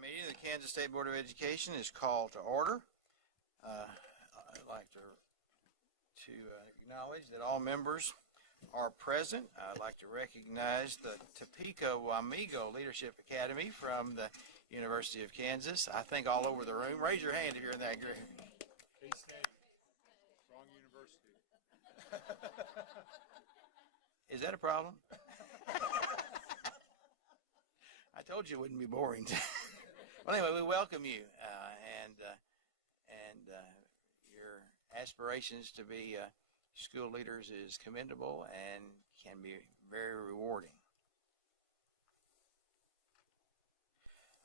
meeting of the Kansas State Board of Education is called to order. I'd like to acknowledge that all members are present. I'd like to recognize the Topeka Wamego Leadership Academy from the University of Kansas. I think all over the room. Raise your hand if you're in that group. K-State, strong university. Is that a problem? I told you it wouldn't be boring. Well, anyway, we welcome you, and your aspirations to be school leaders is commendable and can be very rewarding.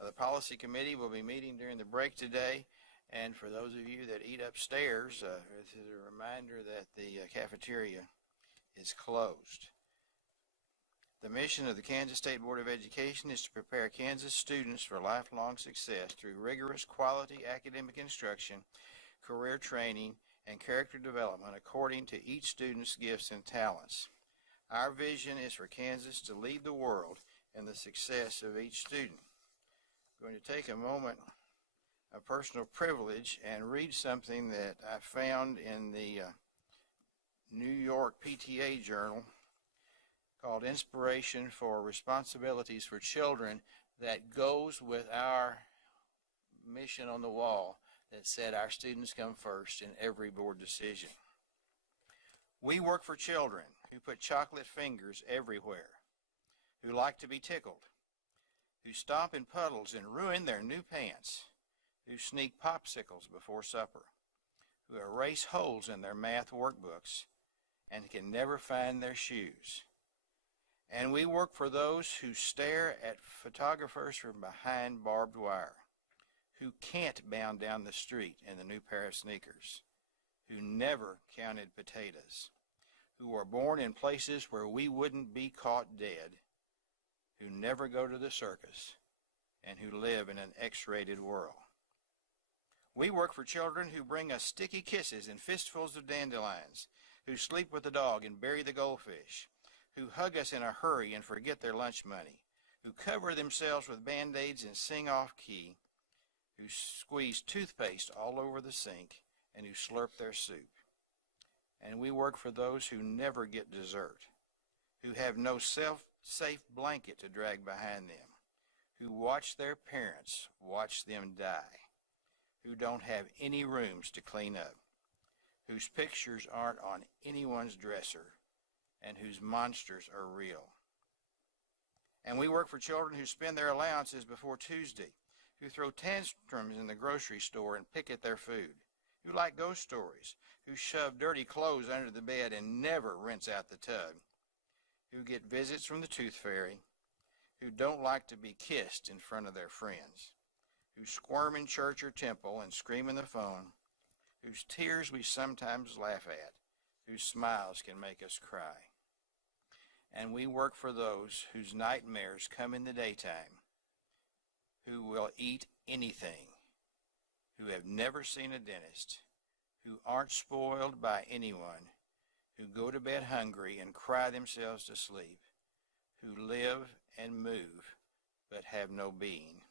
The policy committee will be meeting during the break today, and for those of you that eat upstairs, this is a reminder that the cafeteria is closed. The mission of the Kansas State Board of Education is to prepare Kansas students for lifelong success through rigorous quality academic instruction, career training, and character development according to each student's gifts and talents. Our vision is for Kansas to lead the world in the success of each student. I'm going to take a moment of personal privilege and read something that I found in the New York PTA Journal called Inspiration for Responsibilities for Children, that goes with our mission on the wall that said our students come first in every board decision. We work for children who put chocolate fingers everywhere, who like to be tickled, who stomp in puddles and ruin their new pants, who sneak popsicles before supper, who erase holes in their math workbooks and can never find their shoes. And we work for those who stare at photographers from behind barbed wire, who can't bound down the street in the new pair of sneakers, who never counted potatoes, who were born in places where we wouldn't be caught dead, who never go to the circus, and who live in an X-rated world. We work for children who bring us sticky kisses and fistfuls of dandelions, who sleep with the dog and bury the goldfish, who hug us in a hurry and forget their lunch money, who cover themselves with Band-Aids and sing off-key, who squeeze toothpaste all over the sink, and who slurp their soup. And we work for those who never get dessert, who have no safe blanket to drag behind them, who watch their parents watch them die, who don't have any rooms to clean up, whose pictures aren't on anyone's dresser, and whose monsters are real. And we work for children who spend their allowances before Tuesday, who throw tantrums in the grocery store and pick at their food, who like ghost stories, who shove dirty clothes under the bed and never rinse out the tub, who get visits from the tooth fairy, who don't like to be kissed in front of their friends, who squirm in church or temple and scream in the phone, whose tears we sometimes laugh at, whose smiles can make us cry. And we work for those whose nightmares come in the daytime, who will eat anything, who have never seen a dentist, who aren't spoiled by anyone, who go to bed hungry and cry themselves to sleep, who live and move but have no being.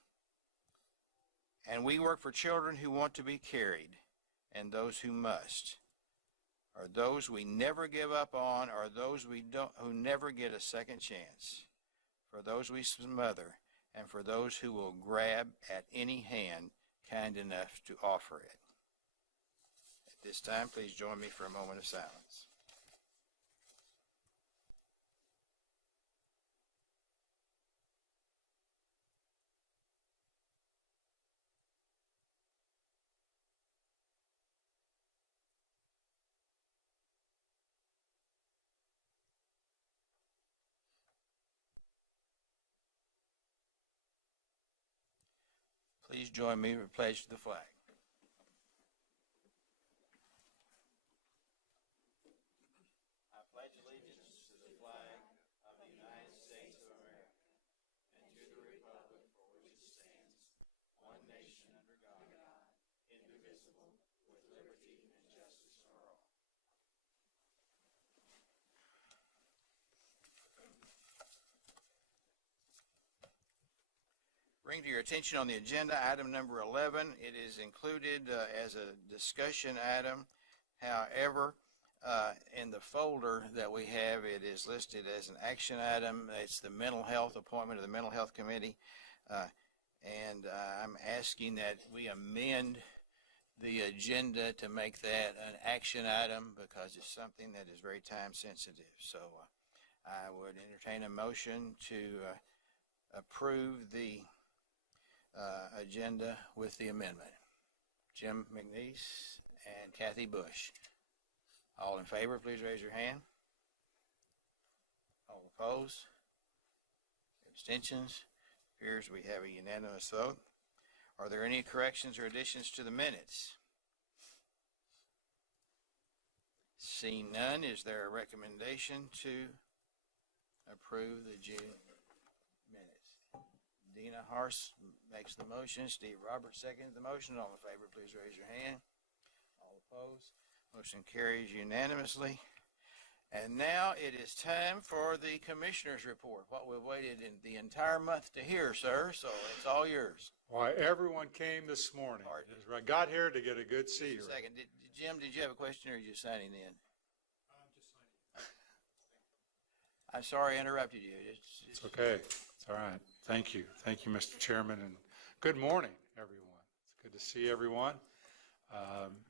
And we work for children who want to be carried, and those who must, or those we never give up on, or those who never get a second chance, for those we smother, and for those who will grab at any hand kind enough to offer it. At this time, please join me for a moment of silence. Please join me in the pledge to the flag. I pledge allegiance to the flag of the United States of America and to the republic for which it stands, one nation under God, indivisible, with liberty and justice for all. bring to your attention on the agenda item number 11. It is included as a discussion item. However, in the folder that we have, it is listed as an action item. It's the mental health appointment of the Mental Health Committee. And I'm asking that we amend the agenda to make that an action item because it's something that is very time sensitive. So I would entertain a motion to approve the agenda with the amendment. Jim McNeese and Kathy Bush. All in favor, please raise your hand. All opposed? Abstentions? Appears we have a unanimous vote. Are there any corrections or additions to the minutes? Seeing none, is there a recommendation to approve the June minutes? Dina Hars makes the motion. Steve Roberts seconds the motion. All in favor, please raise your hand. All opposed? Motion carries unanimously. And now it is time for the Commissioner's Report, what we've waited in the entire month to hear, sir, so it's all yours. Why, everyone came this morning. I got here to get a good seat. Second, Jim, did you have a question or are you just signing in? I'm just signing in. I'm sorry I interrupted you. It's okay. It's all right. Thank you. Thank you, Mr. Chairman, and good morning, everyone. It's good to see everyone.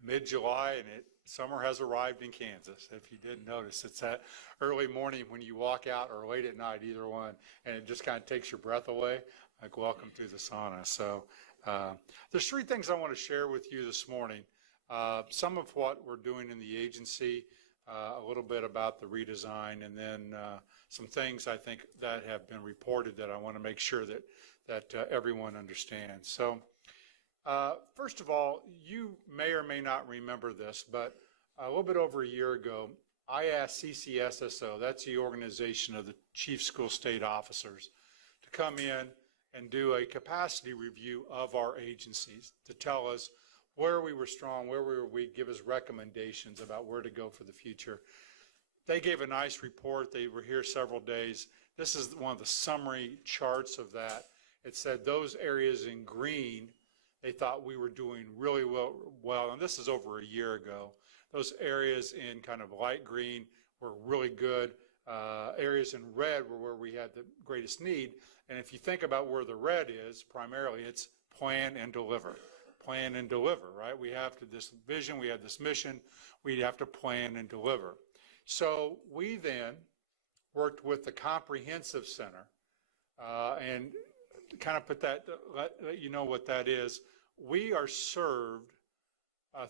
Mid-July, and summer has arrived in Kansas. If you didn't notice, it's that early morning when you walk out, or late at night, either one, and it just kind of takes your breath away. Like, welcome to the sauna. So there's three things I want to share with you this morning. Some of what we're doing in the agency, a little bit about the redesign, and then some things I think that have been reported that I want to make sure that everyone understands. So first of all, you may or may not remember this, but a little bit over a year ago, I asked CCSSO, that's the organization of the Chief School State Officers, to come in and do a capacity review of our agencies to tell us where we were strong, where we were weak, give us recommendations about where to go for the future. They gave a nice report. They were here several days. This is one of the summary charts of that. It said those areas in green, they thought we were doing really well, and this is over a year ago. Those areas in kind of light green were really good. Areas in red were where we had the greatest need. And if you think about where the red is, primarily it's plan and deliver. Plan and deliver, right? We have this vision, we have this mission, we have to plan and deliver. So we then worked with the Comprehensive Center and kind of put that, let you know what that is. We are served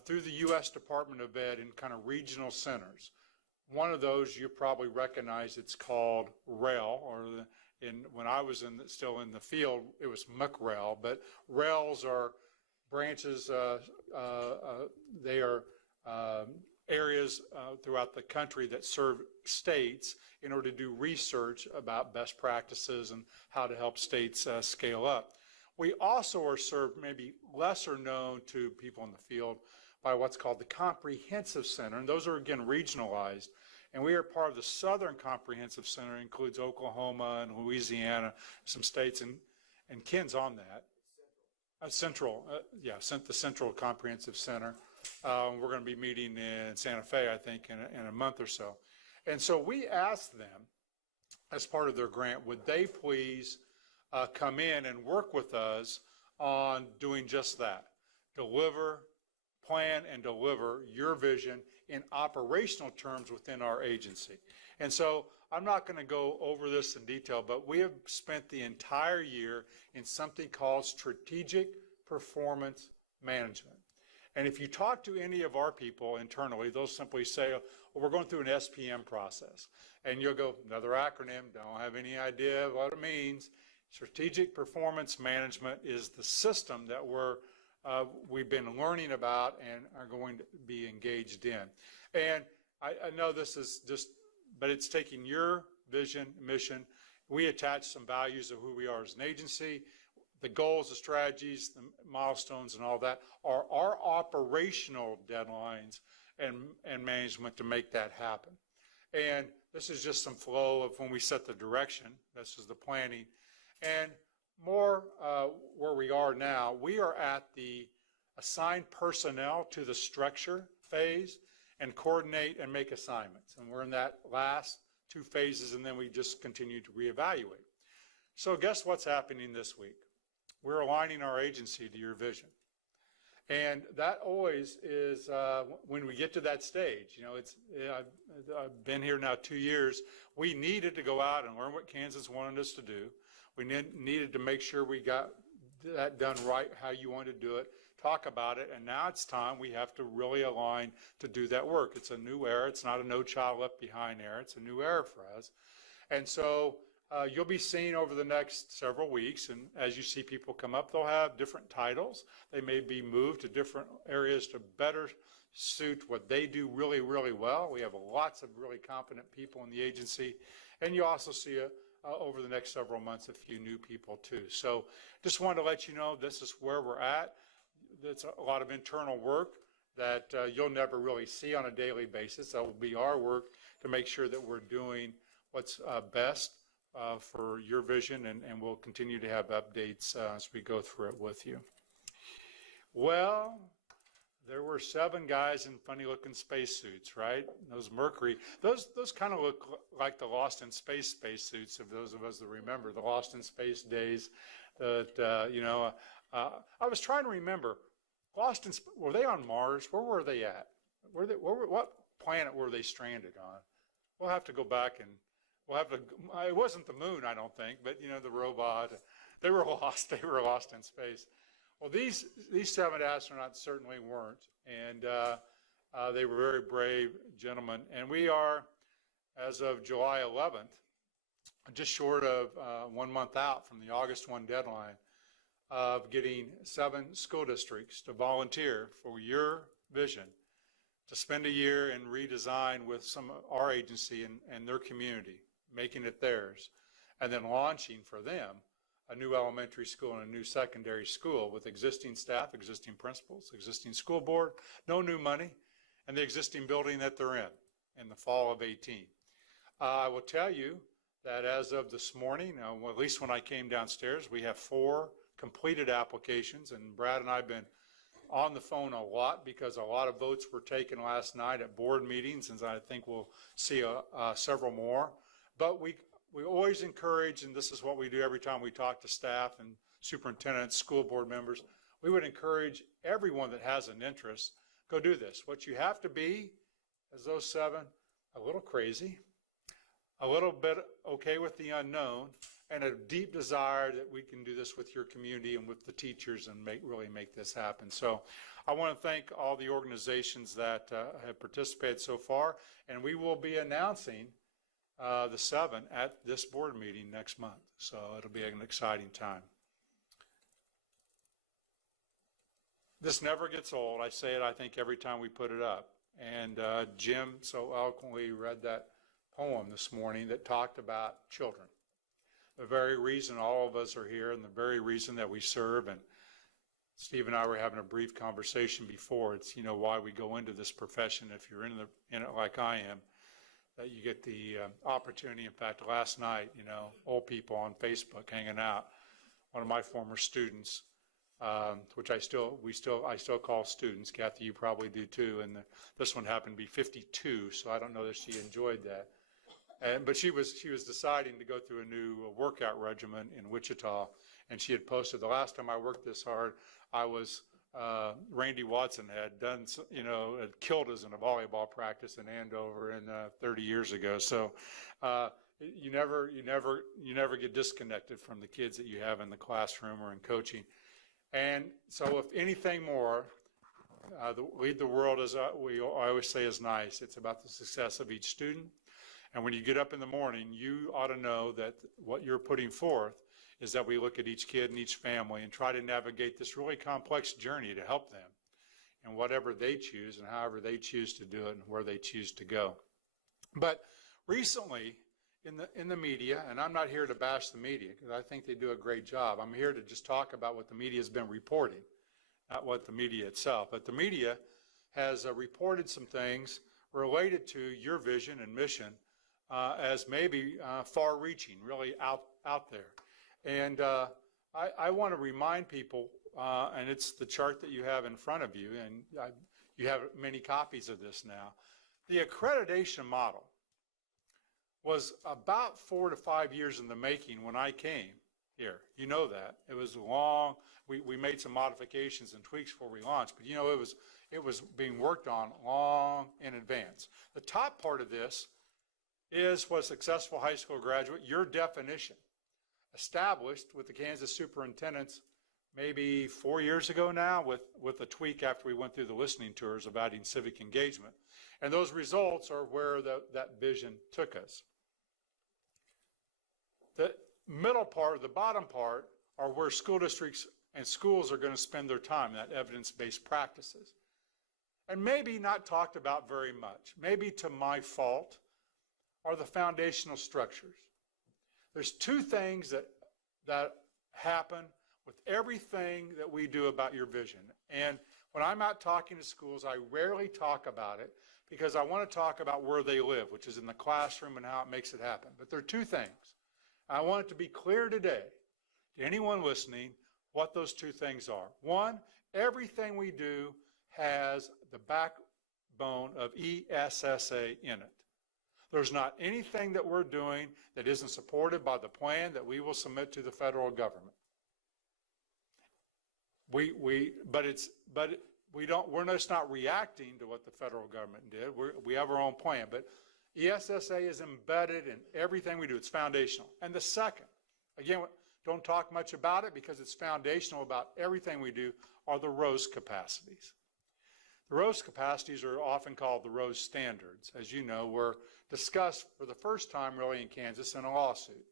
through the U.S. Department of Ed in kind of regional centers. One of those you probably recognize, it's called REL, or when I was still in the field, it was McREL, but RELs are branches, they are areas throughout the country that serve states in order to do research about best practices and how to help states scale up. We also are served, maybe lesser known to people in the field, by what's called the Comprehensive Center, and those are again regionalized. And we are part of the Southern Comprehensive Center, includes Oklahoma and Louisiana, some states, and Ken's on that. The Central Comprehensive Center. We're going to be meeting in Santa Fe, I think, in a month or so. And so we asked them, as part of their grant, would they please come in and work with us on doing just that, plan and deliver your vision in operational terms within our agency. And so I'm not going to go over this in detail, but we have spent the entire year in something called strategic performance management. And if you talk to any of our people internally, they'll simply say, well, we're going through an SPM process. And you'll go, another acronym, don't have any idea what it means. Strategic performance management is the system that we've been learning about and are going to be engaged in. And I know this is just, but it's taking your vision, mission. We attach some values of who we are as an agency. The goals, the strategies, the milestones, and all that are our operational deadlines and management to make that happen. And this is just some flow of when we set the direction. This is the planning. And more where we are now, we are at the assign personnel to the structure phase and coordinate and make assignments. And we're in that last two phases, and then we just continue to reevaluate. So guess what's happening this week? We're aligning our agency to your vision. And that always is when we get to that stage. You know, I've been here now 2 years. We needed to go out and learn what Kansas wanted us to do. We needed to make sure we got that done right, how you want to do it, talk about it, and now it's time we have to really align to do that work. It's a new era. It's not a No Child Left Behind era. It's a new era for us. And so you'll be seeing over the next several weeks, and as you see people come up, they'll have different titles. They may be moved to different areas to better suit what they do really, really well. We have lots of really competent people in the agency, and you also see over the next several months a few new people too. So just wanted to let you know this is where we're at. It's a lot of internal work that you'll never really see on a daily basis. That will be our work to make sure that we're doing what's best for your vision, and we'll continue to have updates as we go through it with you. Well, there were 7 guys in funny-looking spacesuits, right? Those Mercury, those kind of look like the Lost in Space spacesuits of those of us that remember the Lost in Space days. That I was trying to remember. Were they on Mars? Where were they at? What planet were they stranded on? We'll have to go back and we'll have to. It wasn't the moon, I don't think, but the robot. They were lost. They were lost in space. Well, these 7 astronauts certainly weren't, and they were very brave gentlemen. And we are, as of July 11th, just short of 1 month out from the August 1 deadline of getting 7 school districts to volunteer for your vision to spend a year and redesign with our agency and their community, making it theirs, and then launching for them a new elementary school and a new secondary school with existing staff, existing principals, existing school board, no new money, and the existing building that they're in the fall of 18. I will tell you that as of this morning, at least when I came downstairs, we have 4 completed applications, and Brad and I have been on the phone a lot because a lot of votes were taken last night at board meetings, and I think we'll see several more. But we always encourage, and this is what we do every time we talk to staff and superintendents, school board members, we would encourage everyone that has an interest, go do this. What you have to be, as those 7, a little crazy, a little bit okay with the unknown, and a deep desire that we can do this with your community and with the teachers and really make this happen. So I want to thank all the organizations that have participated so far, and we will be announcing the 7 at this board meeting next month. So it'll be an exciting time. This never gets old. I say it, I think, every time we put it up. And Jim so eloquently read that poem this morning that talked about children. The very reason all of us are here and the very reason that we serve. And Steve and I were having a brief conversation before. It's, why we go into this profession if you're in it like I am. That you get the opportunity. In fact, last night, old people on Facebook hanging out. One of my former students, which I still call students. Kathy, you probably do too. And this one happened to be 52, so I don't know that she enjoyed that. But she was deciding to go through a new workout regimen in Wichita, and she had posted, the last time I worked this hard, I was Randy Watson had done, had killed us in a volleyball practice in Andover 30 years ago. So you never get disconnected from the kids that you have in the classroom or in coaching. And so if anything more, lead the world, as I always say, is nice. It's about the success of each student. And when you get up in the morning, you ought to know that what you're putting forth is that we look at each kid and each family and try to navigate this really complex journey to help them in whatever they choose and however they choose to do it and where they choose to go. But recently in the media, and I'm not here to bash the media because I think they do a great job. I'm here to just talk about what the media has been reporting, not what the media itself. But the media has reported some things related to your vision and mission as maybe far-reaching, really out there. And I want to remind people, and it's the chart that you have in front of you, and you have many copies of this now. The accreditation model was about 4 to 5 years in the making when I came here. You know that. It was long. We made some modifications and tweaks before we launched, but you know, it was being worked on long in advance. The top part of this is what a successful high school graduate, your definition, established with the Kansas superintendents maybe 4 years ago now with a tweak after we went through the listening tours of adding civic engagement. And those results are where that vision took us. The middle part, the bottom part, are where school districts and schools are going to spend their time, that evidence-based practices. And maybe not talked about very much, maybe to my fault, are the foundational structures. There's two things that happen with everything that we do about your vision. And when I'm out talking to schools, I rarely talk about it because I want to talk about where they live, which is in the classroom and how it makes it happen. But there are two things. I want it to be clear today to anyone listening what those two things are. One, everything we do has the backbone of ESSA in it. There's not anything that we're doing that isn't supported by the plan that we will submit to the federal government. We're just not reacting to what the federal government did. We have our own plan, but ESSA is embedded in everything we do. It's foundational. And the second, again, don't talk much about it because it's foundational about everything we do, are the ROSE capacities. The ROSE capacities are often called the ROSE standards. As you know, were discussed for the first time really in Kansas in a lawsuit.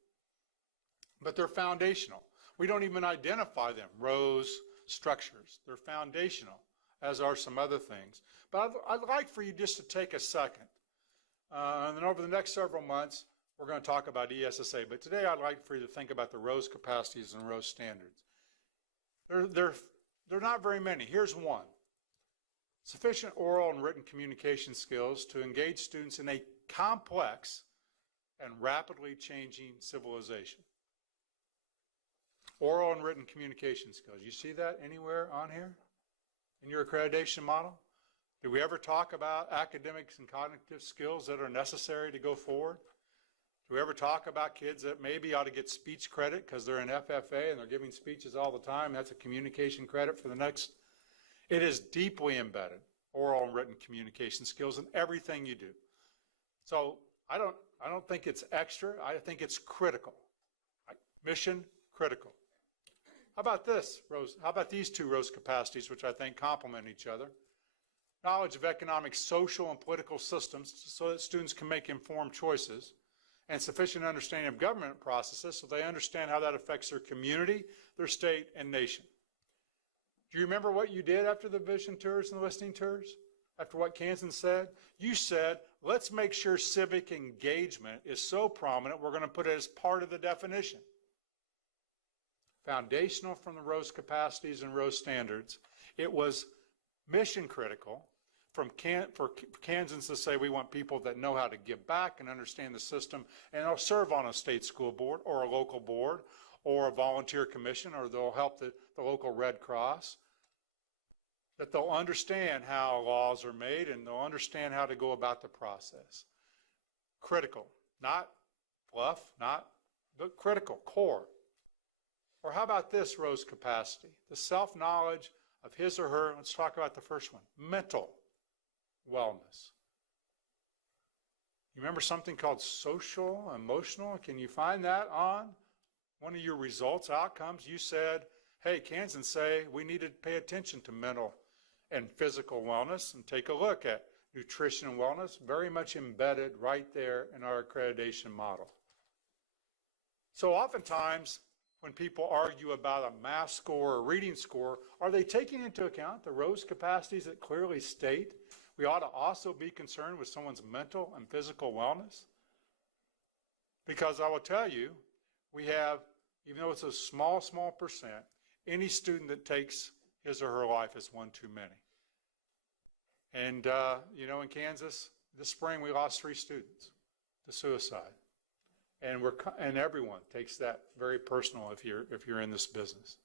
But they're foundational. We don't even identify them, ROSE structures. They're foundational, as are some other things. But I'd like for you just to take a second. And then over the next several months, we're going to talk about ESSA. But today I'd like for you to think about the ROSE capacities and ROSE standards. They're not very many. Here's one. Sufficient oral and written communication skills to engage students in a complex and rapidly changing civilization. Oral and written communication skills. You see that anywhere on here in your accreditation model? Do we ever talk about academics and cognitive skills that are necessary to go forward? Do we ever talk about kids that maybe ought to get speech credit because they're in FFA and they're giving speeches all the time? That's a communication credit for the next. It is deeply embedded, oral and written communication skills in everything you do. So I don't think it's extra. I think it's critical, mission critical. How about this, Rose? How about these two ROSE capacities, which I think complement each other? Knowledge of economic, social, and political systems so that students can make informed choices, and sufficient understanding of government processes so they understand how that affects their community, their state, and nation. Do you remember what you did after the vision tours and the listening tours? After what Kansan said? You said, let's make sure civic engagement is so prominent, we're going to put it as part of the definition. Foundational from the ROSE capacities and ROSE standards. It was mission critical for Kansans to say we want people that know how to give back and understand the system, and they'll serve on a state school board or a local board or a volunteer commission, or they'll help the local Red Cross, that they'll understand how laws are made and they'll understand how to go about the process. Critical, not fluff, but critical, core. Or how about this ROSE capacity? The self-knowledge of his or her, let's talk about the first one, mental wellness. You remember something called social, emotional? Can you find that on one of your results, outcomes? You said, hey, Kansans say we need to pay attention to mental and physical wellness and take a look at nutrition and wellness, very much embedded right there in our accreditation model. So oftentimes, when people argue about a math score or reading score, are they taking into account the ROSE capacities that clearly state we ought to also be concerned with someone's mental and physical wellness? Because I will tell you, we have, even though it's a small percent, any student that takes his or her life is one too many. And, you know, in Kansas, this spring we lost 3 students to suicide. and everyone takes that very personal if you're in this business.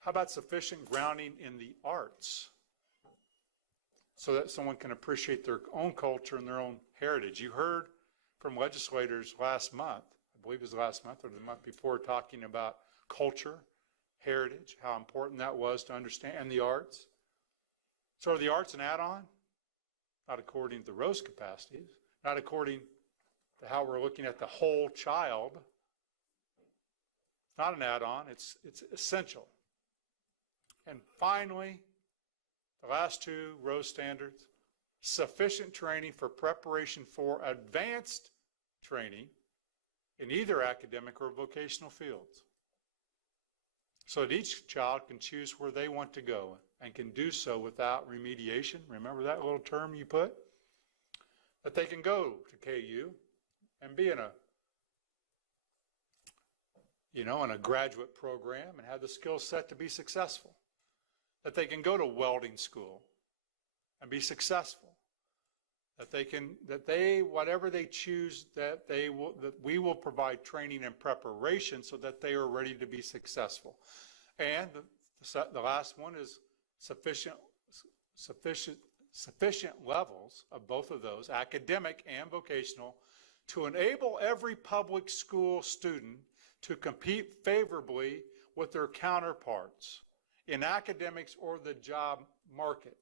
How about sufficient grounding in the arts so that someone can appreciate their own culture and their own heritage? You heard from legislators last month, I believe it was last month or the month before, talking about culture, heritage, how important that was to understand, and the arts. So are the arts an add-on? Not according to the Rose capacities, not according to how we're looking at the whole child. It's not an add-on, it's essential. And finally, the last two Rose standards, sufficient training for preparation for advanced training in either academic or vocational fields. So that each child can choose where they want to go and can do so without remediation. Remember that little term you put? That they can go to KU and be in a graduate program and have the skill set to be successful. That they can go to welding school and be successful. Whatever they choose, that we will provide training and preparation so that they are ready to be successful. And the last one is sufficient levels of both of those, academic and vocational, to enable every public school student to compete favorably with their counterparts in academics or the job market.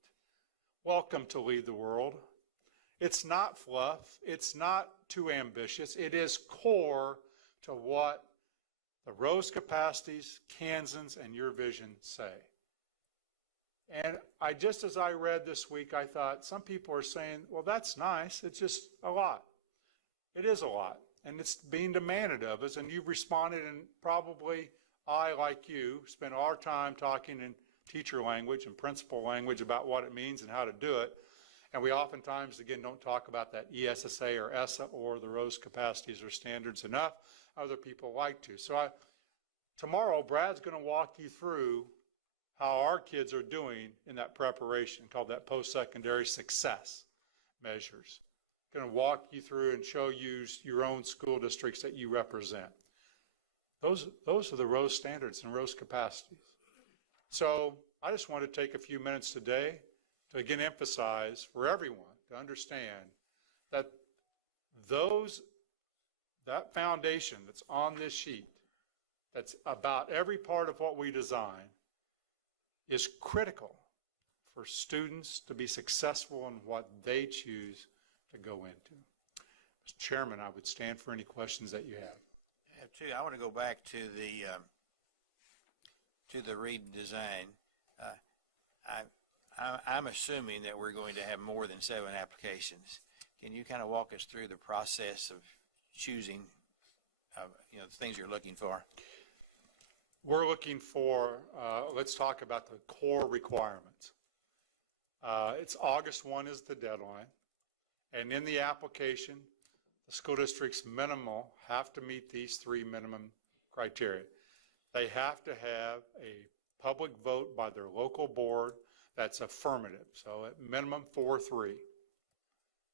Welcome to Lead the World. It's not fluff. It's not too ambitious. It is core to what the Rose capacities, Kansans, and your vision say. And just as I read this week, I thought some people are saying, well, that's nice. It's just a lot. It is a lot. And it's being demanded of us. And you've responded, and probably I, like you, spent our time talking in teacher language and principal language about what it means and how to do it. And we oftentimes, again, don't talk about that ESSA or ESSA or the Rose capacities or standards enough. Other people like to. So tomorrow, Brad's going to walk you through how our kids are doing in that preparation, called that post-secondary success measures. Going to walk you through and show you your own school districts that you represent. Those are the Rose standards and Rose capacities. So I just want to take a few minutes today to again emphasize for everyone to understand that that foundation that's on this sheet, that's about every part of what we design, is critical for students to be successful in what they choose to go into. Mr. Chairman, I would stand for any questions that you have. I have two. I want to go back to the redesign. I'm assuming that we're going to have more than 7 applications. Can you kind of walk us through the process of choosing, the things you're looking for? We're looking for, let's talk about the core requirements. It's August 1 is the deadline. And in the application, the school district's minimal have to meet these 3 minimum criteria. They have to have a public vote by their local board that's affirmative. So at minimum 4-3.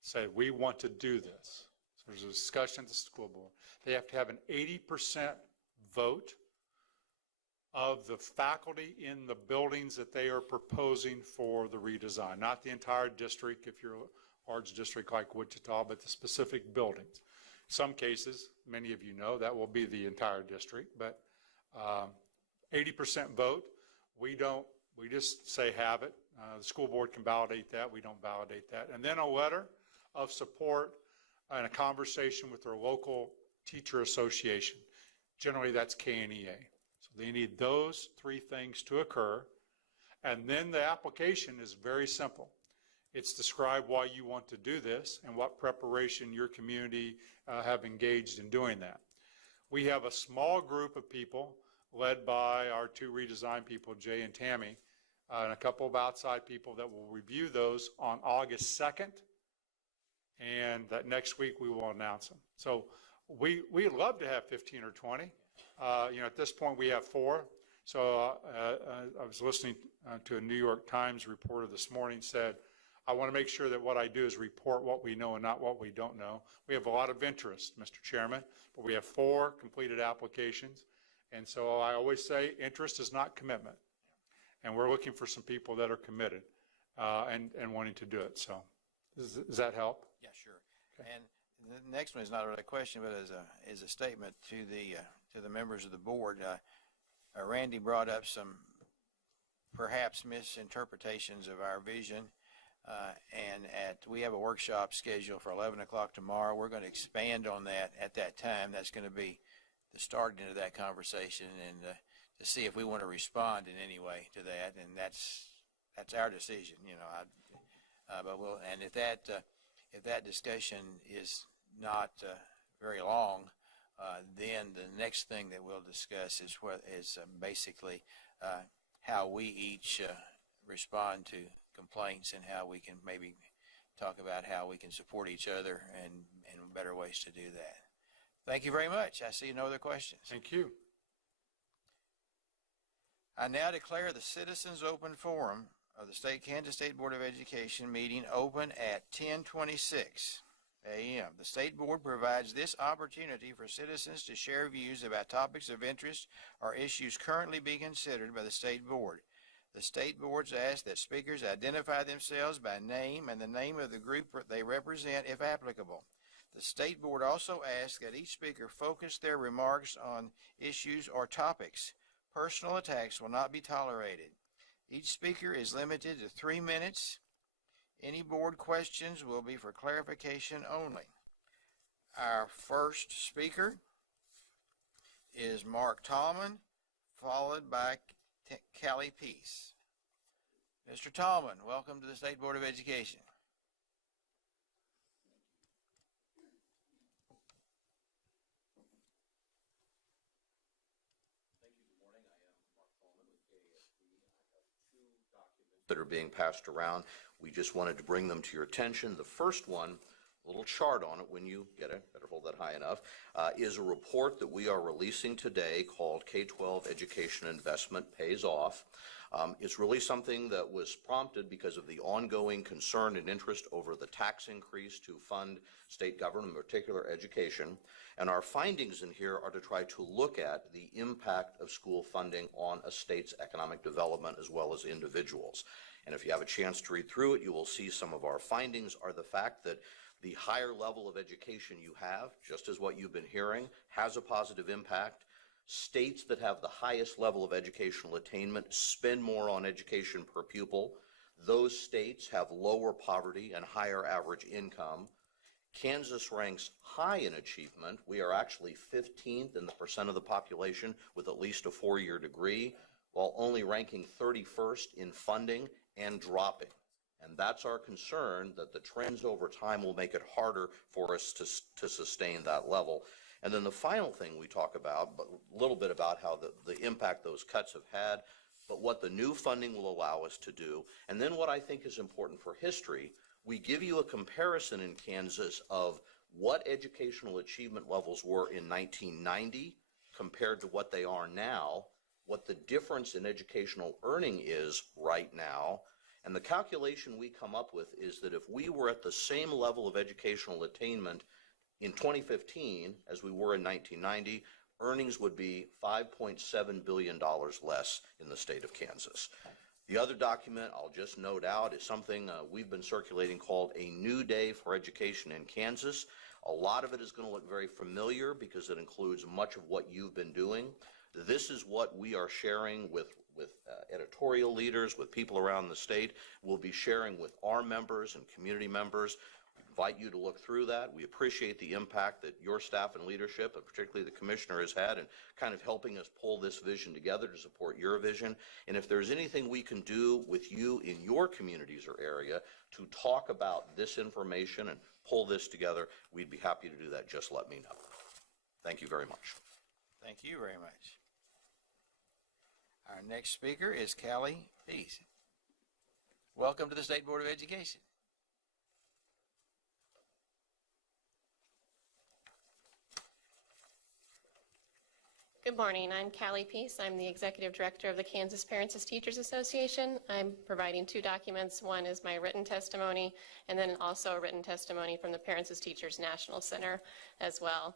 Say, we want to do this. So there's a discussion at the school board. They have to have an 80% vote of the faculty in the buildings that they are proposing for the redesign. Not the entire district, if you're a large district like Wichita, but the specific buildings. Some cases, many of you know, that will be the entire district, but 80% vote, we just say have it. The school board can validate that. We don't validate that. And then a letter of support and a conversation with their local teacher association. Generally, that's KNEA. So they need those 3 things to occur. And then the application is very simple. It's describe why you want to do this and what preparation your community have engaged in doing that. We have a small group of people led by our 2 redesign people, Jay and Tammy, and a couple of outside people that will review those on August 2nd. And that next week we will announce them. So we'd love to have 15 or 20. At this point we have 4. So I was listening to a New York Times reporter this morning said I want to make sure that what I do is report what we know and not what we don't know. We have a lot of interest, Mr. Chairman, but we have 4 completed applications. And so I always say interest is not commitment. And we're looking for some people that are committed and wanting to do it. So does that help? Yeah, sure. Okay. And the next one is not really a question, but is a statement to the members of the board. Randy brought up some perhaps misinterpretations of our vision, and we have a workshop scheduled for 11 o'clock tomorrow. We're going to expand on that at that time. That's going to be the start into that conversation, and to see if we want to respond in any way to that, and that's our decision, you know. But we'll, and if that discussion is not very long, then the next thing that we'll discuss is basically how we each respond to complaints and how we can maybe talk about how we can support each other and better ways to do that. Thank you very much. I see no other questions. Thank you. I now declare the Citizens Open Forum of the Kansas State Board of Education meeting open at 10:26 a.m. The State Board provides this opportunity for citizens to share views about topics of interest or issues currently being considered by the State Board. The State Boards ask that speakers identify themselves by name and the name of the group they represent if applicable. The State Board also asks that each speaker focus their remarks on issues or topics. Personal attacks will not be tolerated. Each speaker is limited to 3 minutes. Any board questions will be for clarification only. Our first speaker is Mark Tallman, followed by Callie Peace. Mr. Tallman, welcome to the State Board of Education. That are being passed around. We just wanted to bring them to your attention. The first one, a little chart on it when you get it, better hold that high enough, is a report that we are releasing today called K-12 Education Investment Pays Off. It's really something that was prompted because of the ongoing concern and interest over the tax increase to fund state government, in particular education. And our findings in here are to try to look at the impact of school funding on a state's economic development as well as individuals. And if you have a chance to read through it, you will see some of our findings are the fact that the higher level of education you have, just as what you've been hearing, has a positive impact. States that have the highest level of educational attainment spend more on education per pupil. Those states have lower poverty and higher average income. Kansas ranks high in achievement. We are actually 15th in the percent of the population with at least a 4-year degree, while only ranking 31st in funding and dropping. And that's our concern, that the trends over time will make it harder for us to sustain that level. And then the final thing we talk about, but a little bit about how the impact those cuts have had, but what the new funding will allow us to do. And then what I think is important for history, we give you a comparison in Kansas of what educational achievement levels were in 1990 compared to what they are now, what the difference in educational earning is right now. And the calculation we come up with is that if we were at the same level of educational attainment in 2015 as we were in 1990, earnings would be $5.7 billion less in the state of Kansas. The other document I'll just note out is something we've been circulating called A New Day for Education in Kansas. A lot of it is going to look very familiar because it includes much of what you've been doing. This is what we are sharing with editorial leaders, with people around the state. We'll be sharing with our members and community members. We invite you to look through that. We appreciate the impact that your staff and leadership, and particularly the commissioner, has had in kind of helping us pull this vision together to support your vision. And if there's anything we can do with you in your communities or area to talk about this information and pull this together, we'd be happy to do that. Just let me know. Thank you very much. Thank you very much. Our next speaker is Callie Peace. Welcome to the State Board of Education. Good morning. I'm Callie Peace. I'm the Executive Director of the Kansas Parents as Teachers Association. I'm providing two documents. One is my written testimony, and then also a written testimony from the Parents as Teachers National Center as well.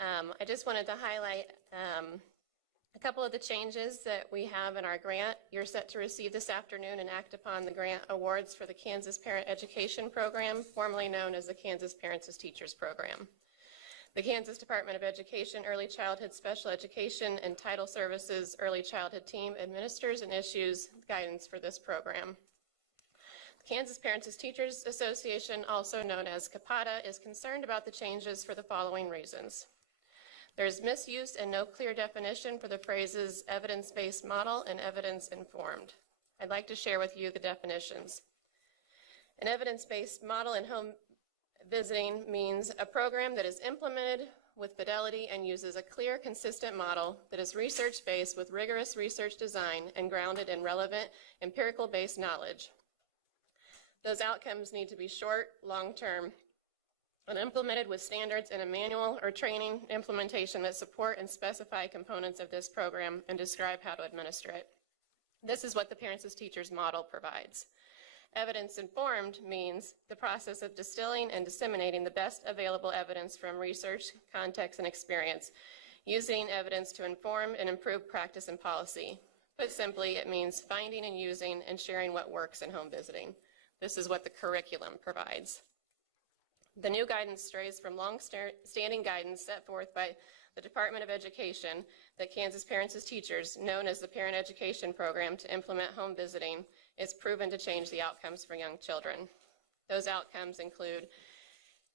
I just wanted to highlight a couple of the changes that we have in our grant. You're set to receive this afternoon and act upon the grant awards for the Kansas Parent Education Program, formerly known as the Kansas Parents as Teachers Program. The Kansas Department of Education Early Childhood Special Education and Title Services Early Childhood Team administers and issues guidance for this program. The Kansas Parents as Teachers Association, also known as KSDE, is concerned about the changes for the following reasons. There's misuse and no clear definition for the phrases evidence-based model and evidence-informed. I'd like to share with you the definitions. An evidence-based model in home visiting means a program that is implemented with fidelity and uses a clear, consistent model that is research-based with rigorous research design and grounded in relevant, empirical-based knowledge. Those outcomes need to be short, long-term, and implemented with standards in a manual or training implementation that support and specify components of this program and describe how to administer it. This is what the Parents as Teachers model provides. Evidence-informed means the process of distilling and disseminating the best available evidence from research, context, and experience, using evidence to inform and improve practice and policy. Put simply, it means finding and using and sharing what works in home visiting. This is what the curriculum provides. The new guidance strays from long-standing guidance set forth by the Department of Education that Kansas Parents as Teachers, known as the Parent Education Program to implement home visiting, is proven to change the outcomes for young children. Those outcomes include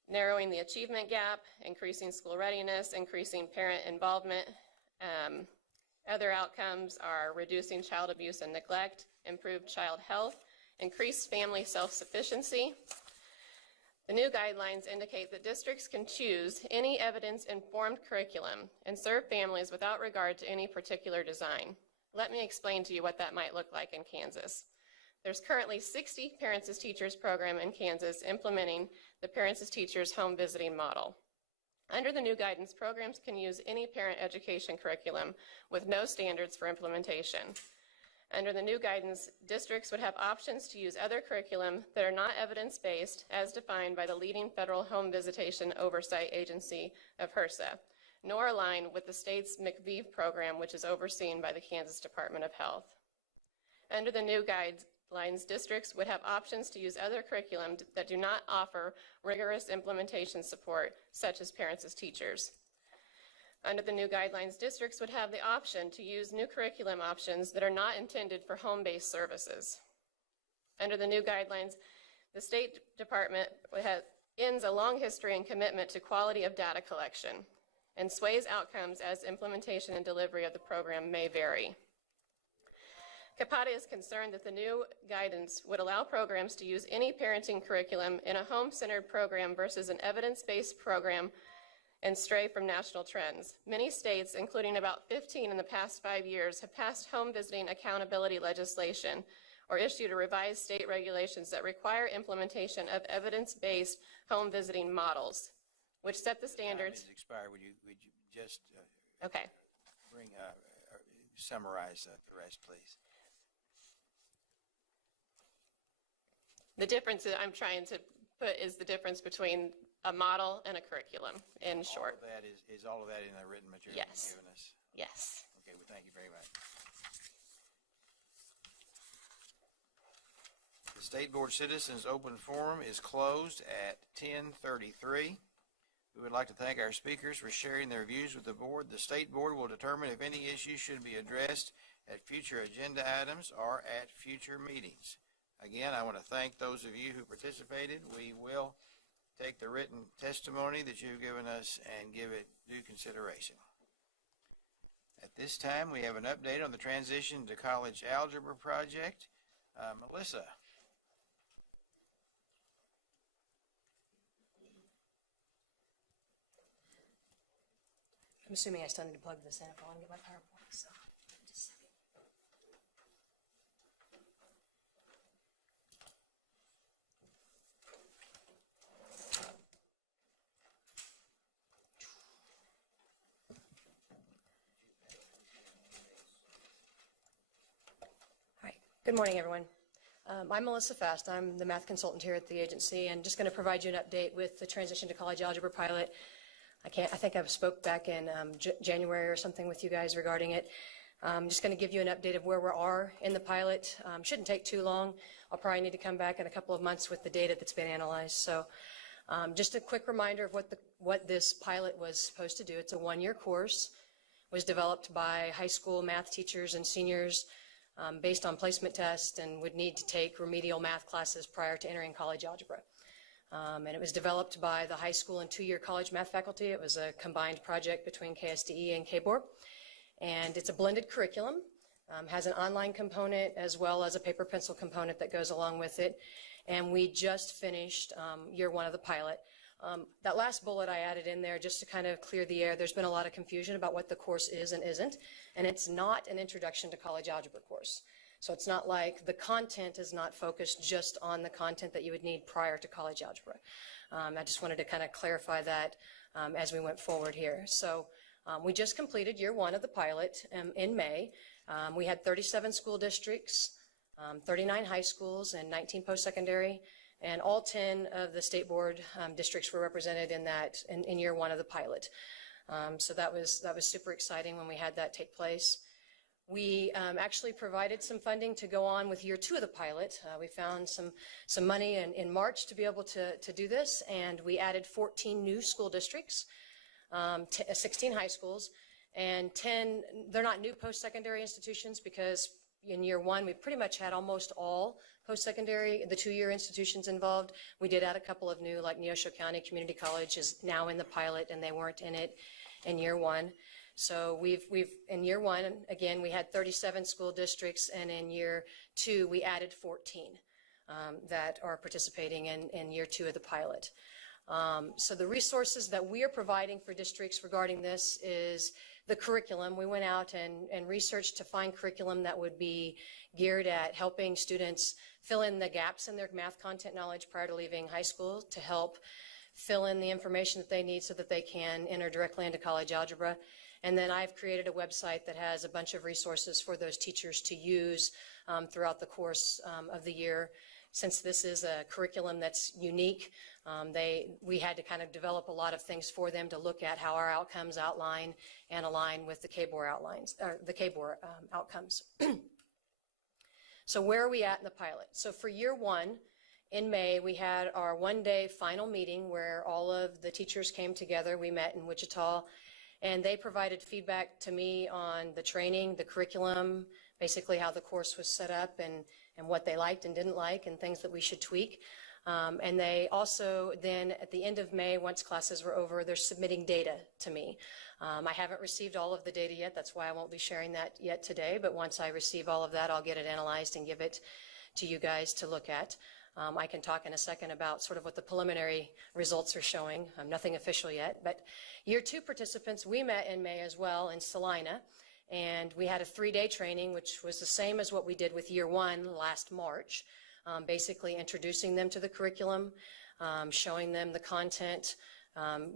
narrowing the achievement gap, increasing school readiness, increasing parent involvement. Other outcomes are reducing child abuse and neglect, improved child health, increased family self-sufficiency. The new guidelines indicate that districts can choose any evidence-informed curriculum and serve families without regard to any particular design. Let me explain to you what that might look like in Kansas. There's currently 60 Parents as Teachers program in Kansas implementing the Parents as Teachers home visiting model. Under the new guidance, programs can use any parent education curriculum with no standards for implementation. Under the new guidance, districts would have options to use other curriculum that are not evidence-based as defined by the leading federal home visitation oversight agency of HRSA, nor align with the state's McVieve program, which is overseen by the Kansas Department of Health. Under the new guidelines, districts would have options to use other curriculum that do not offer rigorous implementation support, such as Parents as Teachers. Under the new guidelines, districts would have the option to use new curriculum options that are not intended for home-based services. Under the new guidelines, the State Department ends a long history and commitment to quality of data collection and sways outcomes as implementation and delivery of the program may vary. KSDE is concerned that the new guidance would allow programs to use any parenting curriculum in a home-centered program versus an evidence-based program and stray from national trends. Many states, including about 15 in the past 5 years, have passed home visiting accountability legislation or issued or revised state regulations that require implementation of evidence-based home visiting models, which set the standards. Time has expired. Would you just Okay. Summarize the rest, please? The difference that I'm trying to put is the difference between a model and a curriculum, in short. All of that is all of that in the written material Yes. you've given us? Yes. Okay, well, thank you very much. The State Board Citizens Open Forum is closed at 10:33. We would like to thank our speakers for sharing their views with the board. The State Board will determine if any issues should be addressed at future agenda items or at future meetings. Again, I want to thank those of you who participated. We will take the written testimony that you've given us and give it due consideration. At this time, we have an update on the transition to college algebra project. Melissa. I'm assuming I still need to plug this in if I want to get my PowerPoint, so just a second. Good morning, everyone. I'm Melissa Fast. I'm the math consultant here at the agency, and just going to provide you an update with the transition to college algebra pilot. I think I spoke back in January or something with you guys regarding it. I'm just going to give you an update of where we are in the pilot. Shouldn't take too long. I'll probably need to come back in a couple of months with the data that's been analyzed. So just a quick reminder of what this pilot was supposed to do. It's a one-year course. It was developed by high school math teachers and seniors based on placement tests, and would need to take remedial math classes prior to entering college algebra. And it was developed by the high school and two-year college math faculty. It was a combined project between KSDE and KBOR. And it's a blended curriculum, has an online component as well as a paper pencil component that goes along with it. And we just finished year one of the pilot. That last bullet I added in there just to kind of clear the air. There's been a lot of confusion about what the course is and isn't, and it's not an introduction to college algebra course. So it's not like the content is not focused just on the content that you would need prior to college algebra. I just wanted to kind of clarify that as we went forward here. So we just completed year one of the pilot in May. We had 37 school districts, 39 high schools, and 19 post-secondary. And all 10 of the state board districts were represented in year one of the pilot. So that was super exciting when we had that take place. We actually provided some funding to go on with year two of the pilot. We found some money in March to be able to do this, and we added 14 new school districts, 16 high schools, and 10, they're not new post-secondary institutions, because in year one we pretty much had almost all post-secondary, the two-year institutions involved. We did add a couple of new, like Neosho County Community College is now in the pilot, and they weren't in it in year one. So we've in year one, again, we had 37 school districts, and in year two we added 14 that are participating in year two of the pilot. So the resources that we are providing for districts regarding this is the curriculum. We went out and researched to find curriculum that would be geared at helping students fill in the gaps in their math content knowledge prior to leaving high school, to help fill in the information that they need so that they can enter directly into college algebra. And then I've created a website that has a bunch of resources for those teachers to use throughout the course of the year. Since this is a curriculum that's unique, we had to kind of develop a lot of things for them to look at how our outcomes outline and align with the KBOR outlines, or the KBOR outcomes. So where are we at in the pilot? So for year one, in May, we had our one-day final meeting where all of the teachers came together. We met in Wichita, and they provided feedback to me on the training, the curriculum, basically how the course was set up, and what they liked and didn't like, and things that we should tweak. And they also then, at the end of May, once classes were over, they're submitting data to me. I haven't received all of the data yet. That's why I won't be sharing that yet today. But once I receive all of that, I'll get it analyzed and give it to you guys to look at. I can talk in a second about sort of what the preliminary results are showing. Nothing official yet. But year two participants, we met in May as well in Salina. And we had a 3-day training, which was the same as what we did with year one last March, basically introducing them to the curriculum, showing them the content,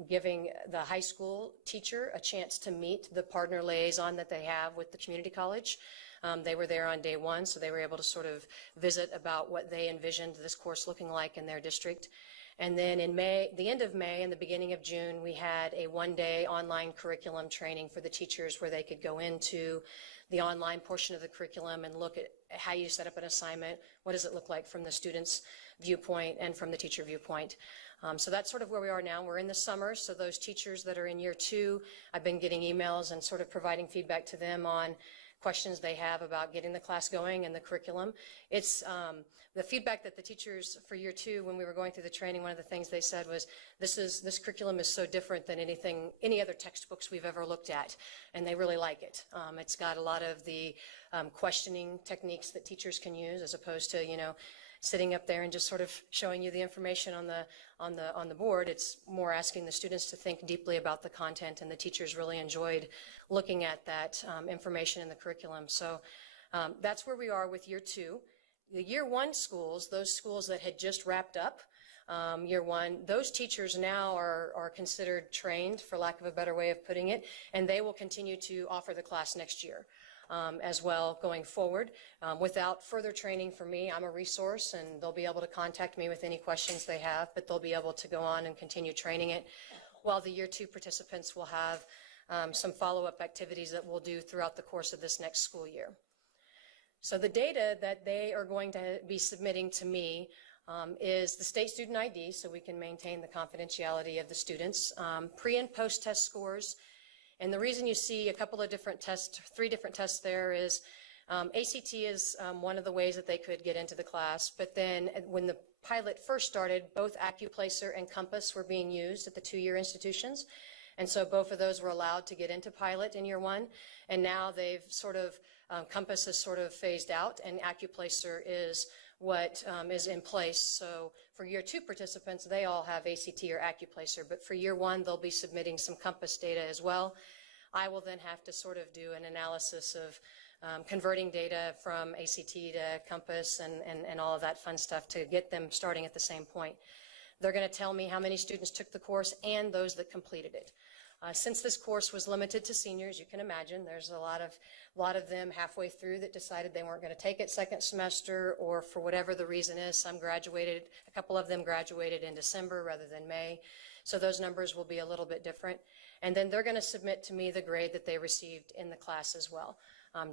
giving the high school teacher a chance to meet the partner liaison that they have with the community college. They were there on day one, so they were able to sort of visit about what they envisioned this course looking like in their district. And then in May, the end of May and the beginning of June, we had a one-day online curriculum training for the teachers where they could go into the online portion of the curriculum and look at how you set up an assignment, what does it look like from the student's viewpoint and from the teacher viewpoint. So that's sort of where we are now. We're in the summer, so those teachers that are in year two, I've been getting emails and sort of providing feedback to them on questions they have about getting the class going and the curriculum. It's the feedback that the teachers for year two, when we were going through the training, one of the things they said was, this curriculum is so different than any other textbooks we've ever looked at, and they really like it. It's got a lot of the questioning techniques that teachers can use, as opposed to, sitting up there and just sort of showing you the information on the board. It's more asking the students to think deeply about the content, and the teachers really enjoyed looking at that information in the curriculum. So that's where we are with year two. The year one schools, those schools that had just wrapped up year one, those teachers now are considered trained, for lack of a better way of putting it, and they will continue to offer the class next year. as well going forward. Without further training from me, I'm a resource, and they'll be able to contact me with any questions they have, but they'll be able to go on and continue training it, while the year 2 participants will have some follow-up activities that we'll do throughout the course of this next school year. So the data that they are going to be submitting to me is the state student ID, so we can maintain the confidentiality of the students, pre and post-test scores. And the reason you see a couple of different tests, 3 different tests there is ACT is one of the ways that they could get into the class, but then when the pilot first started, both AccuPlacer and Compass were being used at the 2-year institutions. And so both of those were allowed to get into pilot in year 1. And now they've sort of, Compass has sort of phased out, and AccuPlacer is what is in place. So for year 2 participants, they all have ACT or AccuPlacer, but for year 1, they'll be submitting some Compass data as well. I will then have to sort of do an analysis of converting data from ACT to Compass and all of that fun stuff to get them starting at the same point. They're going to tell me how many students took the course and those that completed it. Since this course was limited to seniors, you can imagine there's a lot of them halfway through that decided they weren't going to take it second semester, or for whatever the reason is, some graduated, a couple of them graduated in December rather than May. So those numbers will be a little bit different. And then they're going to submit to me the grade that they received in the class as well,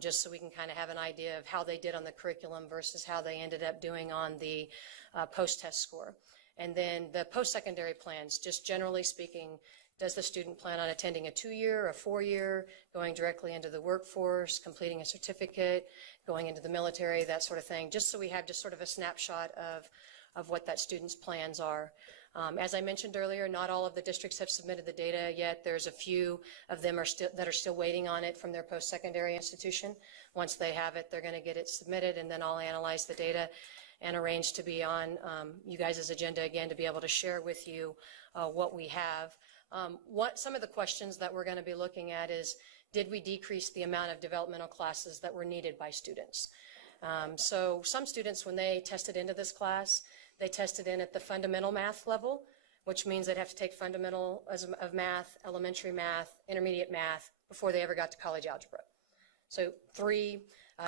just so we can kind of have an idea of how they did on the curriculum versus how they ended up doing on the post-test score. And then the post-secondary plans, just generally speaking, does the student plan on attending a 2-year, a 4-year, going directly into the workforce, completing a certificate, going into the military, that sort of thing, just so we have just sort of a snapshot of what that student's plans are. As I mentioned earlier, not all of the districts have submitted the data yet. There's a few of them that are still waiting on it from their post-secondary institution. Once they have it, they're going to get it submitted, and then I'll analyze the data and arrange to be on you guys' agenda again to be able to share with you what we have. Some of the questions that we're going to be looking at is, did we decrease the amount of developmental classes that were needed by students? So some students, when they tested into this class, they tested in at the fundamental math level, which means they'd have to take fundamental of math, elementary math, intermediate math before they ever got to college algebra. So 3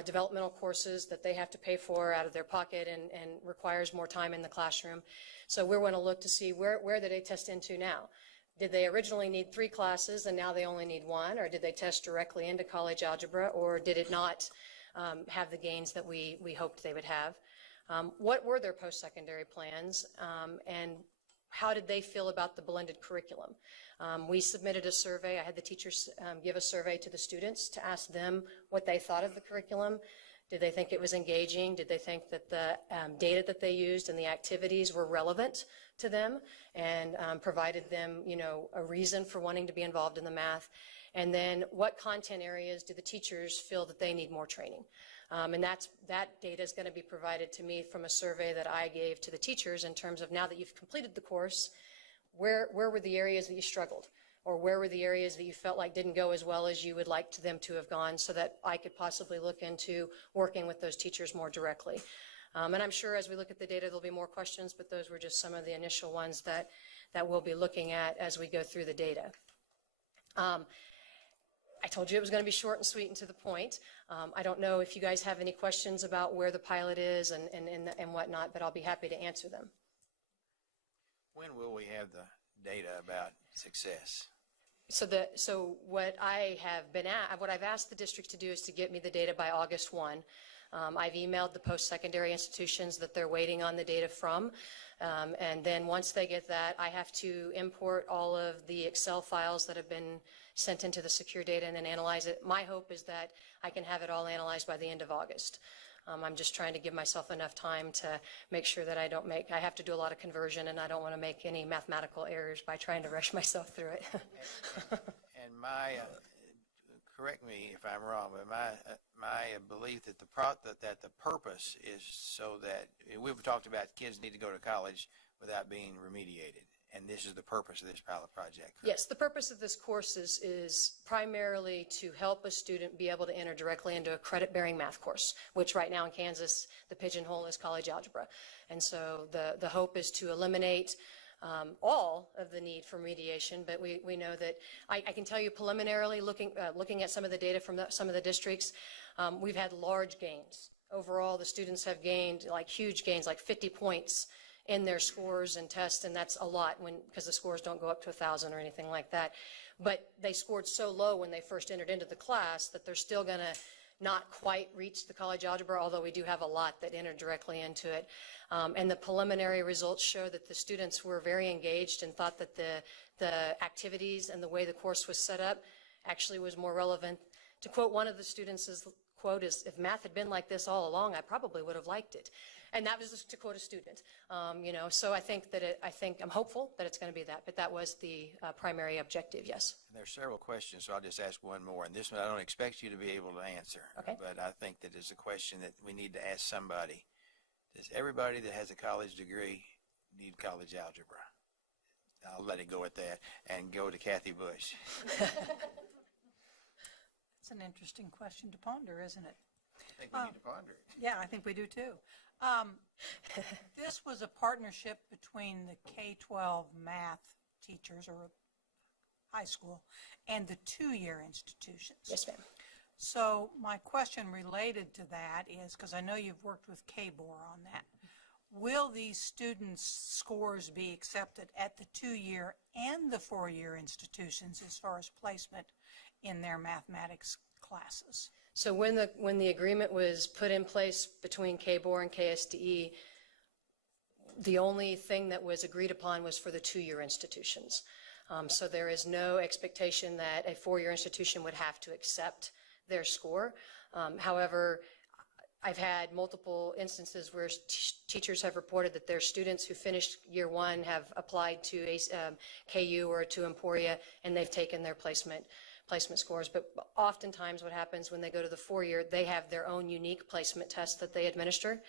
developmental courses that they have to pay for out of their pocket and requires more time in the classroom. So we're going to look to see where did they test into now. Did they originally need 3 classes and now they only need 1, or did they test directly into college algebra, or did it not have the gains that we hoped they would have? What were their post-secondary plans, and how did they feel about the blended curriculum? We submitted a survey. I had the teachers give a survey to the students to ask them what they thought of the curriculum. Did they think it was engaging? Did they think that the data that they used and the activities were relevant to them and provided them, a reason for wanting to be involved in the math? And then what content areas do the teachers feel that they need more training? And that data is going to be provided to me from a survey that I gave to the teachers in terms of, now that you've completed the course, where were the areas that you struggled? Or where were the areas that you felt like didn't go as well as you would like them to have gone, so that I could possibly look into working with those teachers more directly. And I'm sure as we look at the data, there'll be more questions, but those were just some of the initial ones that we'll be looking at as we go through the data. I told you it was going to be short and sweet and to the point. I don't know if you guys have any questions about where the pilot is and whatnot, but I'll be happy to answer them. When will we have the data about success? So what I've asked the districts to do is to get me the data by August 1. I've emailed the post-secondary institutions that they're waiting on the data from. And then once they get that, I have to import all of the Excel files that have been sent into the secure data and then analyze it. My hope is that I can have it all analyzed by the end of August. I'm just trying to give myself enough time to make sure that I have to do a lot of conversion, and I don't want to make any mathematical errors by trying to rush myself through it. and correct me if I'm wrong, but my belief that the purpose is so that we've talked about kids need to go to college without being remediated, and this is the purpose of this pilot project. Correct? Yes, the purpose of this course is primarily to help a student be able to enter directly into a credit-bearing math course, which right now in Kansas, the pigeonhole is college algebra. And so the hope is to eliminate all of the need for remediation, but we know that I can tell you preliminarily, looking at some of the data from some of the districts, we've had large gains. Overall, the students have gained like huge gains, like 50 points in their scores and tests, and that's a lot because the scores don't go up to 1,000 or anything like that. But they scored so low when they first entered into the class that they're still going to not quite reach the college algebra, although we do have a lot that enter directly into it. And the preliminary results show that the students were very engaged and thought that the activities and the way the course was set up actually was more relevant. To quote one of the students' quote is, "If math had been like this all along, I probably would have liked it." And that was to quote a student. So I think I'm hopeful that it's going to be that, but that was the primary objective, yes. And there's several questions, so I'll just ask one more. And this one I don't expect you to be able to answer. Okay. But I think that it's a question that we need to ask somebody. Does everybody that has a college degree need college algebra? I'll let it go at that and go to Kathy Bush. It's an interesting question to ponder, isn't it? I think we need to ponder it. Yeah, I think we do too. This was a partnership between the K-12 math teachers or high school and the two-year institutions. Yes, ma'am. So my question related to that is, because I know you've worked with KBOR on that, will these students' scores be accepted at the two-year and the four-year institutions as far as placement in their mathematics classes? So when the agreement was put in place between KBOR and KSDE, the only thing that was agreed upon was for the two-year institutions. So there is no expectation that a four-year institution would have to accept their score. However, I've had multiple instances where teachers have reported that their students who finished year one have applied to KU or to Emporia, and they've taken their placement scores. But oftentimes what happens when they go to the four-year, they have their own unique placement test that they administer.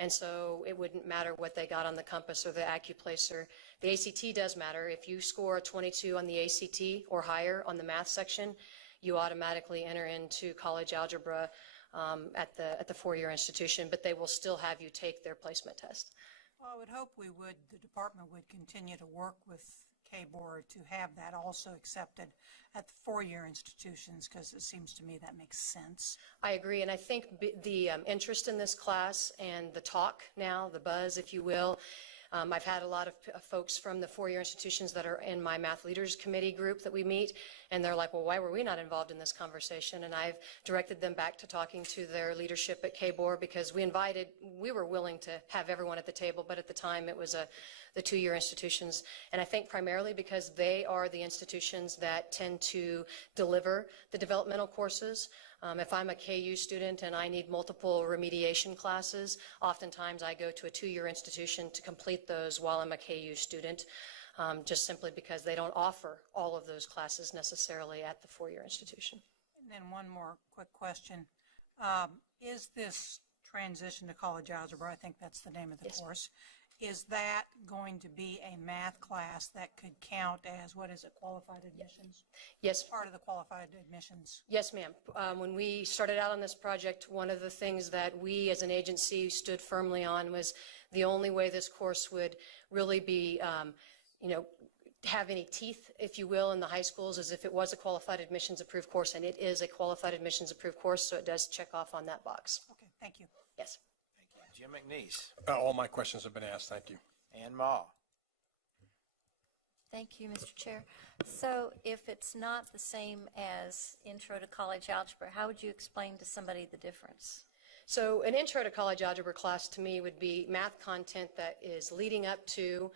And so it wouldn't matter what they got on the Compass or the AccuPlacer. The ACT does matter. If you score a 22 on the ACT or higher on the math section, you automatically enter into college algebra at the four-year institution, but they will still have you take their placement test. Well, I would hope the department would continue to work with KBOR to have that also accepted at the four-year institutions, because it seems to me that makes sense. I agree, and I think the interest in this class and the talk now, the buzz, if you will, I've had a lot of folks from the four-year institutions that are in my Math Leaders Committee group that we meet, and they're like, well, why were we not involved in this conversation? And I've directed them back to talking to their leadership at KBOR, because we were willing to have everyone at the table, but at the time it was the two-year institutions. And I think primarily because they are the institutions that tend to deliver the developmental courses. If I'm a KU student and I need multiple remediation classes, oftentimes I go to a two-year institution to complete those while I'm a KU student, just simply because they don't offer all of those classes necessarily at the four-year institution. And then one more quick question. Is this transition to college algebra, I think that's the name of the course, is that going to be a math class that could count as, what is it, qualified admissions? Yes. Part of the qualified admissions. Yes, ma'am. When we started out on this project, one of the things that we as an agency stood firmly on was the only way this course would really be, have any teeth, if you will, in the high schools is if it was a qualified admissions approved course, and it is a qualified admissions approved course, so it does check off on that box. Okay, thank you. Yes. Jim McNeese. All my questions have been asked. Thank you. Ann Ma. Thank you, Mr. Chair. So if it's not the same as Intro to College Algebra, how would you explain to somebody the difference? So an intro to college algebra class to me would be math content that is leading up to,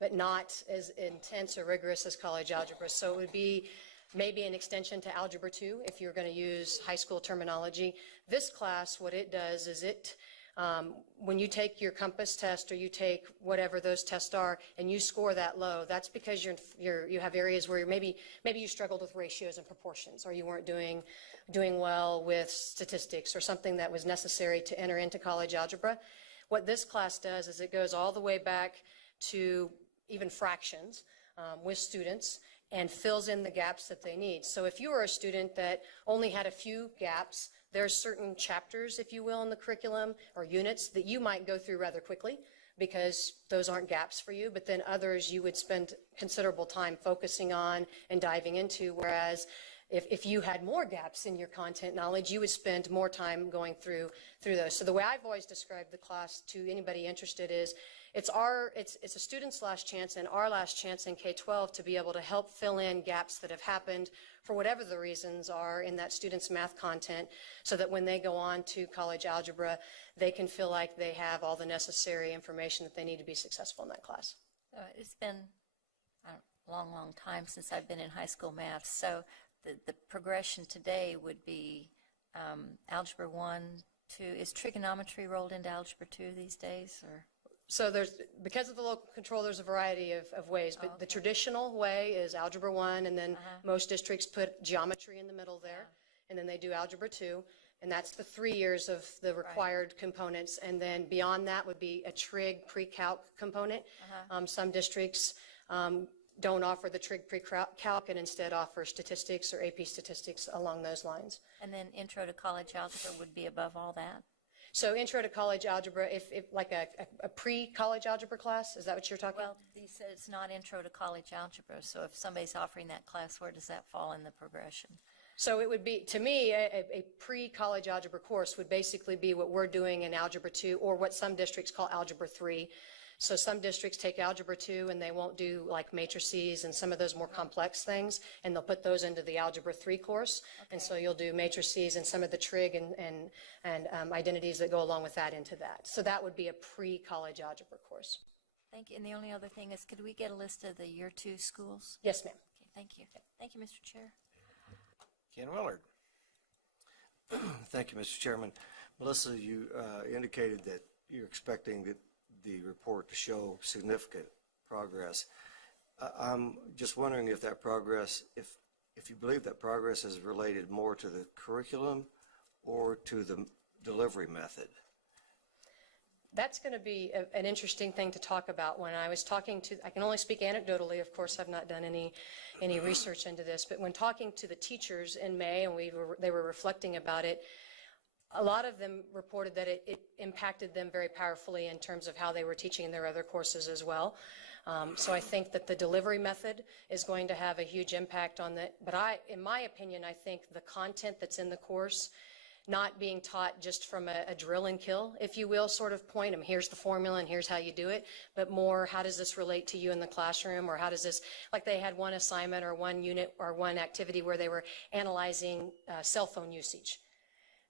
but not as intense or rigorous as college algebra. So it would be maybe an extension to Algebra 2 if you're going to use high school terminology. This class, what it does is when you take your Compass test or you take whatever those tests are and you score that low, that's because you have areas where maybe you struggled with ratios and proportions, or you weren't doing well with statistics or something that was necessary to enter into college algebra. What this class does is it goes all the way back to even fractions with students and fills in the gaps that they need. So if you are a student that only had a few gaps, there's certain chapters, if you will, in the curriculum or units that you might go through rather quickly, because those aren't gaps for you, but then others you would spend considerable time focusing on and diving into, whereas if you had more gaps in your content knowledge, you would spend more time going through those. So the way I've always described the class to anybody interested is it's a student's last chance and our last chance in K-12 to be able to help fill in gaps that have happened for whatever the reasons are in that student's math content, so that when they go on to college algebra, they can feel like they have all the necessary information that they need to be successful in that class. It's been a long, long time since I've been in high school math, so the progression today would be Algebra 1, 2. Is trigonometry rolled into Algebra 2 these days, or? So because of the local control, there's a variety of ways, but the traditional way is Algebra 1, and then most districts put geometry in the middle there, and then they do Algebra 2, and that's the 3 years of the required components, and then beyond that would be a trig pre-calc component. Some districts don't offer the trig pre-calc and instead offer statistics or AP statistics along those lines. And then Intro to College Algebra would be above all that? So Intro to College Algebra, if like a pre-college algebra class, is that what you're talking about? Well, you said it's not Intro to College Algebra, so if somebody's offering that class, where does that fall in the progression? So it would be, to me, a pre-college algebra course would basically be what we're doing in Algebra 2, or what some districts call Algebra 3. So some districts take Algebra 2 and they won't do like matrices and some of those more complex things, and they'll put those into the Algebra 3 course. And so you'll do matrices and some of the trig and identities that go along with that into that. So that would be a pre-college algebra course. Thank you. And the only other thing is, could we get a list of the Year 2 schools? Yes, ma'am. Okay, thank you. Thank you, Mr. Chair. Ken Willard. Thank you, Mr. Chairman. Melissa, you indicated that you're expecting the report to show significant progress. I'm just wondering if that progress, if you believe that progress is related more to the curriculum or to the delivery method. That's going to be an interesting thing to talk about. When I was talking to, I can only speak anecdotally, of course, I've not done any research into this, but when talking to the teachers in May and they were reflecting about it, a lot of them reported that it impacted them very powerfully in terms of how they were teaching in their other courses as well. So I think that the delivery method is going to have a huge impact on that. But in my opinion, I think the content that's in the course, not being taught just from a drill and kill, if you will, sort of point them, here's the formula and here's how you do it, but more, how does this relate to you in the classroom, or how does this, like they had one assignment or one unit or one activity where they were analyzing cell phone usage.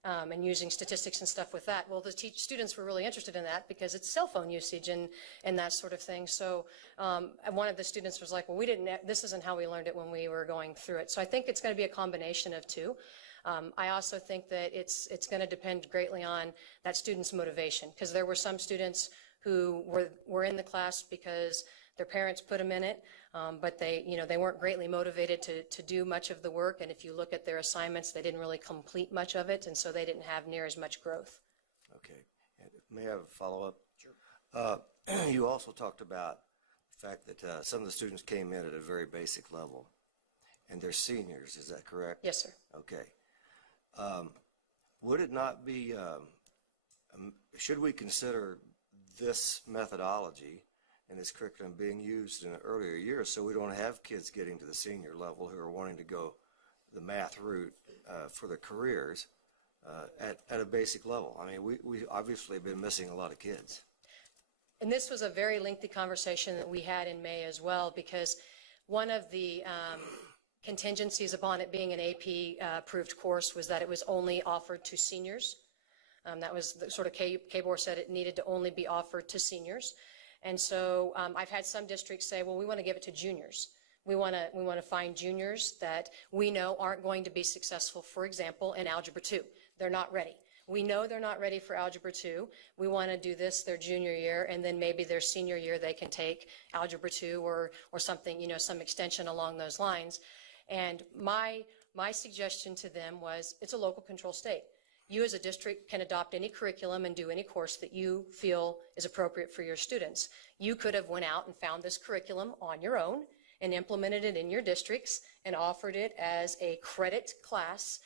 And using statistics and stuff with that. Well, the students were really interested in that because it's cell phone usage and that sort of thing. So one of the students was like, well, this isn't how we learned it when we were going through it. So I think it's going to be a combination of two. I also think that it's going to depend greatly on that student's motivation, because there were some students who were in the class because their parents put them in it, but they weren't greatly motivated to do much of the work. And if you look at their assignments, they didn't really complete much of it, and so they didn't have near as much growth. Okay. May I have a follow-up? Sure. You also talked about the fact that some of the students came in at a very basic level, and they're seniors. Is that correct? Yes, sir. Okay. Would it not be, should we consider this methodology and this curriculum being used in earlier years so we don't have kids getting to the senior level who are wanting to go the math route for their careers at a basic level? I mean, we obviously have been missing a lot of kids. And this was a very lengthy conversation that we had in May as well, because one of the contingencies upon it being an AP approved course was that it was only offered to seniors. That was the sort of KBOR said it needed to only be offered to seniors. And so I've had some districts say, well, we want to give it to juniors. We want to find juniors that we know aren't going to be successful, for example, in Algebra 2. They're not ready. We know they're not ready for Algebra 2. We want to do this their junior year, and then maybe their senior year they can take Algebra 2 or something, some extension along those lines. And my suggestion to them was, it's a local control state. You as a district can adopt any curriculum and do any course that you feel is appropriate for your students. You could have went out and found this curriculum on your own and implemented it in your districts and offered it as a credit class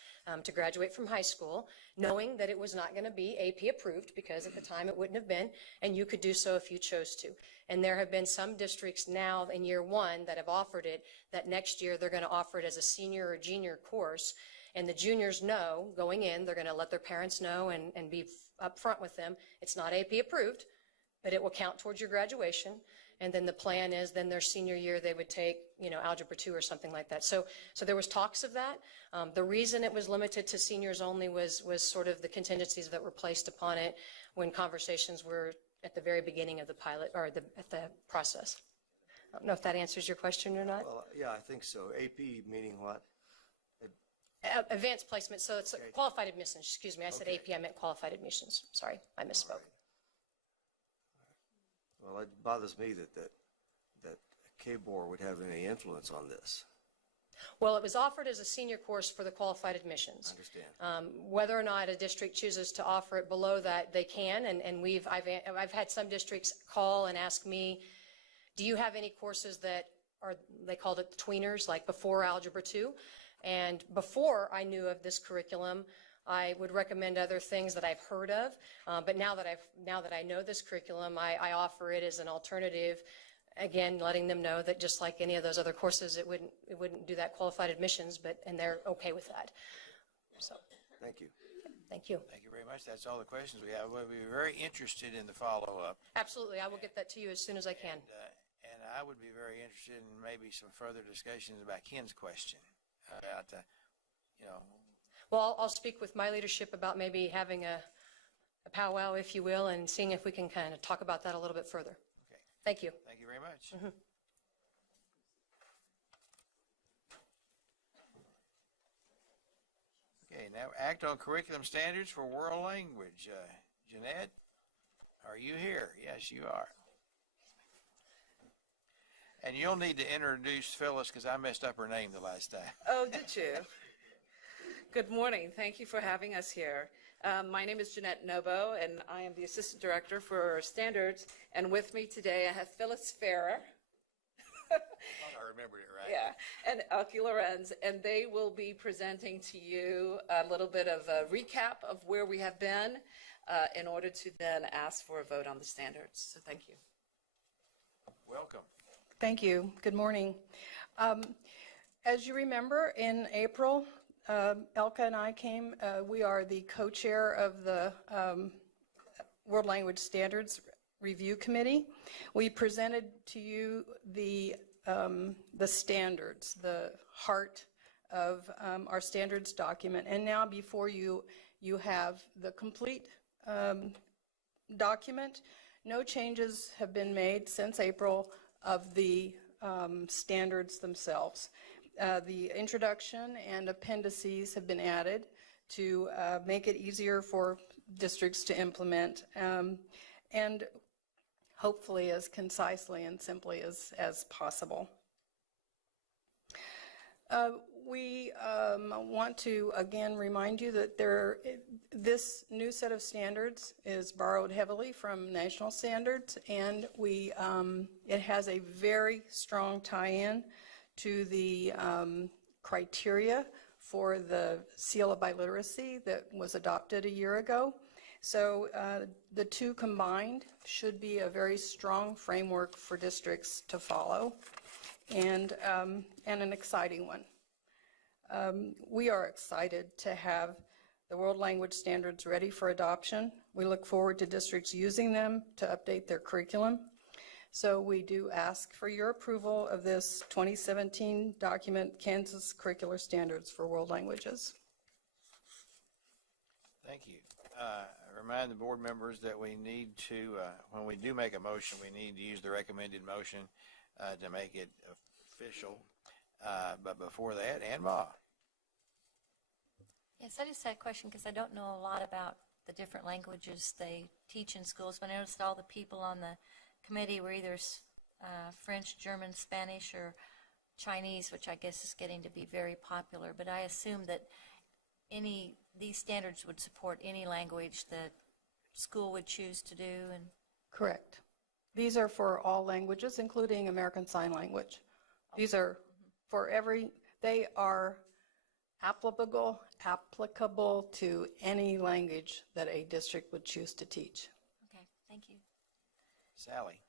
to graduate from high school, knowing that it was not going to be AP approved because at the time it wouldn't have been, and you could do so if you chose to. And there have been some districts now in year one that have offered it, that next year they're going to offer it as a senior or junior course. And the juniors know going in, they're going to let their parents know and be upfront with them. It's not AP approved, but it will count towards your graduation. And then the plan is then their senior year, they would take, Algebra 2 or something like that. So there was talks of that. The reason it was limited to seniors only was sort of the contingencies that were placed upon it when conversations were at the very beginning of the pilot or at the process. I don't know if that answers your question or not. Well, yeah, I think so. AP meaning what? Advanced placement, so it's qualified admissions, excuse me. I said AP, I meant qualified admissions. Sorry, I misspoke. Well, it bothers me that KBOR would have any influence on this. Well, it was offered as a senior course for the qualified admissions. I understand. Whether or not a district chooses to offer it below that, they can, and I've had some districts call and ask me, do you have any courses that are, they called it tweeners, like before Algebra 2? And before I knew of this curriculum, I would recommend other things that I've heard of. But now that I know this curriculum, I offer it as an alternative. Again, letting them know that just like any of those other courses, it wouldn't do that qualified admissions, and they're okay with that. So, Thank you. thank you. Thank you very much. That's all the questions we have. We'll be very interested in the follow-up. Absolutely, I will get that to you as soon as I can. And I would be very interested in maybe some further discussions about Ken's question. About, Well, I'll speak with my leadership about maybe having a powwow, if you will, and seeing if we can kind of talk about that a little bit further. Okay. Thank you. Thank you very much. Okay, now act on curriculum standards for world language. Jeanette, are you here? Yes, you are. And you'll need to introduce Phyllis because I messed up her name the last time. Oh, did you? Good morning. Thank you for having us here. My name is Jeanette Nobo, and I am the Assistant Director for Standards. And with me today, I have Phyllis Farrer. I remembered it right. Yeah, and Elke Lorenz, and they will be presenting to you a little bit of a recap of where we have been in order to then ask for a vote on the standards. So thank you. Welcome. Thank you. Good morning. As you remember, in April, Elke and I came, we are the co-chair of the World Language Standards Review Committee. We presented to you the standards, the heart of our standards document. And now before you, you have the complete document. No changes have been made since April of the standards themselves. The introduction and appendices have been added to make it easier for districts to implement and hopefully as concisely and simply as possible. We want to again remind you that this new set of standards is borrowed heavily from national standards, and it has a very strong tie-in to the criteria for the seal of biliteracy that was adopted a year ago. So the two combined should be a very strong framework for districts to follow, and an exciting one. We are excited to have the World Language Standards ready for adoption. We look forward to districts using them to update their curriculum. So we do ask for your approval of this 2017 document, Kansas Curricular Standards for World Languages. Thank you. I remind the board members that we need to, when we do make a motion, we need to use the recommended motion to make it official. But before that, Ann Ma. Yes, I just had a question because I don't know a lot about the different languages they teach in schools, but I noticed all the people on the committee were either French, German, Spanish, or Chinese, which I guess is getting to be very popular. But I assume that these standards would support any language that school would choose to do. And Correct. These are for all languages, including American Sign Language. These are for they are applicable to any language that a district would choose to teach. Okay, thank you. Sally.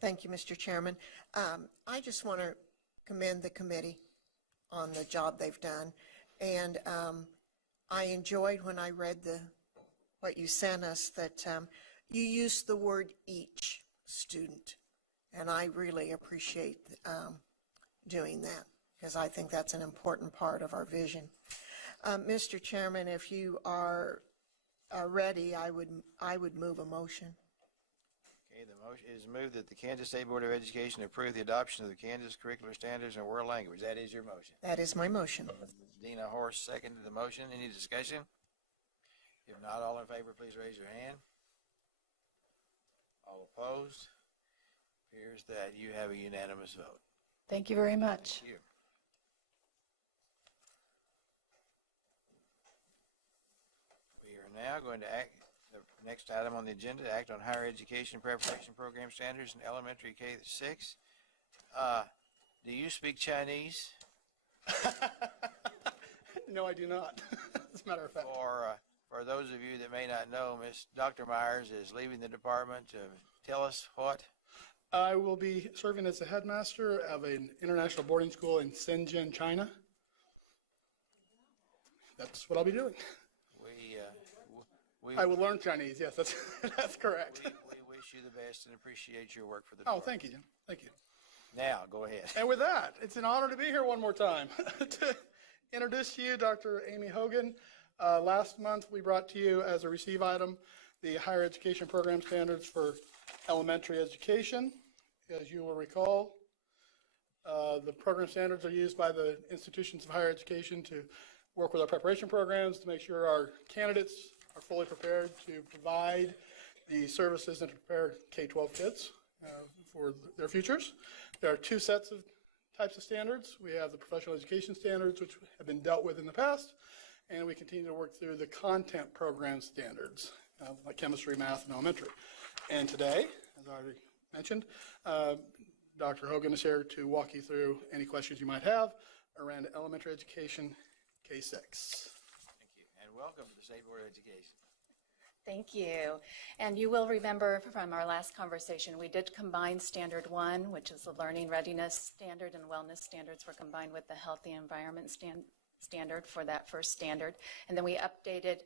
Thank you, Mr. Chairman. I just want to commend the committee on the job they've done. And I enjoyed when I read what you sent us, that you used the word each student. And I really appreciate doing that, because I think that's an important part of our vision. Mr. Chairman, if you are ready, I would move a motion. Okay, the motion is moved that the Kansas State Board of Education approve the adoption of the Kansas Curricular Standards and World Language. That is your motion. That is my motion. Dina Horst seconded the motion. Any discussion? If not, all in favor, please raise your hand. All opposed? Appears that you have a unanimous vote. Thank you very much. Thank you. We are now going to act, the next item on the agenda, act on higher education preparation program standards in elementary K-6. Do you speak Chinese? No, I do not, as a matter of fact. For those of you that may not know, Dr. Myers is leaving the department to tell us what? I will be serving as the headmaster of an international boarding school in Shenzhen, China. That's what I'll be doing. I will learn Chinese, yes, that's correct. We wish you the best and appreciate your work for the Oh, department. thank you, Jim. Thank you. Now, go ahead. And with that, it's an honor to be here one more time. To introduce to you Dr. Amy Hogan. Last month, we brought to you as a receive item the higher education program standards for elementary education. As you will recall, the program standards are used by the institutions of higher education to work with our preparation programs to make sure our candidates are fully prepared to provide the services and to prepare K-12 kids for their futures. There are two sets of types of standards. We have the professional education standards, which have been dealt with in the past, and we continue to work through the content program standards, like chemistry, math, and elementary. And today, as I already mentioned, Dr. Hogan is here to walk you through any questions you might have around elementary education K-6. Thank you, and welcome to the State Board of Education. Thank you. And you will remember from our last conversation, we did combine Standard 1, which is the Learning Readiness Standard, and Wellness Standards were combined with the Healthy Environment Standard for that first standard. And then we updated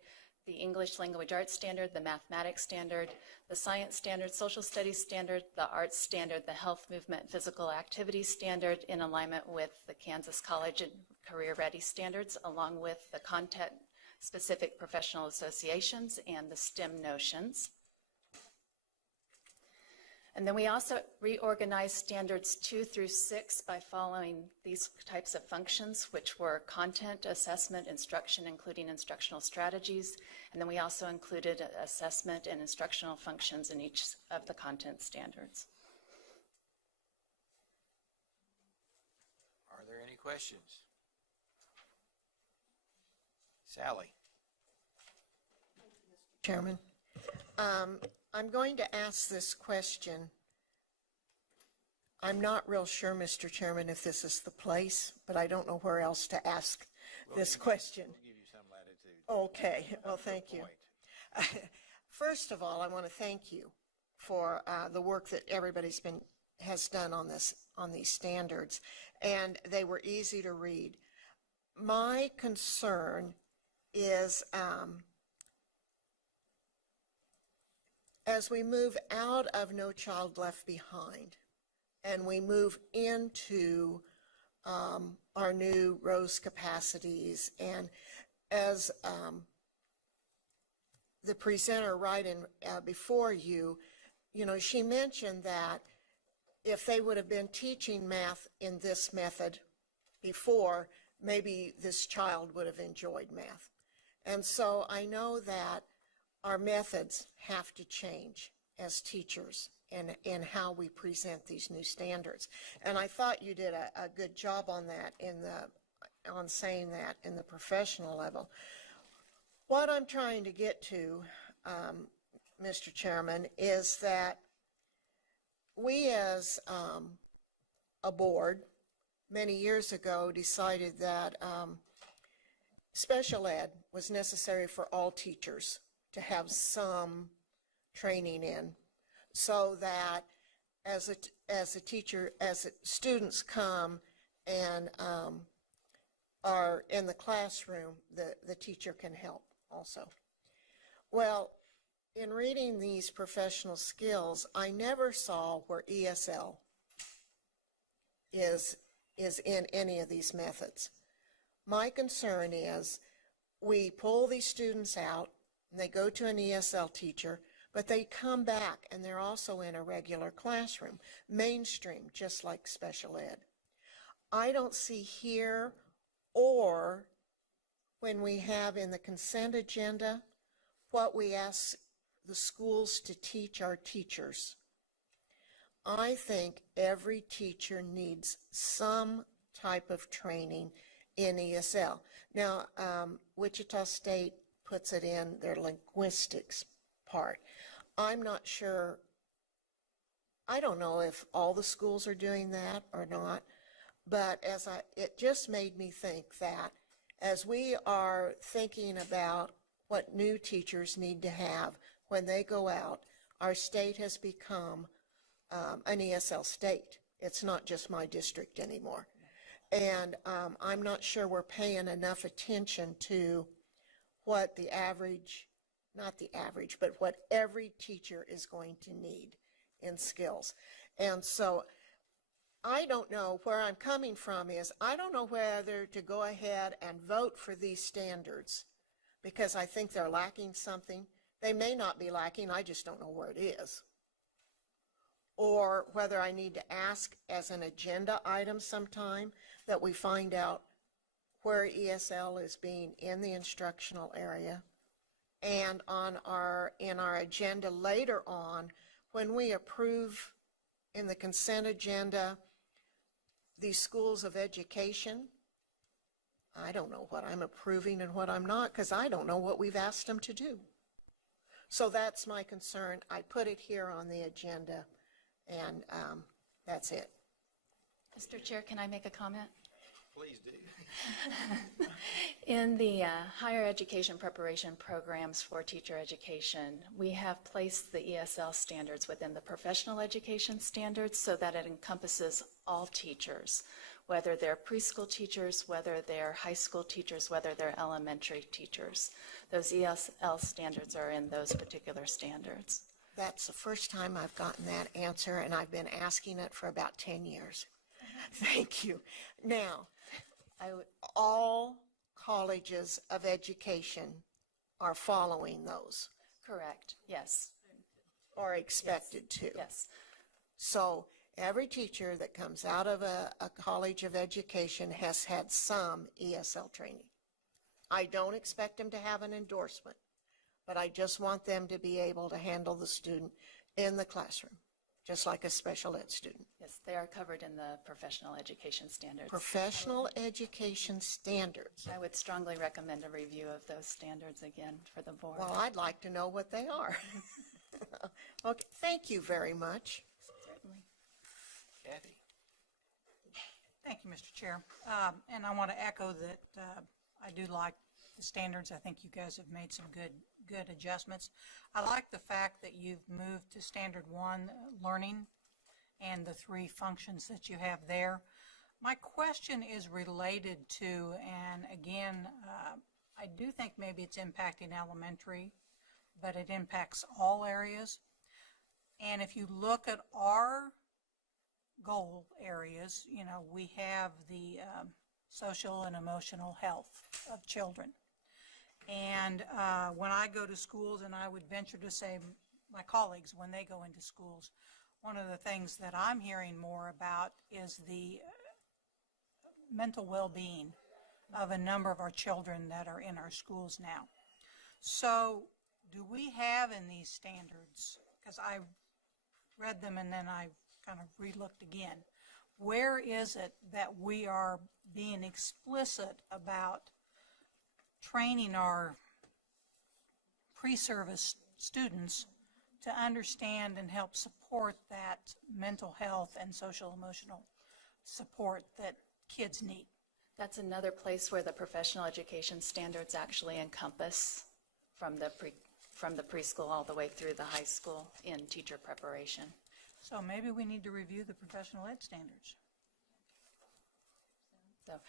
the English Language Arts Standard, the Mathematics Standard, the Science Standard, Social Studies Standard, the Arts Standard, the Health, Movement, and Physical Activity Standard in alignment with the Kansas College and Career Ready Standards, along with the content-specific professional associations and the STEM notions. And then we also reorganized standards 2 through 6 by following these types of functions, which were content, assessment, instruction, including instructional strategies. And then we also included assessment and instructional functions in each of the content standards. Are there any questions? Sally. Chairman, I'm going to ask this question. I'm not real sure, Mr. Chairman, if this is the place, but I don't know where else to ask this question. We'll give you some latitude. Okay, well, thank you. First of all, I want to thank you for the work that everybody's has done on these standards, and they were easy to read. My concern is as we move out of No Child Left Behind and we move into our new ROSE capacities, and as the presenter right in before you, she mentioned that if they would have been teaching math in this method before, maybe this child would have enjoyed math. And so I know that our methods have to change as teachers in how we present these new standards. And I thought you did a good job on that on saying that in the professional level. What I'm trying to get to, Mr. Chairman, is that we as a board many years ago decided that special ed was necessary for all teachers to have some training in, so that as students come and are in the classroom, the teacher can help also. Well, in reading these professional skills, I never saw where ESL is in any of these methods. My concern is we pull these students out, and they go to an ESL teacher, but they come back and they're also in a regular classroom, mainstream, just like special ed. I don't see here or when we have in the consent agenda what we ask the schools to teach our teachers. I think every teacher needs some type of training in ESL. Now, Wichita State puts it in their linguistics part. I'm not sure, I don't know if all the schools are doing that or not, but it just made me think that as we are thinking about what new teachers need to have when they go out, our state has become an ESL state. It's not just my district anymore. And I'm not sure we're paying enough attention to what the average, not the average, but what every teacher is going to need in skills. And so I don't know, where I'm coming from is I don't know whether to go ahead and vote for these standards because I think they're lacking something. They may not be lacking, I just don't know where it is. Or whether I need to ask as an agenda item sometime that we find out where ESL is being in the instructional area. And in our agenda later on, when we approve in the consent agenda these schools of education, I don't know what I'm approving and what I'm not because I don't know what we've asked them to do. So that's my concern. I put it here on the agenda, and that's it. Mr. Chair, can I make a comment? Please do. In the higher education preparation programs for teacher education, we have placed the ESL standards within the professional education standards so that it encompasses all teachers, whether they're preschool teachers, whether they're high school teachers, whether they're elementary teachers. Those ESL standards are in those particular standards. That's the first time I've gotten that answer, and I've been asking it for about 10 years. Thank you. Now, all colleges of education are following those. Correct, yes. Or expected to. Yes. So every teacher that comes out of a college of education has had some ESL training. I don't expect them to have an endorsement, but I just want them to be able to handle the student in the classroom, just like a special ed student. Yes, they are covered in the professional education standards. Professional education standards. I would strongly recommend a review of those standards again for the board. Well, I'd like to know what they are. Okay, thank you very much. Certainly. Kathy? Thank you, Mr. Chair. And I want to echo that I do like the standards. I think you guys have made some good adjustments. I like the fact that you've moved to Standard 1 learning and the 3 functions that you have there. My question is related to, and again, I do think maybe it's impacting elementary, but it impacts all areas. And if you look at our goal areas, you know, we have the social and emotional health of children. And when I go to schools, and I would venture to say my colleagues, when they go into schools, one of the things that I'm hearing more about is the mental well-being of a number of our children that are in our schools now. So do we have in these standards, because I read them and then I kind of re-looked again, where is it that we are being explicit about training our pre-service students to understand and help support that mental health and social emotional support that kids need. That's another place where the professional education standards actually encompass from the preschool all the way through the high school in teacher preparation. So maybe we need to review the professional ed standards. So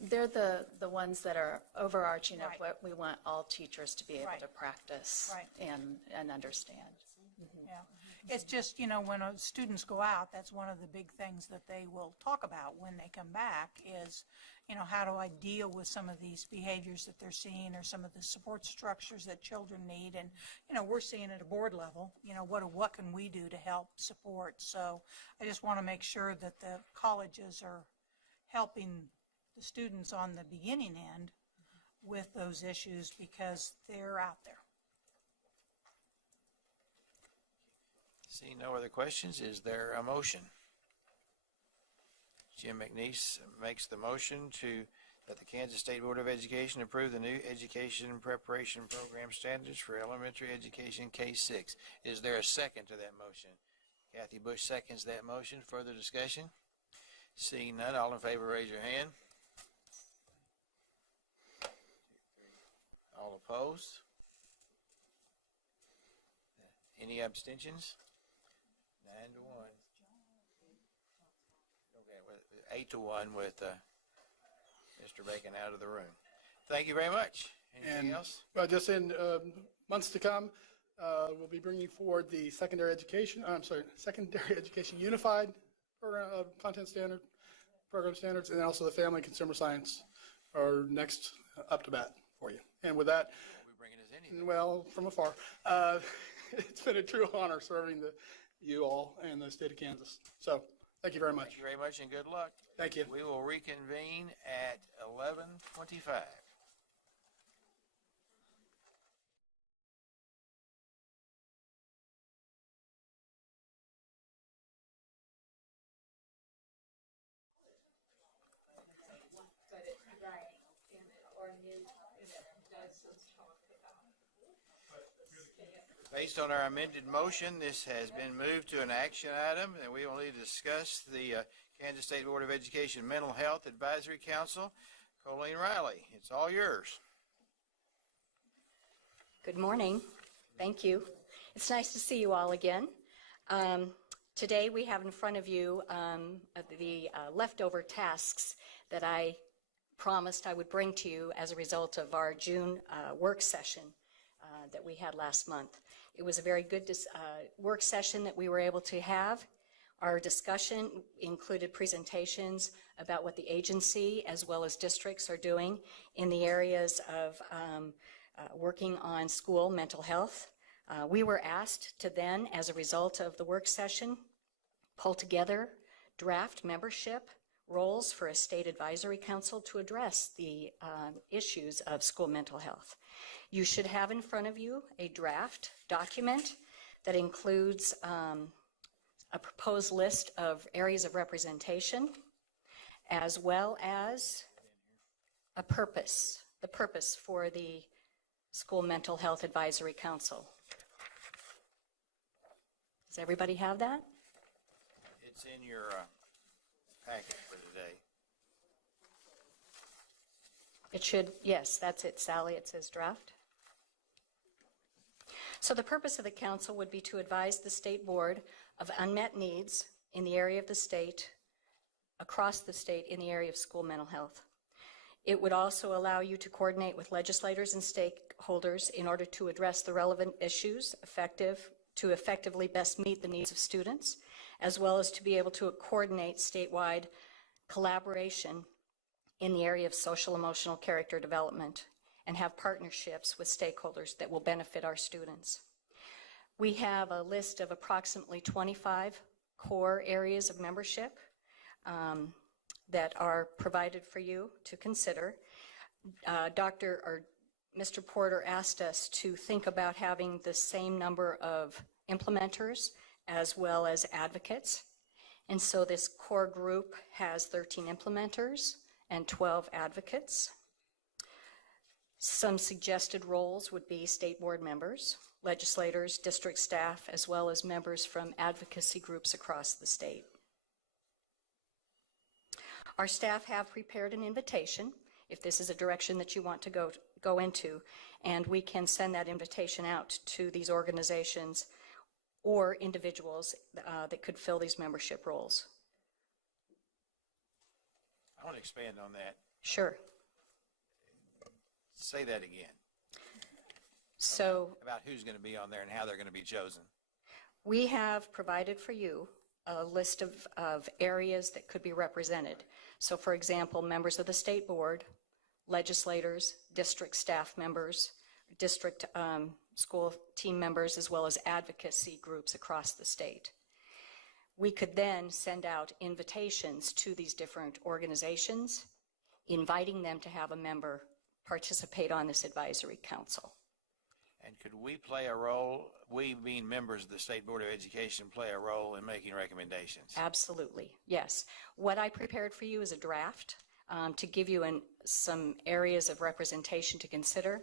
they're the ones that are overarching of Right. what we want all teachers to be able Right. to practice Right. and understand. Yeah. It's just, you know, when students go out, that's one of the big things that they will talk about when they come back is, you know, how do I deal with some of these behaviors that they're seeing or some of the support structures that children need? And, you know, we're seeing at a board level, you know, what can we do to help support? So I just want to make sure that the colleges are helping the students on the beginning end with those issues because they're out there. See no other questions. Is there a motion? Jim McNeese makes the motion that the Kansas State Board of Education approve the new education preparation program standards for elementary education K-6. Is there a second to that motion? Kathy Bush seconds that motion. Further discussion? Seeing none, all in favor raise your hand. All opposed? Any abstentions? 9-1. Okay, 8-1 with Mr. Bacon out of the room. Thank you very much. Anything else? Well, just in months to come, we'll be bringing forward the secondary education unified program content standard, program standards, and also the family and consumer science are next up to bat for you. And with that, We bring it as anything. well, from afar, it's been a true honor serving you all and the state of Kansas. So thank you very much. Thank you very much and good luck. Thank you. We will reconvene at 11:25. Based on our amended motion, this has been moved to an action item, and we will need to discuss the Kansas State Board of Education Mental Health Advisory Council. Colleen Riley, it's all yours. Good morning. Thank you. It's nice to see you all again. Today we have in front of you the leftover tasks that I promised I would bring to you as a result of our June work session that we had last month. It was a very good work session that we were able to have. Our discussion included presentations about what the agency as well as districts are doing in the areas of working on school mental health. We were asked to then, as a result of the work session, pull together draft membership roles for a state advisory council to address the issues of school mental health. You should have in front of you a draft document that includes a proposed list of areas of representation, as well as a purpose, the purpose for the School Mental Health Advisory Council. Does everybody have that? It's in your packet for today. It should, yes, that's it, Sally, it says draft. So the purpose of the council would be to advise the state board of unmet needs in the area of the state, across the state in the area of school mental health. It would also allow you to coordinate with legislators and stakeholders in order to address the relevant issues to effectively best meet the needs of students, as well as to be able to coordinate statewide collaboration in the area of social emotional character development and have partnerships with stakeholders that will benefit our students. We have a list of approximately 25 core areas of membership that are provided for you to consider. Mr. Porter asked us to think about having the same number of implementers as well as advocates. And so this core group has 13 implementers and 12 advocates. Some suggested roles would be state board members, legislators, district staff, as well as members from advocacy groups across the state. Our staff have prepared an invitation, if this is a direction that you want to go into, and we can send that invitation out to these organizations or individuals that could fill these membership roles. I want to expand on that. Sure. Say that again. So About who's going to be on there and how they're going to be chosen. we have provided for you a list of areas that could be represented. So for example, members of the state board, legislators, district staff members, district school team members, as well as advocacy groups across the state. We could then send out invitations to these different organizations, inviting them to have a member participate on this advisory council. And could we play a role, we being members of the State Board of Education, play a role in making recommendations? Absolutely, yes. What I prepared for you is a draft to give you some areas of representation to consider.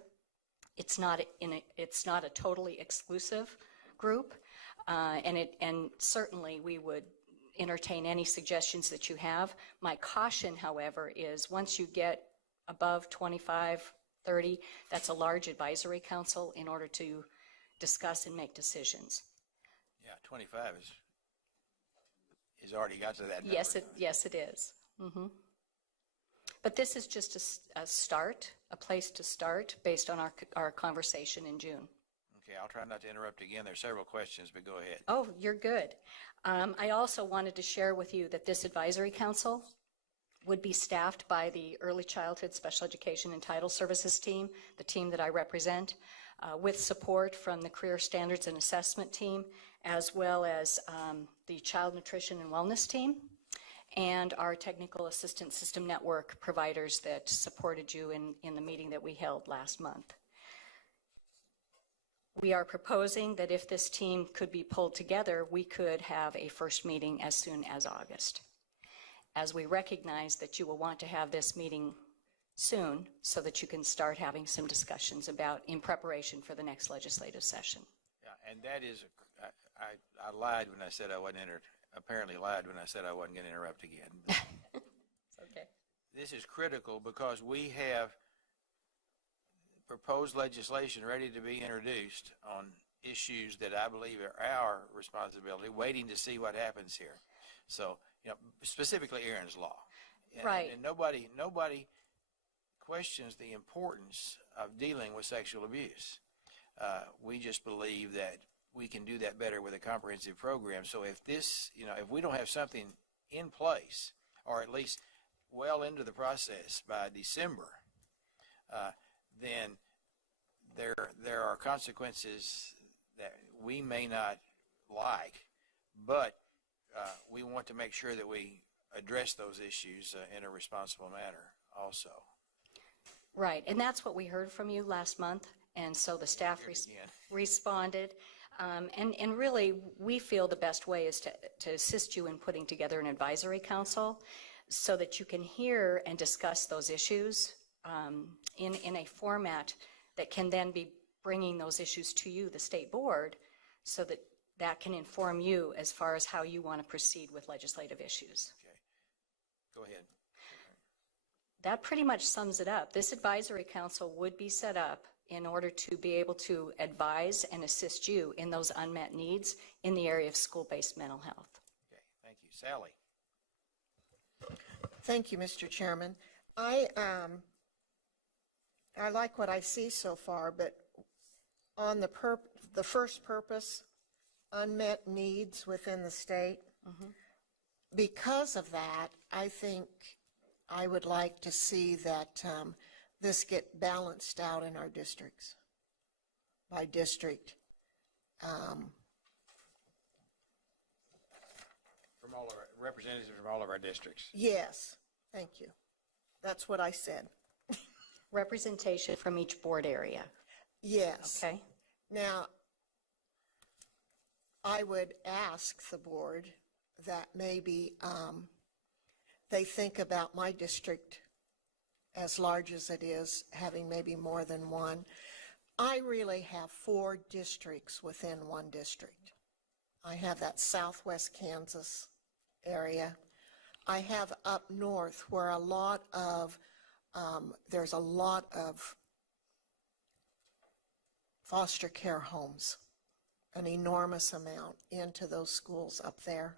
It's not a totally exclusive group, and certainly we would entertain any suggestions that you have. My caution, however, is once you get above 25, 30, that's a large advisory council in order to discuss and make decisions. Yeah, 25 is already got to that number. Yes, it is. Mm-hmm. But this is just a start, a place to start based on our conversation in June. Okay, I'll try not to interrupt again. There's several questions, but go ahead. Oh, you're good. I also wanted to share with you that this advisory council would be staffed by the Early Childhood Special Education and Title Services team, the team that I represent, with support from the Career Standards and Assessment team, as well as the Child Nutrition and Wellness team, and our Technical Assistance System Network providers that supported you in the meeting that we held last month. We are proposing that if this team could be pulled together, we could have a first meeting as soon as August, as we recognize that you will want to have this meeting soon so that you can start having some discussions about in preparation for the next legislative session. Yeah, and that is, I lied when I said I wasn't apparently lied when I said I wasn't going to interrupt again. It's okay. This is critical because we have proposed legislation ready to be introduced on issues that I believe are our responsibility, waiting to see what happens here. So, specifically Aaron's Law. Right. And nobody questions the importance of dealing with sexual abuse. We just believe that we can do that better with a comprehensive program. So if if we don't have something in place, or at least well into the process by December, then there are consequences that we may not like, but we want to make sure that we address those issues in a responsible manner also. Right, and that's what we heard from you last month, and so the staff responded. And really, we feel the best way is to assist you in putting together an advisory council so that you can hear and discuss those issues in a format that can then be bringing those issues to you, the state board, so that can inform you as far as how you want to proceed with legislative issues. Okay, go ahead. That pretty much sums it up. This advisory council would be set up in order to be able to advise and assist you in those unmet needs in the area of school-based mental health. Okay, thank you. Sally. Thank you, Mr. Chairman. I like what I see so far, but on the first purpose, unmet needs within the state, because of that, I think I would like to see that this get balanced out in our districts, by district. From all of our representatives from all of our districts. Yes, thank you. That's what I said. Representation from each board area. Yes. Okay. Now, I would ask the board that maybe they think about my district, as large as it is, having maybe more than one. I really have 4 districts within one district. I have that southwest Kansas area. I have up north where there's a lot of foster care homes, an enormous amount into those schools up there.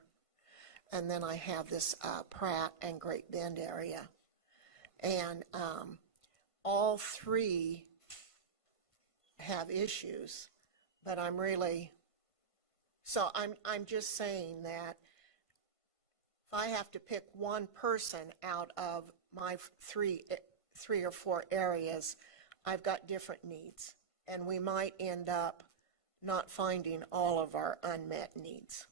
And then I have this Pratt and Great Bend area. And all three have issues, but I'm just saying that if I have to pick one person out of my three or four areas, I've got different needs, and we might end up not finding all of our unmet needs.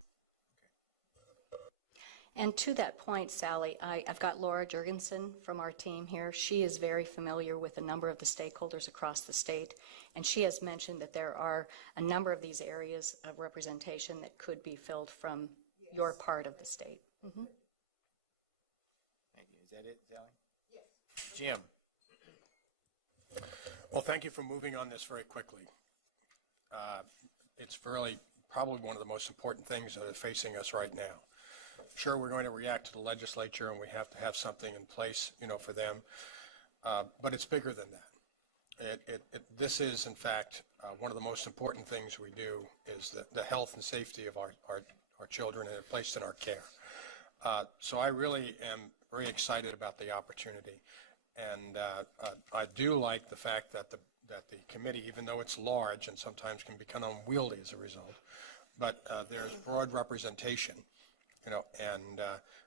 And to that point, Sally, I've got Laura Jurgensen from our team here. She is very familiar with a number of the stakeholders across the state, and she has mentioned that there are a number of these areas of representation that could be filled from your part of the state. Mm-hmm. Thank you. Is that it, Sally? Yes. Jim? Well, thank you for moving on this very quickly. It's really probably one of the most important things that are facing us right now. Sure, we're going to react to the legislature, and we have to have something in place, for them, but it's bigger than that. This is, in fact, one of the most important things we do is the health and safety of our children and placed in our care. So I really am very excited about the opportunity, and I do like the fact that the committee, even though it's large and sometimes can become unwieldy as a result, but there's broad representation, and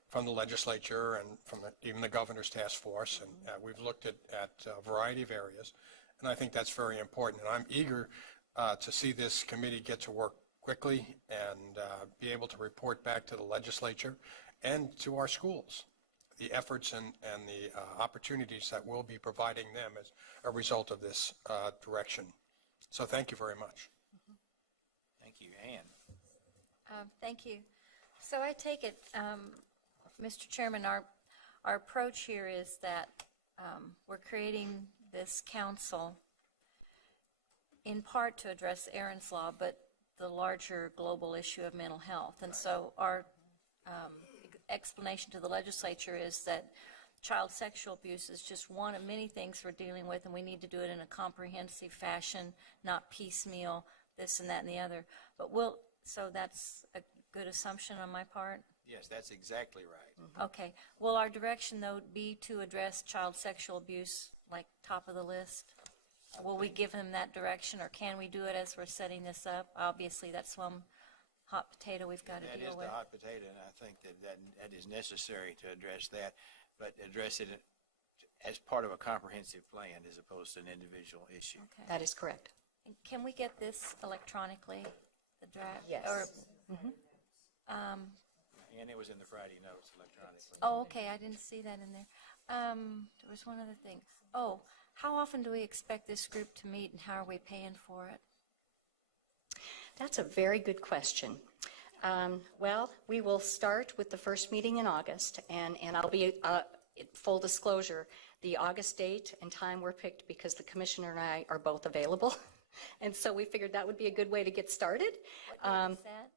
from the legislature and from even the governor's task force, and we've looked at a variety of areas, and I think that's very important. And I'm eager to see this committee get to work quickly and be able to report back to the legislature and to our schools the efforts and the opportunities that we'll be providing them as a result of this direction. So thank you very much. Thank you. Ann? Thank you. So I take it, Mr. Chairman, our approach here is that we're creating this council in part to address Aaron's Law, but the larger global issue of mental health. And so our explanation to the legislature is that child sexual abuse is just one of many things we're dealing with, and we need to do it in a comprehensive fashion, not piecemeal, this and that and the other. But so that's a good assumption on my part? Yes, that's exactly right. Okay. Will our direction, though, be to address child sexual abuse, like top of the list? Will we give them that direction, or can we do it as we're setting this up? Obviously, that's one hot potato we've got to deal with. That is the hot potato, and I think that is necessary to address that, but address it as part of a comprehensive plan as opposed to an individual issue. Okay. That is correct. And can we get this electronically, the draft? Yes. Or, And it was in the Friday notes electronically. oh, okay, I didn't see that in there. There was one other thing. Oh, how often do we expect this group to meet, and how are we paying for it? That's a very good question. Well, we will start with the first meeting in August, and I'll be, full disclosure, the August date and time were picked because the commissioner and I are both available, and so we figured that would be a good way to get started. What date is that?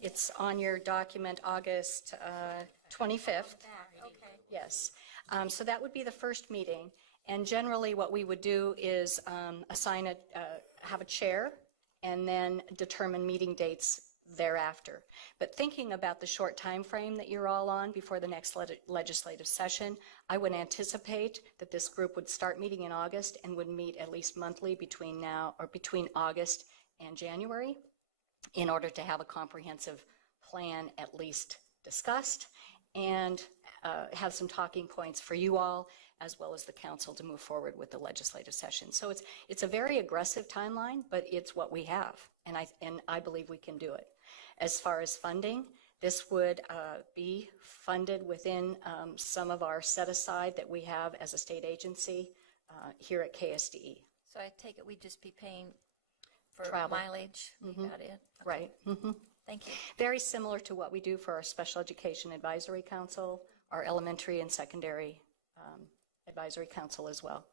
It's on your document, August 25th. Okay. Yes. So that would be the first meeting, and generally what we would do is have a chair and then determine meeting dates thereafter. But thinking about the short time frame that you're all on before the next legislative session, I would anticipate that this group would start meeting in August and would meet at least monthly between August and January in order to have a comprehensive plan at least discussed and have some talking points for you all as well as the council to move forward with the legislative session. So it's a very aggressive timeline, but it's what we have, and I believe we can do it. As far as funding, this would be funded within some of our set aside that we have as a state agency here at KSDE. So I take it we'd just be paying for Travel. Mileage? Mm-hmm. Got it? Okay. Right. Mm-hmm. Thank you. Very similar to what we do for our Special Education Advisory Council, our Elementary and Secondary Advisory Council as well.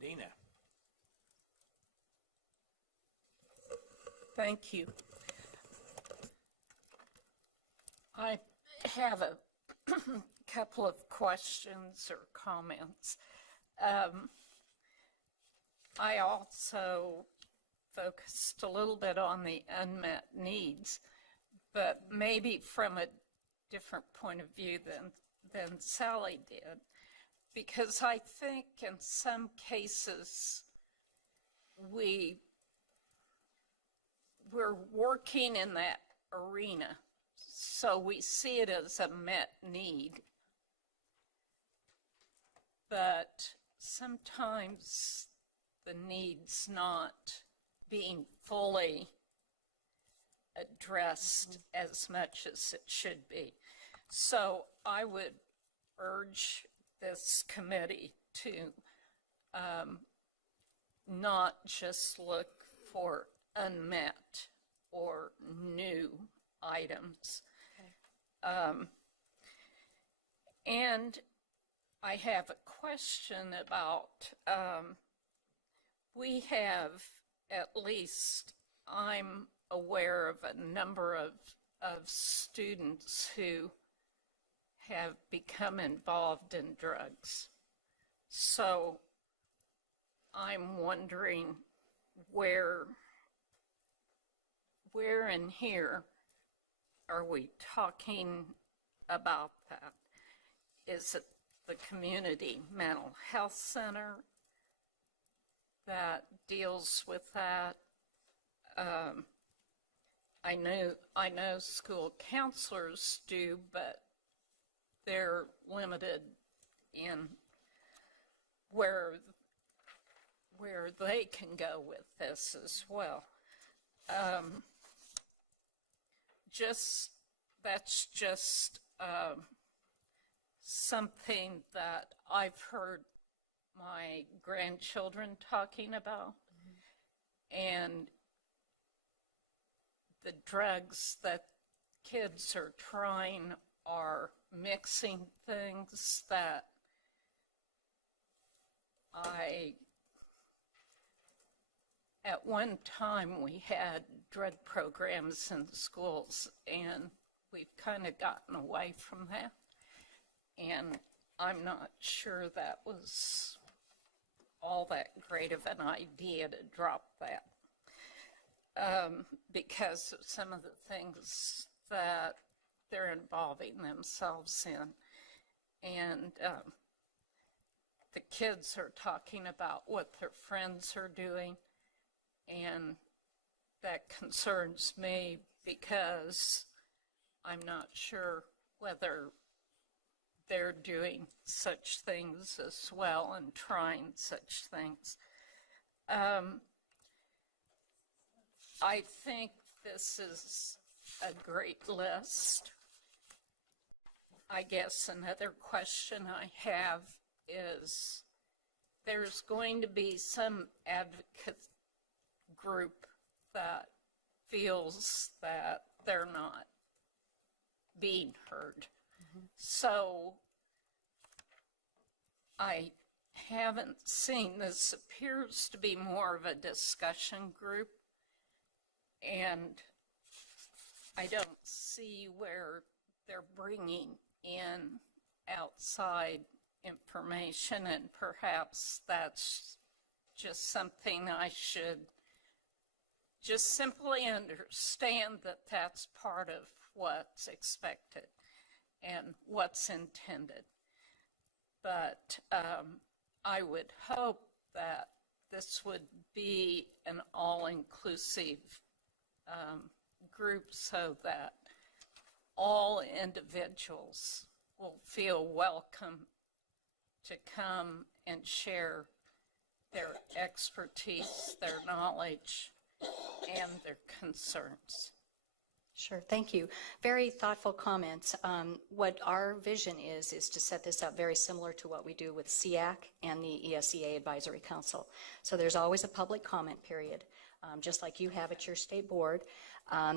Dina? Thank you. I have a couple of questions or comments. I also focused a little bit on the unmet needs, but maybe from a different point of view than Sally did, because I think in some cases we're working in that arena, so we see it as a met need, but sometimes the need's not being fully addressed as much as it should be. So I would urge this committee to not just look for unmet or new items. Okay. And I have a question about, we have, at least I'm aware of a number of students who have become involved in drugs. So I'm wondering where in here are we talking about that? Is it the community mental health center that deals with that? I know school counselors do, but they're limited in where they can go with this as well. That's just something that I've heard my grandchildren talking about. And the drugs that kids are trying are mixing things that at one time we had drug programs in the schools, and we've kind of gotten away from that. And I'm not sure that was all that great of an idea to drop that, because of some of the things that they're involving themselves in. And the kids are talking about what their friends are doing, and that concerns me because I'm not sure whether they're doing such things as well and trying such things. I think this is a great list. I guess another question I have is, there's going to be some advocate group that feels that they're not being heard. So I haven't seen, this appears to be more of a discussion group, and I don't see where they're bringing in outside information, and perhaps that's just something I should just simply understand, that that's part of what's expected and what's intended. But I would hope that this would be an all-inclusive group, so that all individuals will feel welcome to come and share their expertise, their knowledge, and their concerns. Sure, thank you. Very thoughtful comments. What our vision is to set this up very similar to what we do with SEAC and the ESEA Advisory Council. So there's always a public comment period, just like you have at your state board.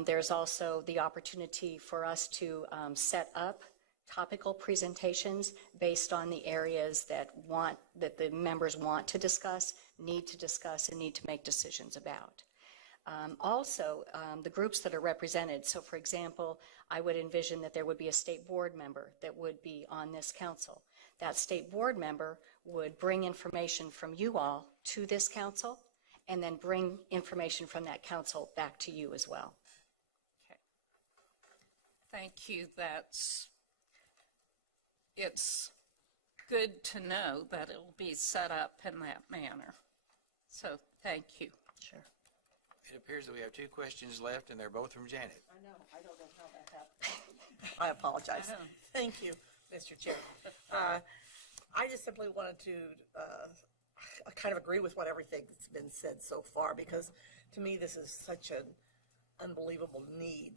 There's also the opportunity for us to set up topical presentations based on the areas that the members want to discuss, need to discuss, and need to make decisions about. Also, the groups that are represented. So, for example, I would envision that there would be a state board member that would be on this council. That state board member would bring information from you all to this council and then bring information from that council back to you as well. Okay. Thank you. It's good to know that it'll be set up in that manner. So thank you. Sure. It appears that we have 2 questions left, and they're both from Janet. I know, I don't know how that happened. I apologize. Thank you, Mr. Chair. I just simply wanted to kind of agree with what everything that's been said so far, because to me this is such an unbelievable need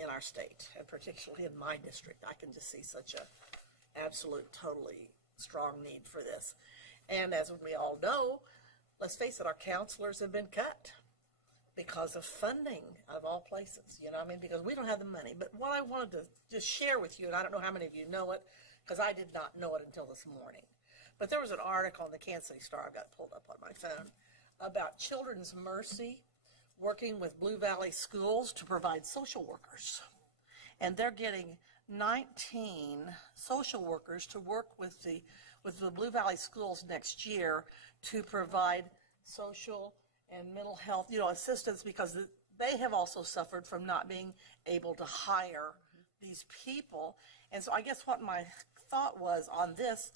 in our state, and particularly in my district. I can just see such a absolute, totally strong need for this. And as we all know, let's face it, our counselors have been cut because of funding, of all places, you know what I mean? Because we don't have the money. But what I wanted to just share with you, and I don't know how many of you know it, because I did not know it until this morning, but there was an article in the Kansas City Star, I've got pulled up on my phone, about Children's Mercy working with Blue Valley Schools to provide social workers. And they're getting 19 social workers to work with the Blue Valley Schools next year to provide social and mental health, you know, assistance, because they have also suffered from not being able to hire these people. And so I guess what my thought was on this,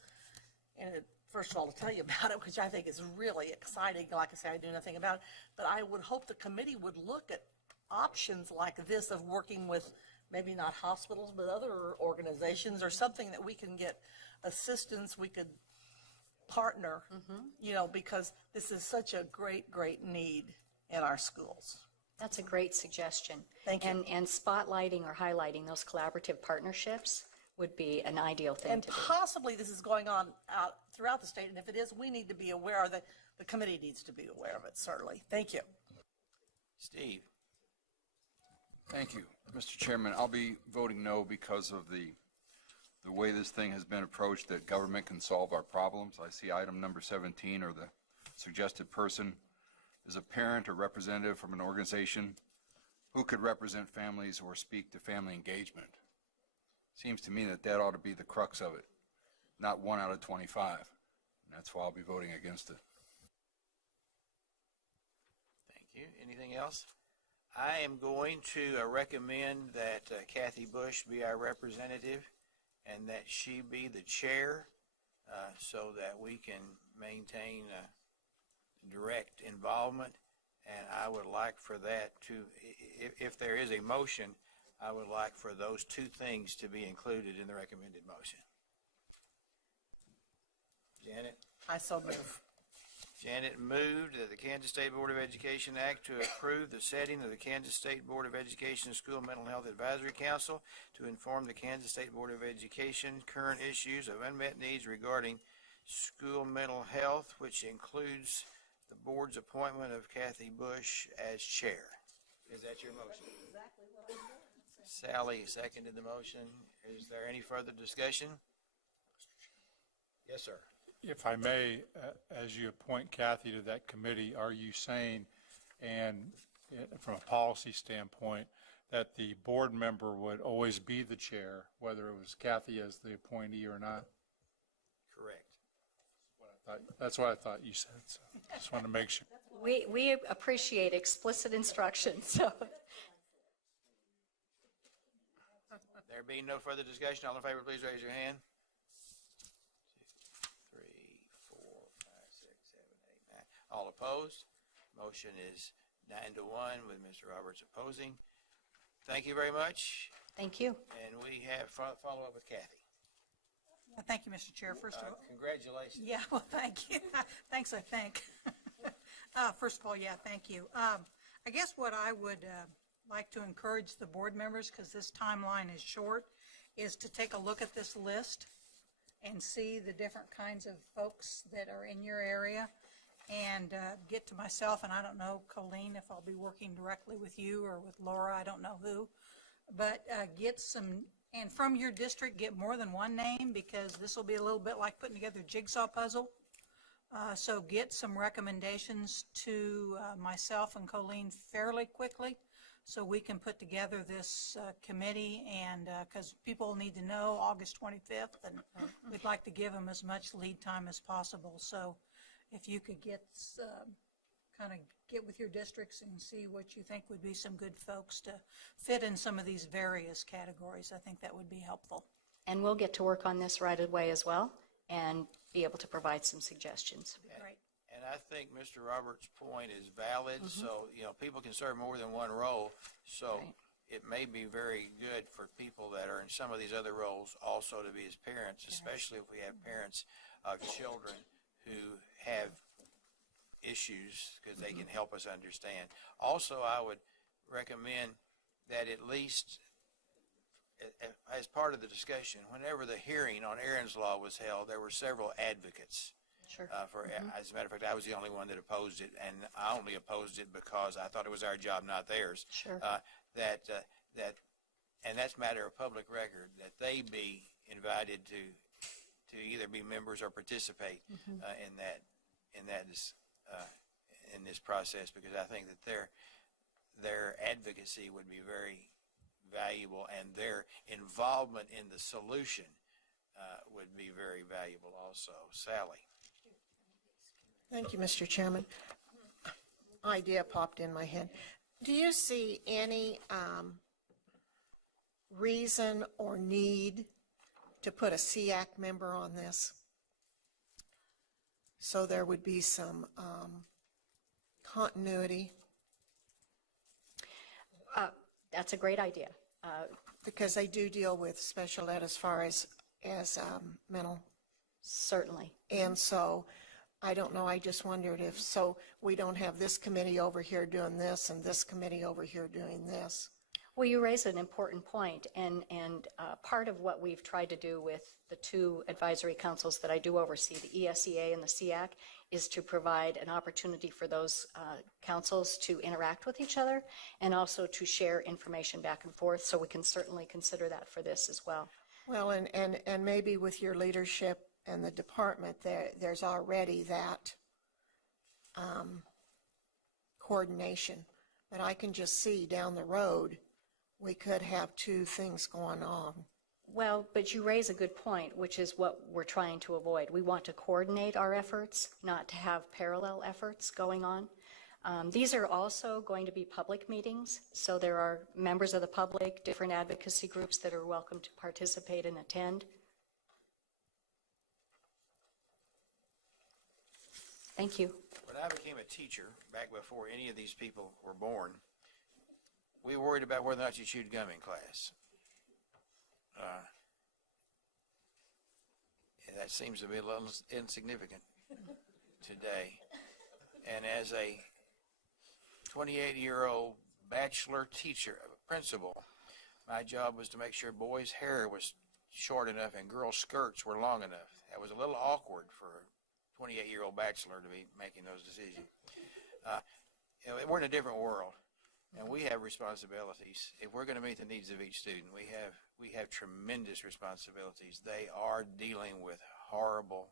and first of all, to tell you about it, which I think is really exciting. Like I say, I do nothing about it, but I would hope the committee would look at options like this of working with maybe not hospitals, but other organizations or something that we can get assistance, we could partner, you know, because this is such a great, great need in our schools. That's a great suggestion. Thank you. And spotlighting or highlighting those collaborative partnerships would be an ideal thing And to do. possibly this is going on out throughout the state, and if it is, we need to be aware of it. The committee needs to be aware of it, certainly. Thank you. Steve. Thank you. Mr. Chairman, I'll be voting no because of the way this thing has been approached, that government can solve our problems. I see item number 17, or the suggested person, is a parent or representative from an organization who could represent families or speak to family engagement. Seems to me that ought to be the crux of it, not 1 out of 25. And that's why I'll be voting against it. Thank you. Anything else? I am going to recommend that Kathy Bush be our representative and that she be the chair so that we can maintain direct involvement. And I would like for that to, if there is a motion, I would like for those 2 things to be included in the recommended motion. Janet? I so move. Janet moved that the Kansas State Board of Education act to approve the setting of the Kansas State Board of Education School Mental Health Advisory Council to inform the Kansas State Board of Education current issues of unmet needs regarding school mental health, which includes the board's appointment of Kathy Bush as chair. Is that your motion? Exactly what I'm doing. Sally seconded the motion. Is there any further discussion? Yes, sir. If I may, as you appoint Kathy to that committee, are you saying, and from a policy standpoint, that the board member would always be the chair, whether it was Kathy as the appointee or not? Correct. That's what I thought you said, so just want to make sure. We appreciate explicit instructions. So. There being no further discussion, all in favor, please raise your hand. 2, 3, 4, 5, 6, 7, 8, 9. All opposed? Motion is 9-1 with Mr. Roberts opposing. Thank you very much. Thank you. And we have follow up with Kathy. Thank you, Mr. Chair. First of all, congratulations. yeah, well, thank you. Thanks, I think. First of all, yeah, thank you. I guess what I would like to encourage the board members, because this timeline is short, is to take a look at this list and see the different kinds of folks that are in your area, and get to myself, and I don't know, Colleen, if I'll be working directly with you or with Laura, I don't know who, but get some, and from your district, get more than one name, because this will be a little bit like putting together a jigsaw puzzle. So get some recommendations to myself and Colleen fairly quickly so we can put together this committee, and because people need to know August 25th, and we'd like to give them as much lead time as possible. So if you could get kind of get with your districts and see what you think would be some good folks to fit in some of these various categories, I think that would be helpful. And we'll get to work on this right away as well and be able to provide some suggestions. Great. And I think Mr. Roberts' point is valid. So, people can serve more than one role. So it may be very good for people that are in some of these other roles also to be as parents, especially if we have parents of children who have issues, because they can help us understand. Also, I would recommend that at least as part of the discussion, whenever the hearing on Aaron's Law was held, there were several advocates. Sure. As a matter of fact, I was the only one that opposed it, and I only opposed it because I thought it was our job, not theirs. Sure. And that's a matter of public record, that they be invited to either be members or participate in this process, because I think that their advocacy would be very valuable, and their involvement in the solution would be very valuable also. Sally. Thank you, Mr. Chairman. Idea popped in my head. Do you see any reason or need to put a SEAC member on this? So there would be some continuity. That's a great idea. Because they do deal with special ed as far as mental. Certainly. And so, I don't know, I just wondered if, so we don't have this committee over here doing this and this committee over here doing this. Well, you raise an important point, and part of what we've tried to do with the two advisory councils that I do oversee, the ESEA and the SEAC, is to provide an opportunity for those councils to interact with each other and also to share information back and forth, so we can certainly consider that for this as well. Well, and maybe with your leadership and the department, there's already that coordination, but I can just see down the road we could have two things going on. Well, but you raise a good point, which is what we're trying to avoid. We want to coordinate our efforts, not to have parallel efforts going on. These are also going to be public meetings, so there are members of the public, different advocacy groups that are welcome to participate and attend. Thank you. When I became a teacher, back before any of these people were born, we worried about whether or not you chewed gum in class. That seems to be a little insignificant today. And as a 28-year-old bachelor teacher, principal, my job was to make sure boys' hair was short enough and girls' skirts were long enough. That was a little awkward for a 28-year-old bachelor to be making those decisions. We're in a different world, and we have responsibilities. If we're going to meet the needs of each student, we have tremendous responsibilities. They are dealing with horrible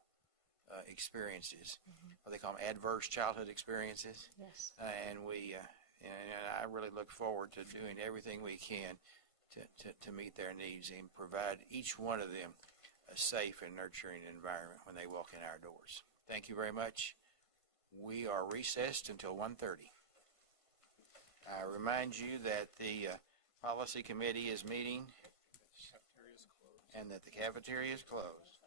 experiences, what they call them adverse childhood experiences. Yes. And I really look forward to doing everything we can to meet their needs and provide each one of them a safe and nurturing environment when they walk in our doors. Thank you very much. We are recessed until 1:30. I remind you that the policy committee is meeting and that the cafeteria is closed.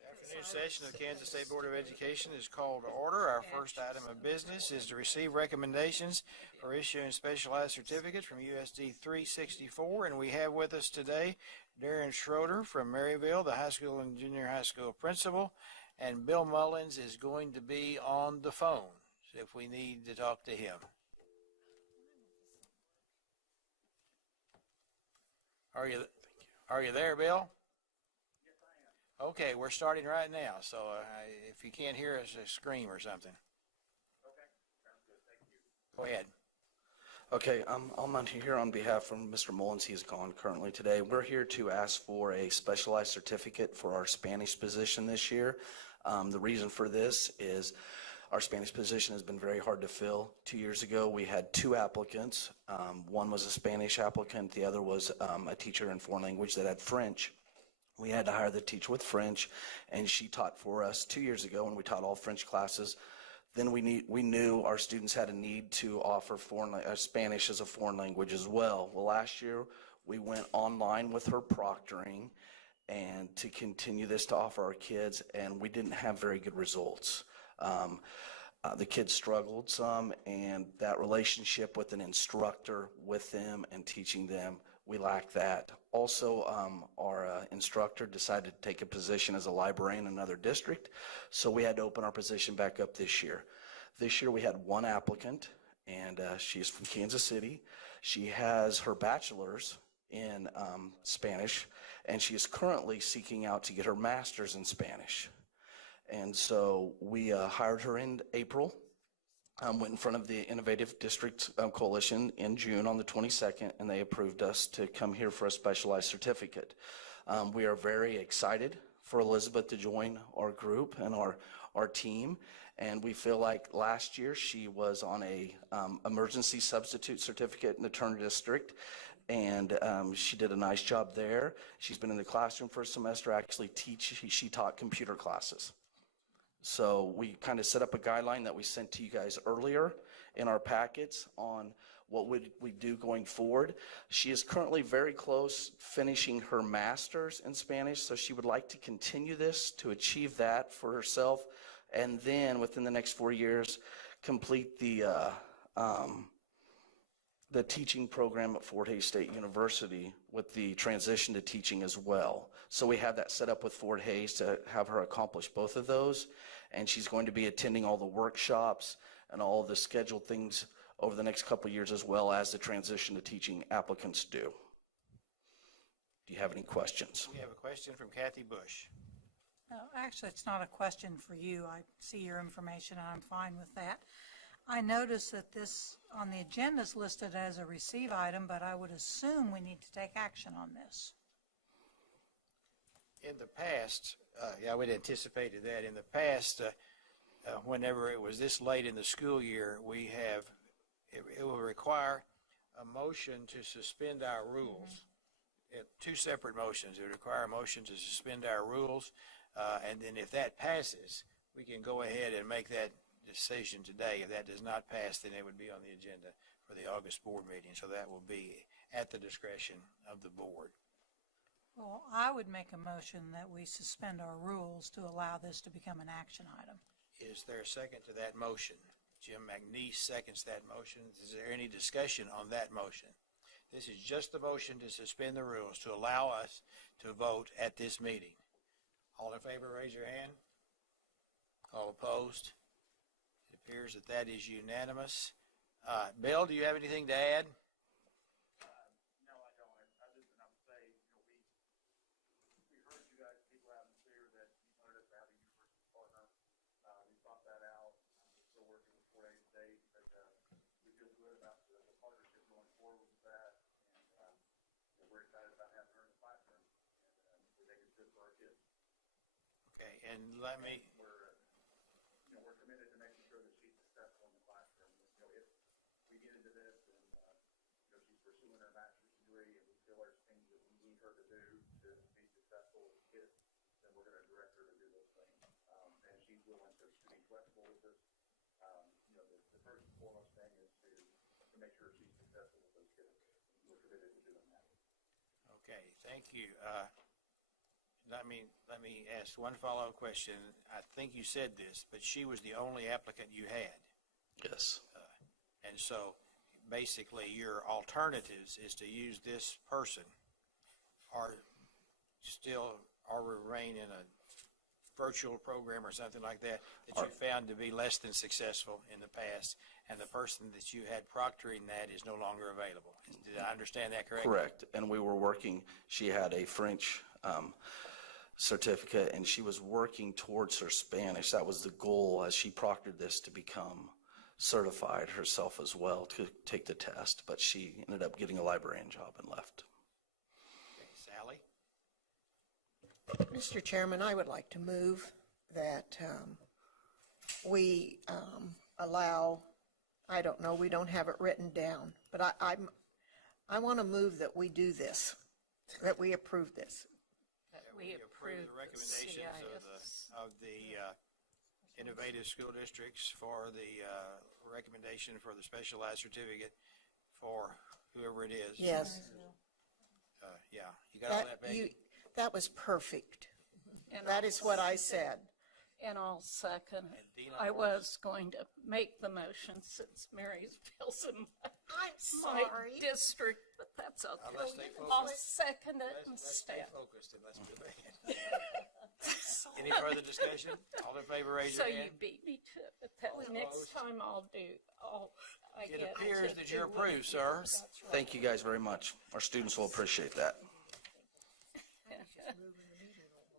The afternoon session of the Kansas State Board of Education is called to order. Our first item of business is to receive recommendations for issuing specialized certificates from USD 364, and we have with us today Darren Schroeder from Maryville, the high school and junior high school principal, and Bill Mullins is going to be on the phone if we need to talk to him. Are you there, Bill? Okay, we're starting right now, so if you can't hear us, scream or something. Okay, sounds good. Thank you. Go ahead. Okay, I'm on here on behalf of Mr. Mullins. He's gone currently today. We're here to ask for a specialized certificate for our Spanish position this year. The reason for this is our Spanish position has been very hard to fill. 2 years ago, we had 2 applicants. One was a Spanish applicant. The other was a teacher in foreign language that had French. We had to hire the teacher with French, and she taught for us 2 years ago, and we taught all French classes. Then we knew our students had a need to offer Spanish as a foreign language as well. Well, last year we went online with her proctoring and to continue this to offer our kids, and we didn't have very good results. The kids struggled some, and that relationship with an instructor with them and teaching them, we lacked that. Also, our instructor decided to take a position as a librarian in another district, so we had to open our position back up this year. This year we had 1 applicant, and she's from Kansas City. She has her bachelor's in Spanish, and she is currently seeking out to get her master's in Spanish. And so we hired her in April. Went in front of the Innovative District Coalition in June on the 22nd, and they approved us to come here for a specialized certificate. We are very excited for Elizabeth to join our group and our team, and we feel like last year she was on a emergency substitute certificate in the Turner District, and she did a nice job there. She's been in the classroom for a semester, actually she taught computer classes. So we kind of set up a guideline that we sent to you guys earlier in our packets on what would we do going forward. She is currently very close finishing her master's in Spanish, so she would like to continue this to achieve that for herself, and then within the next 4 years complete the teaching program at Fort Hays State University with the transition to teaching as well. So we have that set up with Fort Hays to have her accomplish both of those, and she's going to be attending all the workshops and all the scheduled things over the next couple of years, as well as the transition to teaching applicants do. Do you have any questions? We have a question from Kathy Bush. No, actually, it's not a question for you. I see your information, and I'm fine with that. I noticed that this on the agenda is listed as a receive item, but I would assume we need to take action on this. In the past, yeah, we'd anticipated that. In the past, whenever it was this late in the school year, it will require a motion to suspend our rules. Two separate motions. It would require a motion to suspend our rules, and then if that passes, we can go ahead and make that decision today. If that does not pass, then it would be on the agenda for the August board meeting, so that will be at the discretion of the board. Well, I would make a motion that we suspend our rules to allow this to become an action item. Is there a second to that motion? Jim McNeese seconds that motion. Is there any discussion on that motion? This is just the motion to suspend the rules to allow us to vote at this meeting. All in favor, raise your hand. All opposed? It appears that that is unanimous. Bill, do you have anything to add? No, I don't. Other than I would say, we heard you guys, people out there, that you wanted us to have a university partner. We thought that out. We're still working with 4 days today, but we feel good about the partnership going forward with that. And we're excited about having her in the classroom. And we think it's good for our kids. Okay, and let me... We're committed to making sure that she's successful in the classroom. If we get into this and she's pursuing her master's degree and we feel there's things that we need her to do to be successful with kids, then we're going to direct her to do those things. And she's willing to be flexible with this. The first and foremost thing is to make sure she's successful with those kids. We're committed to doing that. Okay, thank you. Let me ask one follow-up question. I think you said this, but she was the only applicant you had. Yes. And so basically your alternatives is to use this person or remain in a virtual program or something like that you found to be less than successful in the past, and the person that you had proctoring that is no longer available. Did I understand that correctly? Correct. And we were working, she had a French certificate, and she was working towards her Spanish. That was the goal as she proctored this, to become certified herself as well to take the test, but she ended up getting a librarian job and left. Sally? Mr. Chairman, I would like to move that we allow, I don't know, we don't have it written down, but I want to move that we do this, that we approve this. That we approve the recommendations of the innovative school districts for the recommendation for the specialized certificate for whoever it is. Yes. Yeah, you got all that, Becky? That was perfect. And That is what I said. And I'll second it. I was going to make the motion since Marysville's in my district, but that's okay. Let's stay I'll focused. second it Let's stay instead. focused and let's move ahead. Any further discussion? All in favor, raise So your you hand. beat me to it, but that next time I It get appears to that you're do what- approved, sir. That's right. Thank you guys very much. Our students will appreciate that.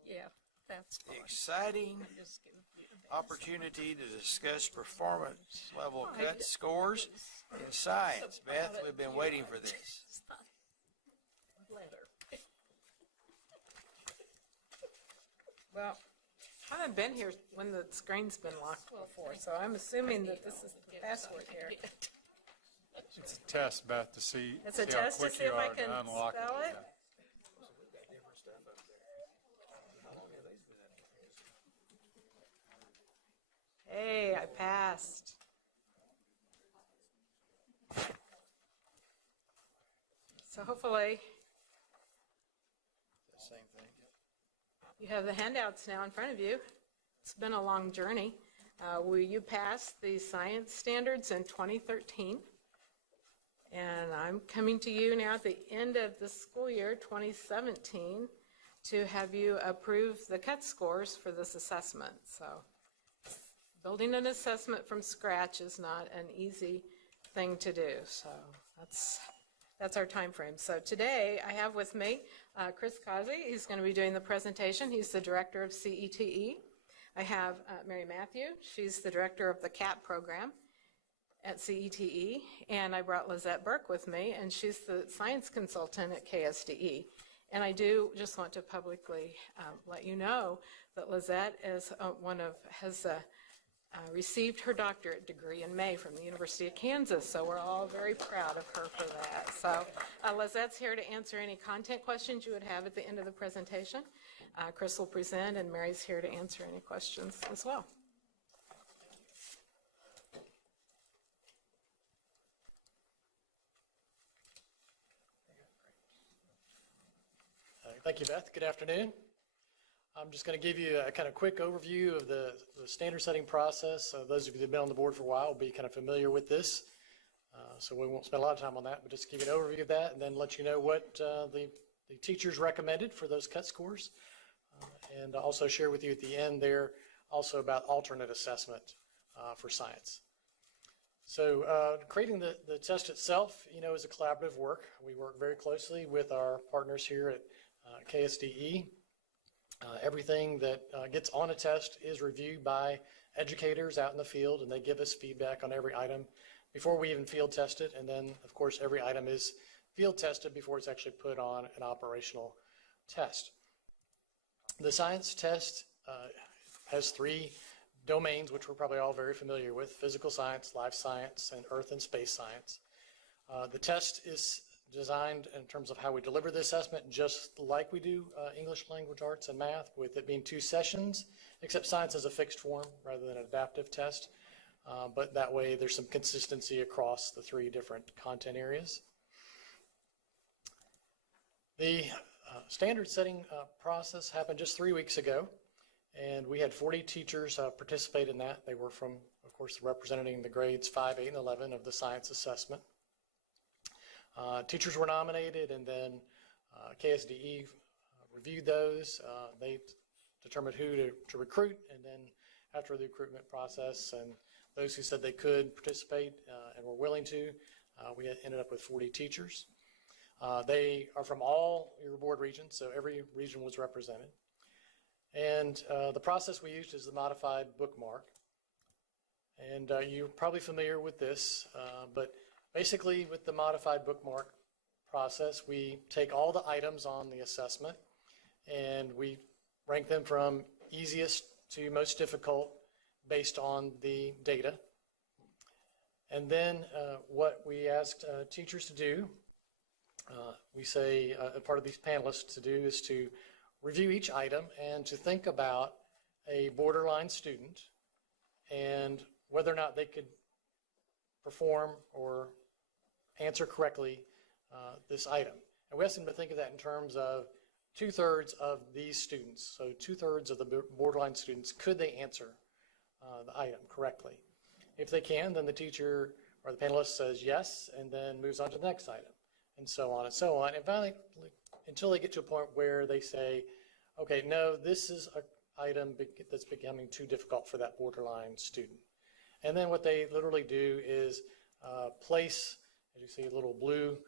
Yeah, that's fine. Exciting I'm just giving you the best. opportunity to discuss performance level I cut get- scores in science. Beth, we've been waiting for this. Letter. Well, I haven't been here when the screen's been locked before, so I'm assuming that this is the password here. It's a test, Beth, to see It's a how test to quick see you if I are to can unlock spell it? Yeah. Hey, I passed. So hopefully Same thing. you have the handouts now in front of you. It's been a long journey. You passed the science standards in 2013. And I'm coming to you now at the end of the school year, 2017, to have you approve the cut scores for this assessment. So building an assessment from scratch is not an easy thing to do. So that's our time frame. So today I have with me Chris Causey. He's going to be doing the presentation. He's the director of CETE. I have Mary Matthew. She's the director of the CAP program at CETE. And I brought Lizette Burke with me, and she's the science consultant at KSDE. And I do just want to publicly let you know that Lizette is has received her doctorate degree in May from the University of Kansas, so we're all very proud of her for that. So Lizette's here to answer any content questions you would have at the end of the presentation. Chris will present, and Mary's here to answer any questions as well. Thank you, Beth. Good afternoon. I'm just going to give you a kind of quick overview of the standard setting process. Those of you that have been on the board for a while will be kind of familiar with this. So we won't spend a lot of time on that, but just give you an overview of that and then let you know what the teachers recommended for those cut scores. And also share with you at the end there also about alternate assessment for science. So creating the test itself, is a collaborative work. We work very closely with our partners here at KSDE. Everything that gets on a test is reviewed by educators out in the field, and they give us feedback on every item before we even field test it. And then, of course, every item is field tested before it's actually put on an operational test. The science test has three domains, which we're probably all very familiar with: physical science, life science, and earth and space science. The test is designed in terms of how we deliver the assessment, just like we do English language arts and math, with it being 2 sessions, except science is a fixed form rather than an adaptive test. But that way there's some consistency across the 3 different content areas. The standard setting process happened just 3 weeks ago, and we had 40 teachers participate in that. They were from, of course, representing the grades 5, 8, and 11 of the science assessment. Teachers were nominated, and then KSDE reviewed those. They determined who to recruit, and then after the recruitment process and those who said they could participate and were willing to, we ended up with 40 teachers. They are from all your board regions, so every region was represented. And the process we used is the modified bookmark. And you're probably familiar with this, but basically with the modified bookmark process, we take all the items on the assessment and we rank them from easiest to most difficult based on the data. And then what we asked teachers to do, we say a part of these panelists to do is to review each item and to think about a borderline student and whether or not they could perform or answer correctly this item. And we asked them to think of that in terms of 2/3 of these students. So 2/3 of the borderline students, could they answer the item correctly? If they can, then the teacher or the panelist says yes, and then moves on to the next item, and so on and so on. And finally, until they get to a point where they say, okay, no, this is an item that's becoming too difficult for that borderline student. And then what they literally do is place, as you see, a little blue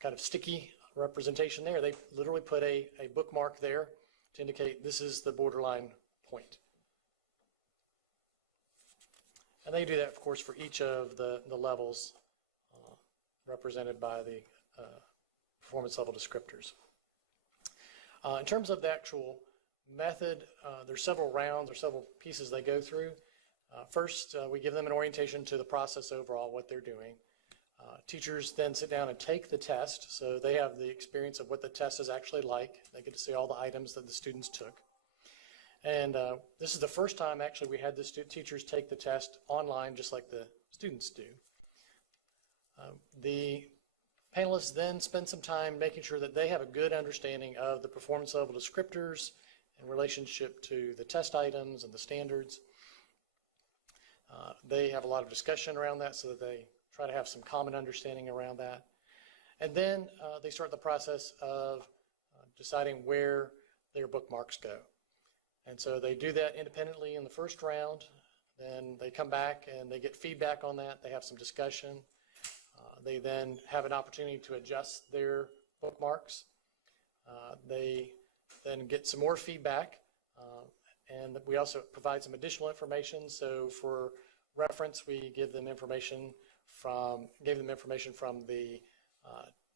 kind of sticky representation there. They literally put a bookmark there to indicate this is the borderline point. And they do that, of course, for each of the levels represented by the performance level descriptors. In terms of the actual method, there's several rounds or several pieces they go through. First, we give them an orientation to the process overall, what they're doing. Teachers then sit down and take the test, so they have the experience of what the test is actually like. They get to see all the items that the students took. And this is the first time, actually, we had the teachers take the test online, just like the students do. The panelists then spend some time making sure that they have a good understanding of the performance level descriptors in relationship to the test items and the standards. They have a lot of discussion around that so that they try to have some common understanding around that. And then they start the process of deciding where their bookmarks go. And so they do that independently in the first round. Then they come back and they get feedback on that. They have some discussion. They then have an opportunity to adjust their bookmarks. They then get some more feedback. And we also provide some additional information. So for reference, we give them information gave them information from the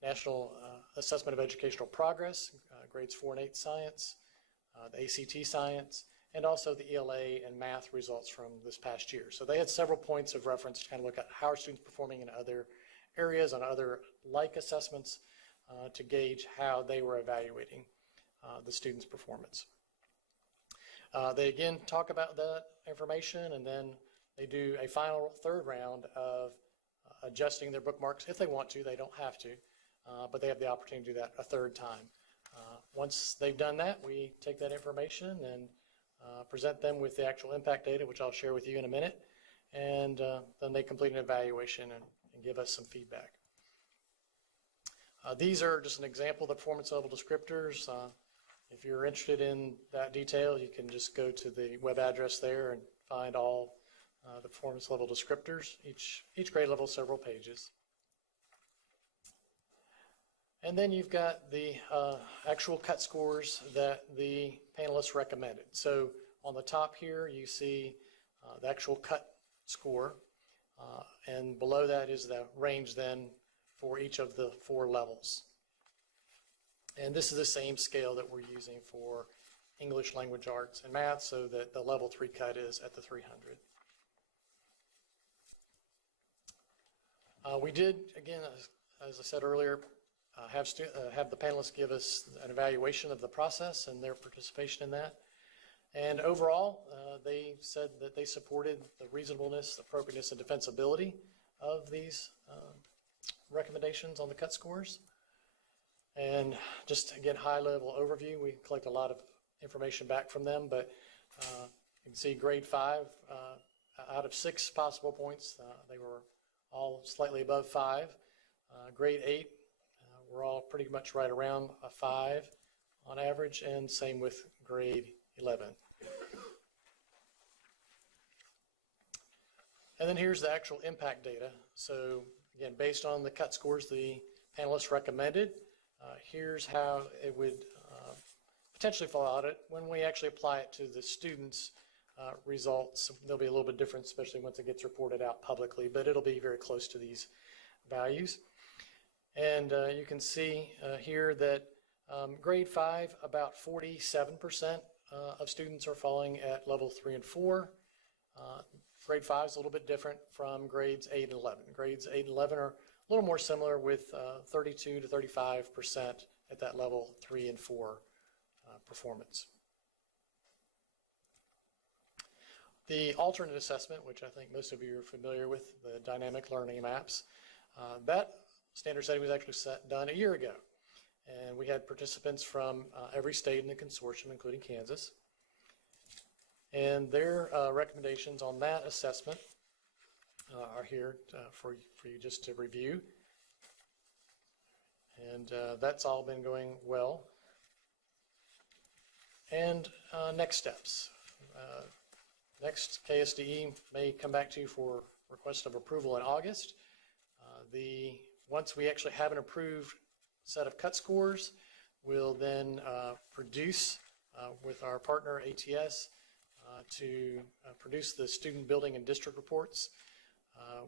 National Assessment of Educational Progress, grades 4 and 8 science, the ACT science, and also the ELA and math results from this past year. So they had several points of reference to kind of look at how are students performing in other areas, on other like assessments, to gauge how they were evaluating the students' performance. They again talk about that information, and then they do a final third round of adjusting their bookmarks if they want to. They don't have to, but they have the opportunity to do that a third time. Once they've done that, we take that information and present them with the actual impact data, which I'll share with you in a minute, and then they complete an evaluation and give us some feedback. These are just an example of the performance level descriptors. If you're interested in that detail, you can just go to the web address there and find all the performance level descriptors. Each grade level, several pages. And then you've got the actual cut scores that the panelists recommended. So on the top here, you see the actual cut score, and below that is the range then for each of the 4 levels. And this is the same scale that we're using for English, language arts, and math, so that the level 3 cut is at the 300. We did, again, as I said earlier, have the panelists give us an evaluation of the process and their participation in that. And overall, they said that they supported the reasonableness, appropriateness, and defensibility of these recommendations on the cut scores. And just, again, high-level overview, we collect a lot of information back from them, but you can see grade 5, out of 6 possible points, they were all slightly above 5. Grade 8, we're all pretty much right around a 5 on average, and same with grade 11. And then here's the actual impact data. So again, based on the cut scores the panelists recommended, here's how it would potentially fall out when we actually apply it to the students results. There'll be a little bit different, especially once it gets reported out publicly, but it'll be very close to these values. And you can see here that grade 5, about 47% of students are falling at level 3 and 4. Grade 5 is a little bit different from grades 8 and 11. Grades 8 and 11 are a little more similar, with 32 to 35% at that level 3 and 4 performance. The alternate assessment, which I think most of you are familiar with, the dynamic learning maps, that standard setting was actually done a year ago. And we had participants from every state in the consortium, including Kansas. And their recommendations on that assessment are here for you just to review. And that's all been going well. And next steps. Next, KSDE may come back to you for request of approval in August. Once we actually have an approved set of cut scores, we'll then produce with our partner ATS to produce the student building and district reports.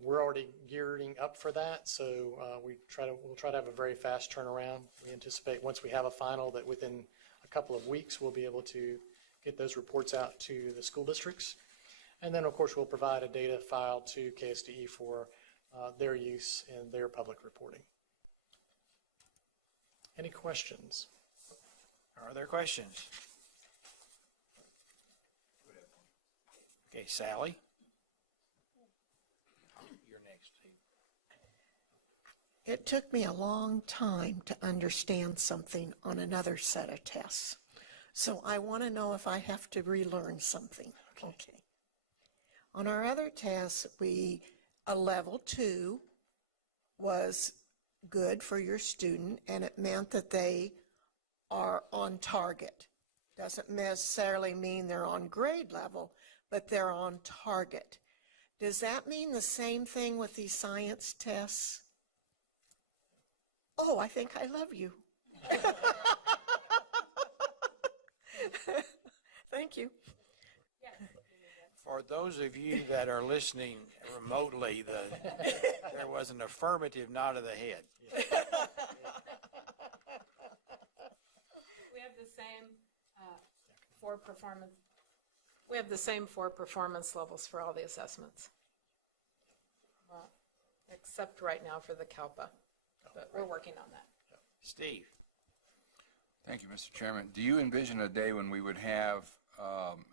We're already gearing up for that, so we'll try to have a very fast turnaround. We anticipate once we have a final that within a couple of weeks we'll be able to get those reports out to the school districts. And then, of course, we'll provide a data file to KSDE for their use in their public reporting. Any questions? Are there questions? Okay, Sally. You're next, Steve. It took me a long time to understand something on another set of tests. So I want to know if I have to relearn something. Okay. On our other tests, a level 2 was good for your student, and it meant that they are on target. Doesn't necessarily mean they're on grade level, but they're on target. Does that mean the same thing with these science tests? Oh, I think I love you. Thank you. For those of you that are listening remotely, there was an affirmative nod of the head. We have the same four performance. We have the same 4 performance levels for all the assessments, except right now for the CALPA. But we're working on that. Steve. Thank you, Mr. Chairman. Do you envision a day when we would have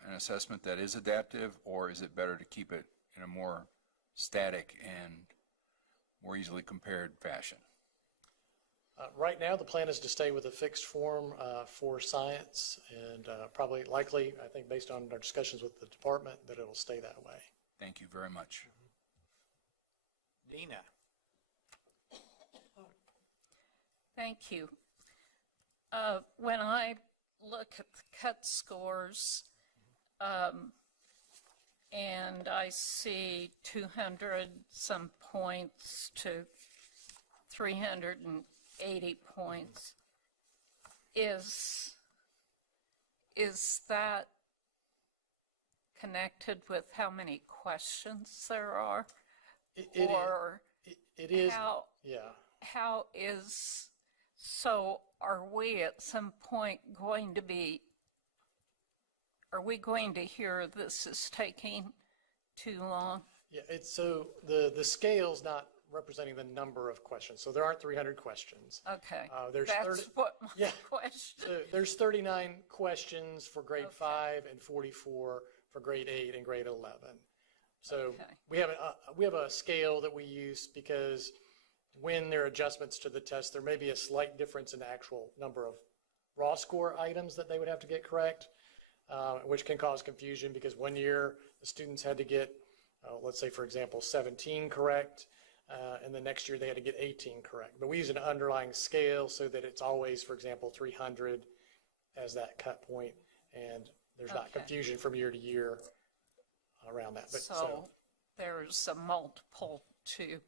an assessment that is adaptive, or is it better to keep it in a more static and more easily compared fashion? Right now, the plan is to stay with a fixed form for science, and probably likely, I think based on our discussions with the department, that it will stay that way. Thank you very much. Dina. Thank you. When I look at the cut scores, and I see 200 some points to 380 points, is that connected with how many questions there are? It is. How is, so are we at some point going to be, are we going to hear this is taking too long? Yeah, so the scale's not representing the number of questions. So there aren't 300 questions. Okay, There's that's what my question. So there's 39 questions for grade 5 and 44 for grade 8 and grade 11. So we have a scale that we use because when there are adjustments to the test, there may be a slight difference in the actual number of raw score items that they would have to get correct, which can cause confusion because one year the students had to get, let's say, for example, 17 correct, and the next year they had to get 18 correct. But we use an underlying scale so that it's always, for example, 300 as that cut point, and there's not confusion from year to year around that. But, so there's a multiple to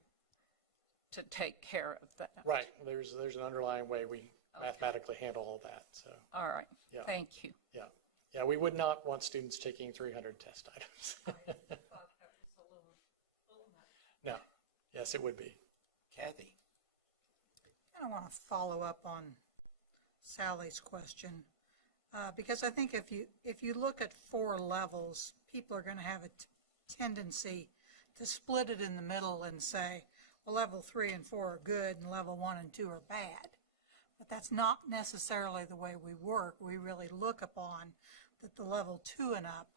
take care of that. Right. There's an underlying way we mathematically handle all that. So. All right. Yeah. Thank you. Yeah. Yeah, we would not want students taking 300 test items. No. Yes, it would be. Kathy? I want to follow up on Sally's question, because I think if you look at 4 levels, people are going to have a tendency to split it in the middle and say, well, level 3 and 4 are good and level 1 and 2 are bad. But that's not necessarily the way we work. We really look upon that the level 2 and up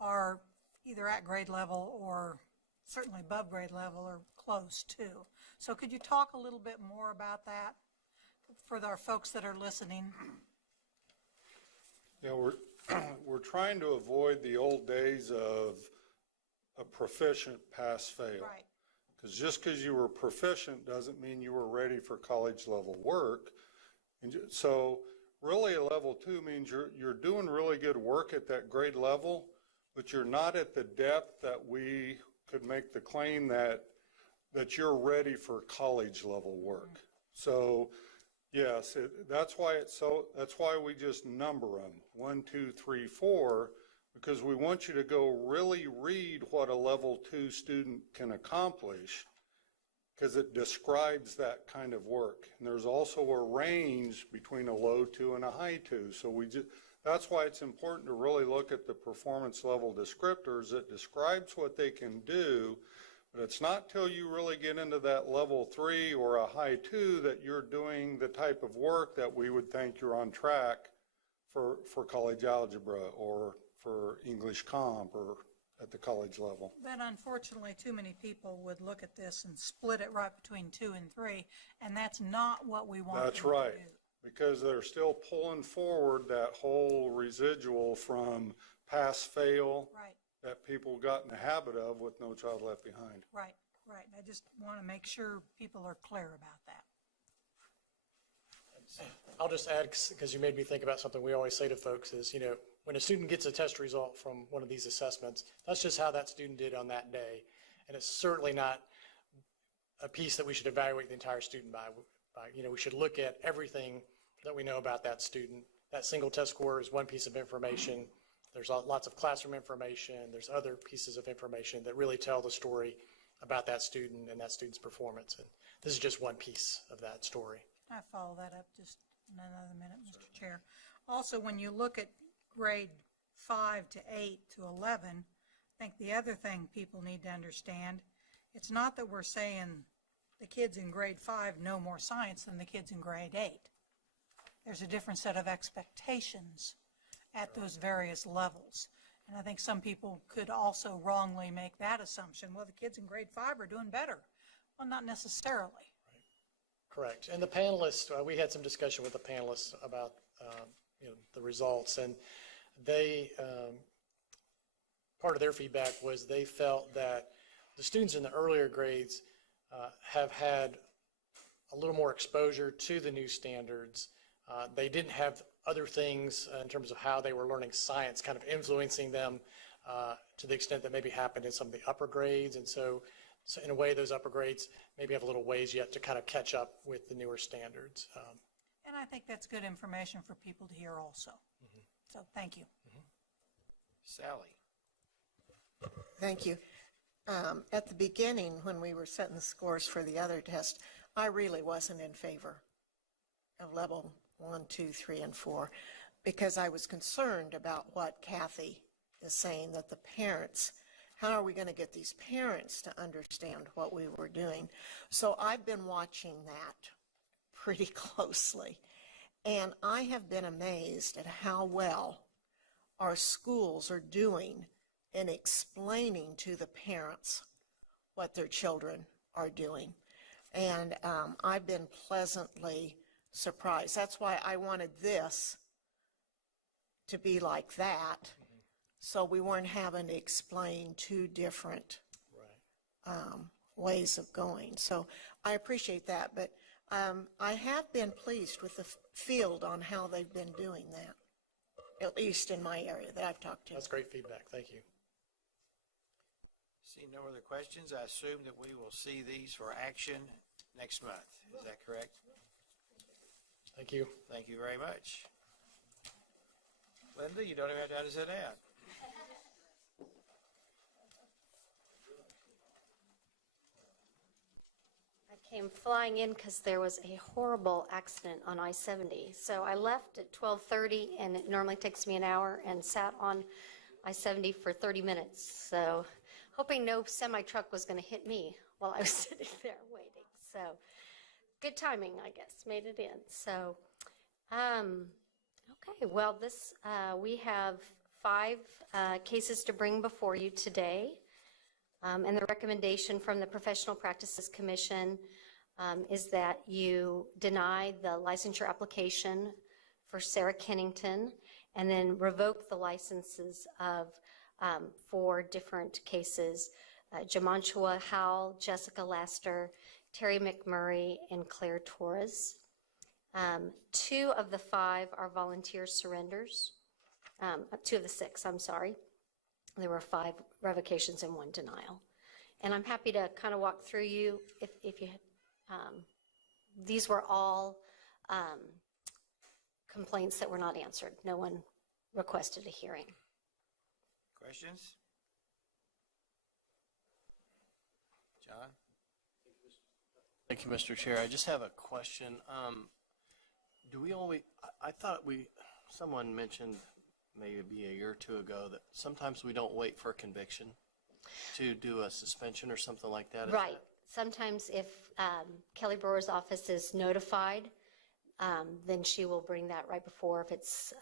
are either at grade level or certainly above grade level or close to. So could you talk a little bit more about that for our folks that are listening? Yeah, we're trying to avoid the old days of a proficient pass-fail. Right. Because just because you were proficient doesn't mean you were ready for college level work. And so really a level 2 means you're doing really good work at that grade level, but you're not at the depth that we could make the claim that you're ready for college level work. Mm-hmm. So yes, that's why we just number them 1, 2, 3, 4, because we want you to go really read what a level 2 student can accomplish, because it describes that kind of work. And there's also a range between a low 2 and a high 2. So that's why it's important to really look at the performance level descriptors. It describes what they can do, but it's not till you really get into that level 3 or a high 2 that you're doing the type of work that we would think you're on track for college algebra or for English comp or at the college level. But unfortunately, too many people would look at this and split it right between 2 and 3, and that's not what we want. That's right, because they're still pulling forward that whole residual from pass-fail that people got in the habit of with No Child Left Behind. Right. I just want to make sure people are clear about that. I'll just add, because you made me think about something we always say to folks is, when a student gets a test result from one of these assessments, that's just how that student did on that day. And it's certainly not a piece that we should evaluate the entire student by. We should look at everything that we know about that student. That single test score is one piece of information. There's lots of classroom information. There's other pieces of information that really tell the story about that student and that student's performance. And this is just one piece of that story. Can I follow that up just in another minute, Mr. Chair? Also, when you look at grade 5 to 8 to 11, I think the other thing people need to understand, it's not that we're saying the kids in grade 5 know more science than the kids in grade 8. There's a different set of expectations at those various levels. And I think some people could also wrongly make that assumption. Well, the kids in grade 5 are doing better. Well, not necessarily. Correct. And the panelists, we had some discussion with the panelists about the results, and they, part of their feedback was they felt that the students in the earlier grades have had a little more exposure to the new standards. They didn't have other things in terms of how they were learning science kind of influencing them to the extent that maybe happened in some of the upper grades. And so in a way, those upper grades maybe have a little ways yet to kind of catch up with the newer standards. And I think that's good information for people to hear also. Mm-hmm. So thank you. Mm-hmm. Sally. Thank you. At the beginning, when we were setting the scores for the other test, I really wasn't in favor of level 1, 2, 3, and 4, because I was concerned about what Kathy is saying, that the parents, how are we going to get these parents to understand what we were doing? So I've been watching that pretty closely, and I have been amazed at how well our schools are doing in explaining to the parents what their children are doing. And I've been pleasantly surprised. That's why I wanted this to be like that, so we weren't having to explain two different ways of going. So I appreciate that, but I have been pleased with the field on how they've been doing that, at least in my area that I've talked to. That's great feedback. Thank you. See no other questions. I assume that we will see these for action next month. Is that correct? Thank you. Thank you very much. Linda, you don't even have to sit down. I came flying in because there was a horrible accident on I-70. So I left at 12:30, and it normally takes me an hour, and sat on I-70 for 30 minutes. So hoping no semi-truck was going to hit me while I was sitting there waiting. So good timing, I guess, made it in. So, okay, well, we have 5 cases to bring before you today. And the recommendation from the Professional Practices Commission is that you deny the licensure application for Sarah Kennington and then revoke the licenses of 4 different cases, Jamanchua Howell, Jessica Laster, Terry McMurray, and Claire Torres. 2 of the 5 are volunteer surrenders. 2 of the 6, I'm sorry. There were 5 revocations and 1 denial. And I'm happy to kind of walk through you if you these were all complaints that were not answered. No one requested a hearing. Questions? John? Thank you, Mr. Chair. I just have a question. Do we always, I thought someone mentioned maybe a year or 2 ago that sometimes we don't wait for a conviction to do a suspension or something like that? Right. Sometimes if Kelly Brewer's office is notified, then she will bring that right before if it's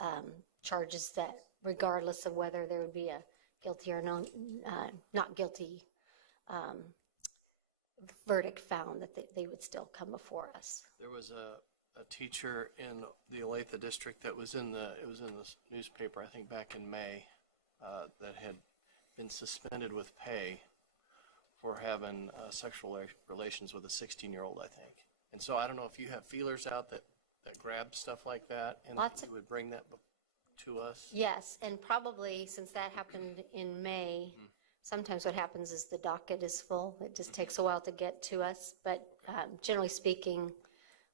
charges that, regardless of whether there would be a guilty or not guilty verdict found, that they would still come before us. There was a teacher in the Olathe district that was in the newspaper, I think back in May, that had been suspended with pay for having sexual relations with a 16-year-old, I think. And so I don't know if you have feelers out that grab stuff like that, and if you would bring that to us. Yes, and probably since that happened in May, sometimes what happens is the docket is full. It just takes a while to get to us, but generally speaking,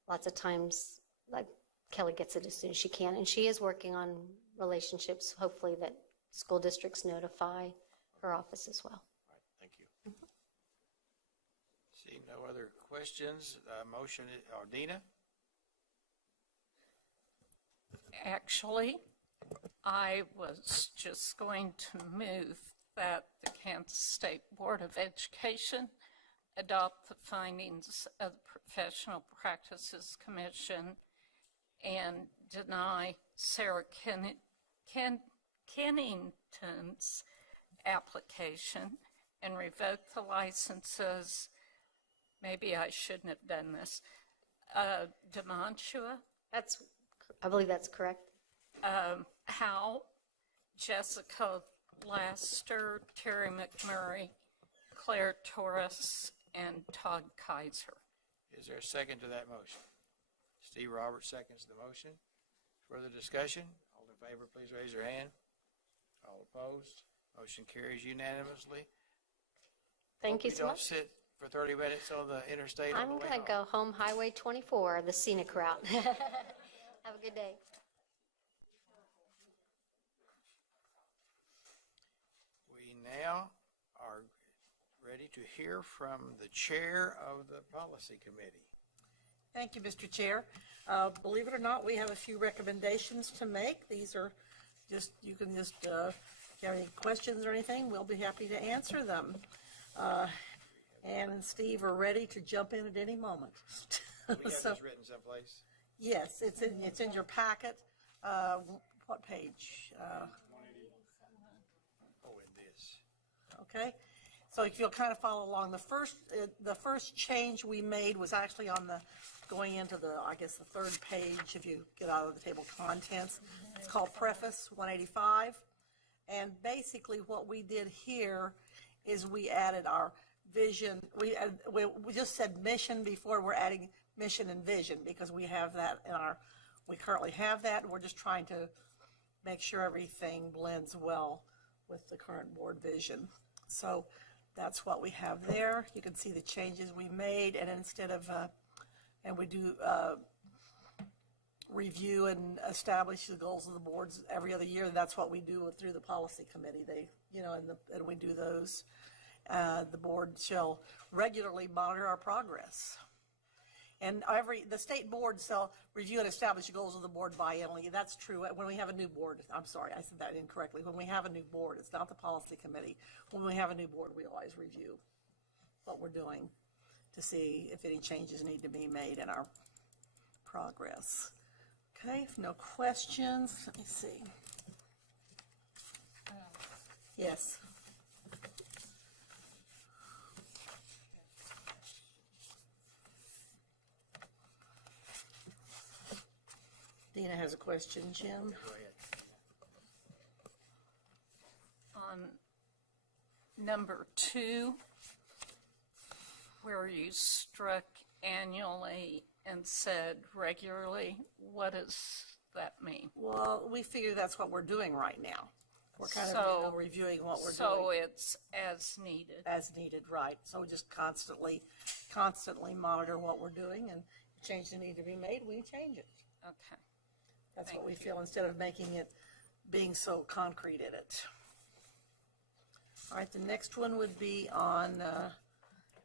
lots of times, like, Kelly gets it as soon as she can, and she is working on relationships, hopefully, that school districts notify her office as well. All right, thank you. See no other questions. Motion, or Dina? Actually, I was just going to move that the Kansas State Board of Education adopt the findings of the Professional Practices Commission and deny Sarah Kennington's application and revoke the licenses. Maybe I shouldn't have done this. Demantua? I believe that's correct. Howell, Jessica Laster, Terry McMurray, Claire Torres, and Todd Kaiser. Is there a second to that motion? Steve Roberts seconds the motion. Further discussion? All in favor, please raise your hand. All opposed? Motion carries unanimously. Thank you so much. Don't sit for 30 minutes on the interstate. I'm going to go home Highway 24, the scenic route. Have a good day. We now are ready to hear from the chair of the policy committee. Thank you, Mr. Chair. Believe it or not, we have a few recommendations to make. These are just, you can just, if you have any questions or anything, we'll be happy to answer them. Ann and Steve are ready to jump in at any moment. We have this written someplace. Yes, it's in your packet. What page? In this. Okay, so if you'll kind of follow along, the first change we made was actually on going into I guess the 3rd page if you get out of the table of contents. It's called Preface 185, and basically what we did here is we added our vision. We just said mission before. We're adding mission and vision because we have that we currently have that, and we're just trying to make sure everything blends well with the current board vision. So that's what we have there. You can see the changes we made, and instead of, and we do, review and establish the goals of the boards every other year. That's what we do through the policy committee. They, and we do those. The board shall regularly monitor our progress. And the state boards shall review and establish the goals of the board biannually. That's true when we have a new board. I'm sorry, I said that incorrectly. When we have a new board, it's not the policy committee. When we have a new board, we always review what we're doing to see if any changes need to be made in our progress. Okay, if no questions, let me see. Yes. Dina has a question, Jim. Go ahead. On number 2, where you struck annually and said regularly, what does that mean? Well, we figure that's what we're doing right now. We're kind of reviewing what we're doing. So it's as needed. As needed, right. So we just constantly monitor what we're doing, and if changes need to be made, we change it. Okay. That's what we feel, instead of making it, being so concrete in it. All right, the next one would be on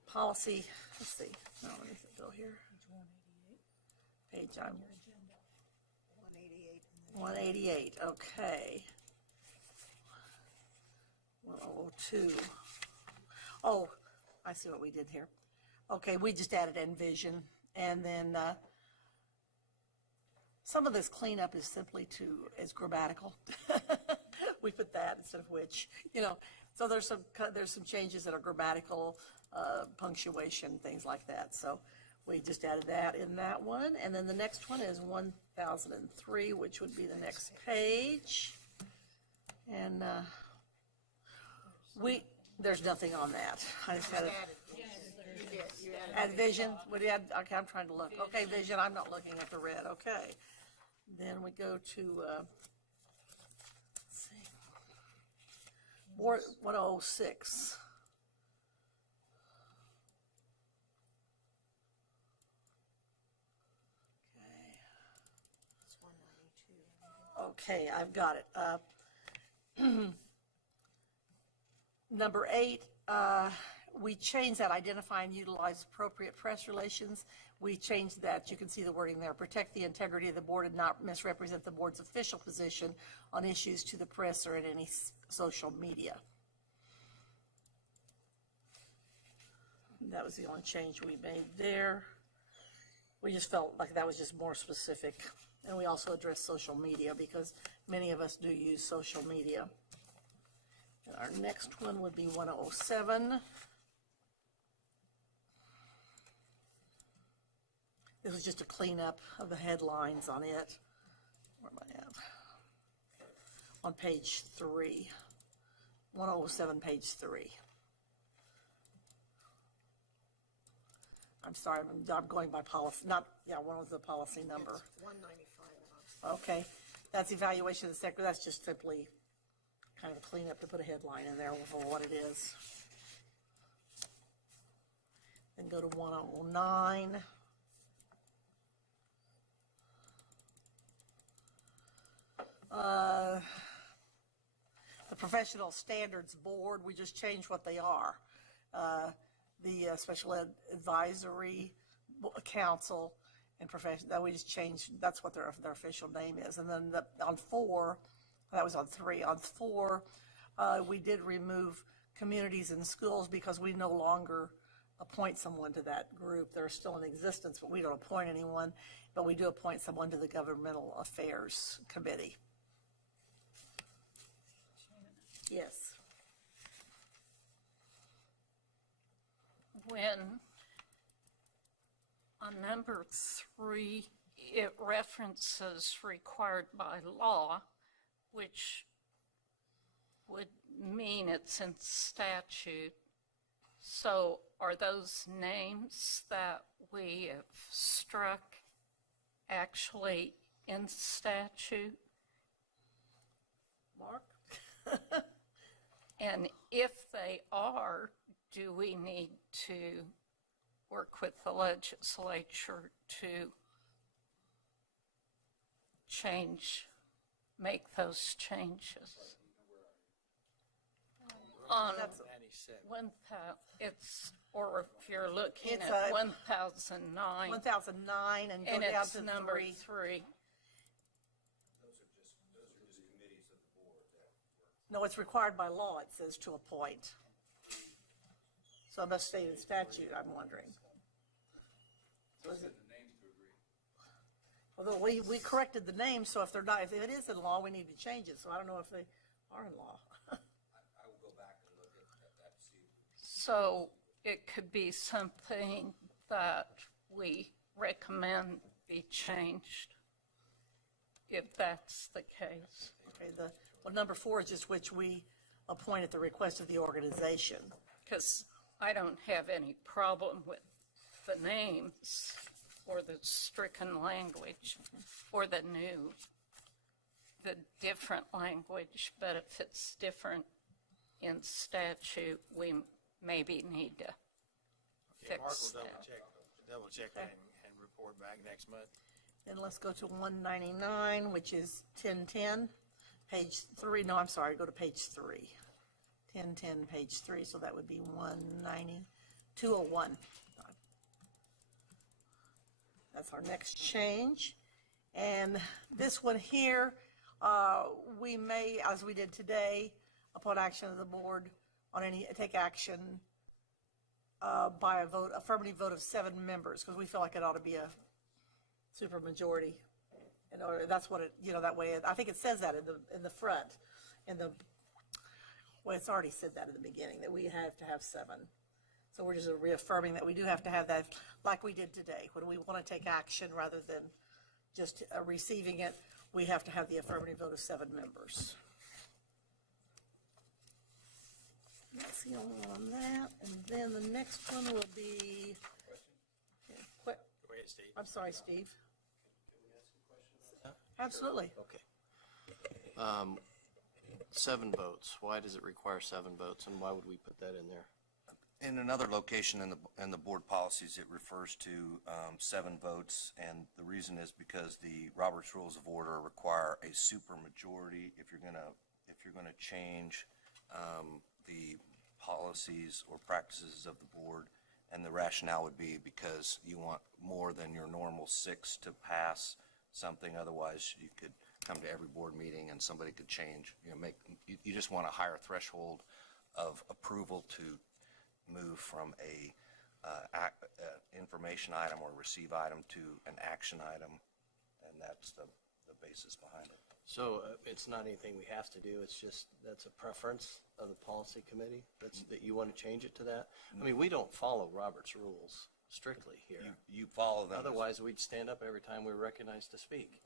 policy, let's see, no, let me go here. Page 188, okay. 102. Oh, I see what we did here. Okay, we just added envision, and then some of this cleanup is simply is grammatical. We put that instead of which, so there's some changes that are grammatical, punctuation, things like that. So we just added that in that one. And then the next one is 1003, which would be the next page. And there's nothing on that. I just had it. Add vision. Okay, I'm trying to look. Okay, vision. I'm not looking at the red. Okay. Then we go to, let's see, 106. Okay, I've got it. Number 8, we changed that, identify and utilize appropriate press relations. We changed that, you can see the wording there, protect the integrity of the board and not misrepresent the board's official position on issues to the press or in any social media. That was the only change we made there. We just felt like that was just more specific. And we also addressed social media because many of us do use social media. And our next one would be 107. This was just a cleanup of the headlines on it. Where am I at? On page 3. 107, page 3. I'm sorry, I'm going by policy, one was the policy number. It's 195. Okay, that's evaluation of the sector. That's just simply kind of a cleanup to put a headline in there for what it is. Then go to 109. The Professional Standards Board, we just changed what they are. The Special Ed Advisory Council and profession, that we just changed, that's what their official name is. And then on 4, that was on 3. On 4, we did remove communities and schools because we no longer appoint someone to that group. They're still in existence, but we don't appoint anyone, but we do appoint someone to the Governmental Affairs Committee. Yes. When on number 3, it references required by law, which would mean it's in statute. So are those names that we have struck actually in statute? Mark? And if they are, do we need to work with the legislature to make those changes. On 1,000, or if you're looking It's at a- 1,009. 1009 and go And down it's to number 3. 3. No, it's required by law, it says to appoint. So it must state in statute, I'm wondering. So is it? Although we corrected the name, so if they're not, if it is in law, we need to change it, so I don't know if they are in law. So it could be something that we recommend be changed, if that's the case. Okay, well, number 4 is just which we appoint at the request of the organization. Because I don't have any problem with the names or the stricken language or the different language, but if it's different in statute, we maybe need to Mark will fix that. double check that and report back next month. Then let's go to 199, which is 1010, page 3. No, I'm sorry, go to page 3. 1010, page 3, so that would be 201. That's our next change. And this one here, we may, as we did today, upon action of the board, take action by a affirmative vote of 7 members, because we feel like it ought to be a supermajority. And that's what it, that way, I think it says that in the front, well, it's already said that in the beginning, that we have to have 7. So we're just reaffirming that we do have to have that, like we did today. When we want to take action rather than just receiving it, we have to have the affirmative vote of 7 members. That's the only one on that. And then the next one will be, Go ahead, Steve. I'm sorry, Steve. Absolutely. Okay. 7 votes. Why does it require 7 votes, and why would we put that in there? In another location in the board policies, it refers to 7 votes, and the reason is because the Robert's Rules of Order require a supermajority if you're gonna change the policies or practices of the board, and the rationale would be because you want more than your normal 6 to pass something. Otherwise, you could come to every board meeting and somebody could change. You just want a higher threshold of approval to move from a information item or receive item to an action item, and that's the basis behind it. So it's not anything we have to do, it's just, that's a preference of the policy committee, that you want to change it to that? I mean, we don't follow Robert's rules strictly here. You follow them. Otherwise, we'd stand up every time we were recognized to speak.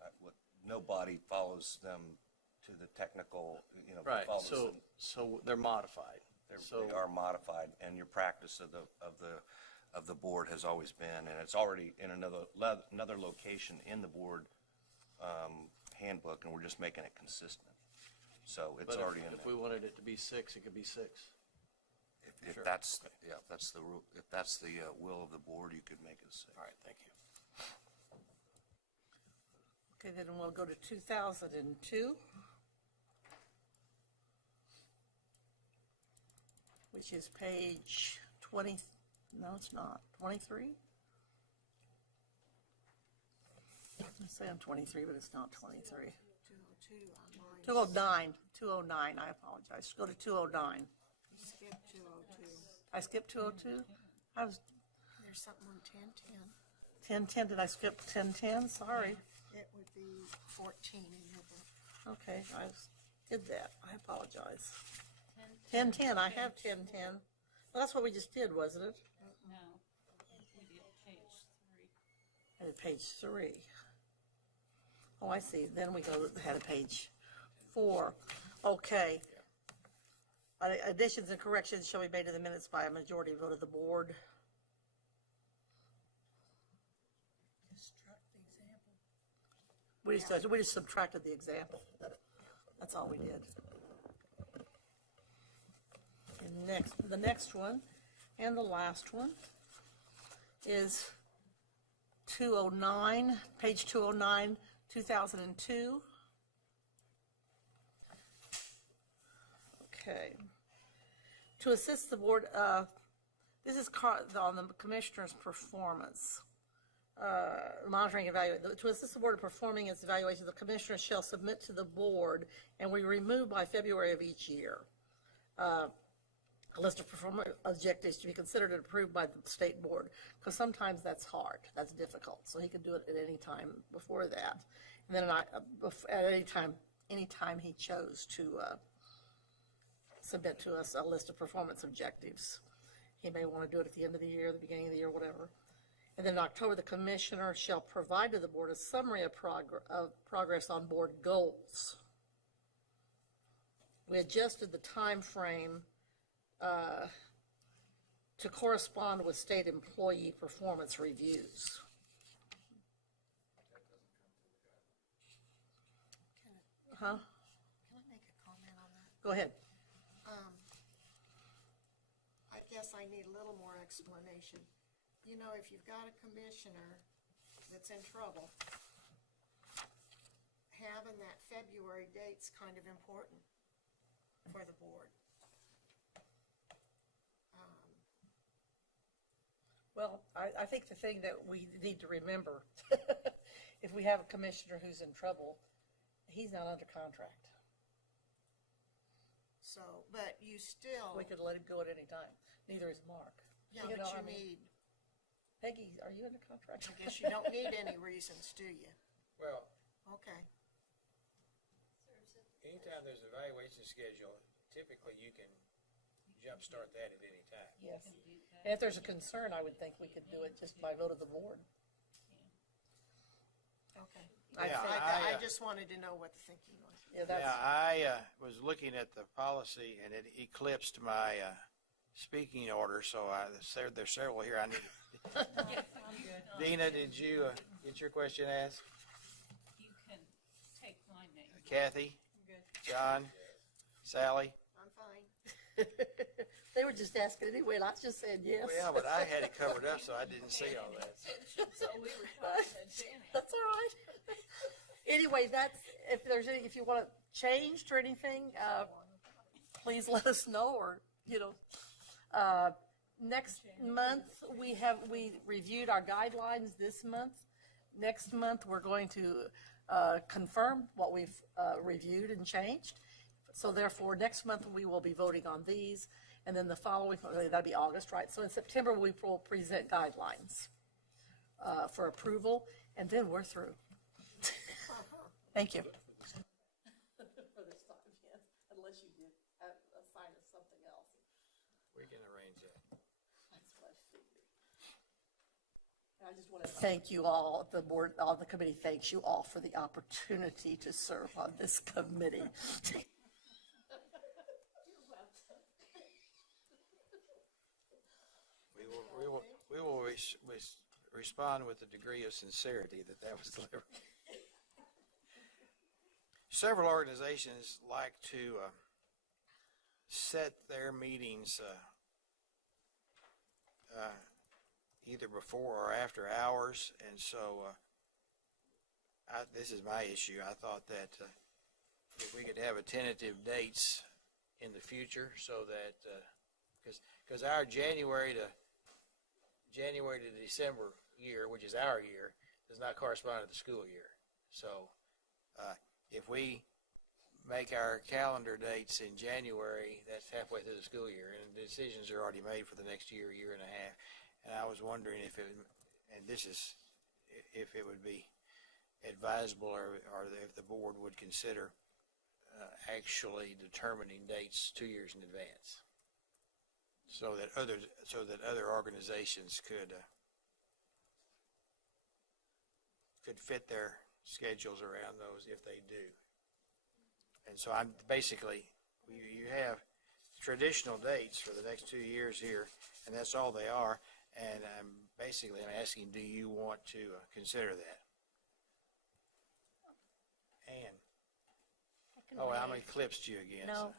Nobody follows them to the technical, Right, follows them. so they're modified. They are modified, and your practice of the board has always been, and it's already in another location in the board handbook, and we're just making it consistent. So it's But already in if there. we wanted it to be 6, it could be 6. If Sure. that's the rule, if that's the will of the board, you could make it 6. All right, thank you. Okay, then we'll go to 2002, which is page 20, no, it's not, 23? I say I'm 23, but it's not 23. 209, I apologize. Go to 209. Skip 202. I skipped 202? There's something on 1010. 1010, did I skip 1010? Sorry. It would be 14 in your book. Okay, I did that. I apologize. 1010, I have 1010. Well, that's what we just did, wasn't it? No, we did page 3. And page 3. Oh, I see. Then we go ahead of page 4. Okay. Additions and corrections shall be made to the minutes by a majority vote of the board. We just subtracted the example. That's all we did. And the next one, and the last one, is 209, page 209, 2002. Okay. To assist the board, this is on the commissioner's performance. Monitoring and evaluating. To assist the board in performing its evaluation, the commissioner shall submit to the board, and we remove by February of each year, a list of performance objectives to be considered and approved by the state board, because sometimes that's hard, that's difficult. So he can do it at any time before that, and then at any time he chose to submit to us a list of performance objectives. He may want to do it at the end of the year, the beginning of the year, whatever. And then in October, the commissioner shall provide to the board a summary of progress on board goals. We adjusted the time frame to correspond with state employee performance reviews. Huh? Can I make a comment on that? Go ahead. I guess I need a little more explanation. You know, if you've got a commissioner that's in trouble, having that February date's kind of important for the board. Well, I think the thing that we need to remember, if we have a commissioner who's in trouble, he's not under contract. So, but you still. We could let him go at any time. Neither is Mark. Yeah, but you need. Peggy, are you under contract? I guess you don't need any reasons, do you? Well, Okay. anytime there's an evaluation schedule, typically you can jumpstart that at any time. Yes. And if there's a concern, I would think we could do it just by vote of the board. Okay. Yeah, I just wanted to know what the thinking was. Yeah, that's. Yeah, I was looking at the policy and it eclipsed my speaking order, so there's several here I need. Dina, did you get your question asked? You can take my name. Kathy? John? Sally? I'm fine. They were just asking anyway, and I just said yes. Well, but I had it covered up, so I didn't see all that. So we were talking to Janet. That's all right. Anyway, if you want it changed or anything, please let us know, or, next month, we reviewed our guidelines this month. Next month, we're going to confirm what we've reviewed and changed. So therefore, next month, we will be voting on these. And then the following, that'll be August, right? So in September, we will present guidelines for approval, and then we're through. Thank you. For this time, yes, unless you did assign us something else. We can arrange that. That's what I figured. I just want to thank you all, the board, all the committee thanks you all for the opportunity to serve on this committee. We will respond with a degree of sincerity that was delivered. Several organizations like to set their meetings either before or after hours, and so this is my issue. I thought that if we could have a tentative dates in the future, so that because our January to December year, which is our year, does not correspond to the school year. So if we make our calendar dates in January, that's halfway through the school year, and the decisions are already made for the next year, year and a half. And I was wondering if it would be advisable, or if the board would consider actually determining dates 2 years in advance, so that other organizations could fit their schedules around those if they do. And so I'm basically, you have traditional dates for the next 2 years here, and that's all they are. And I'm asking, do you want to consider that? Ann? Oh, I eclipsed you again. No,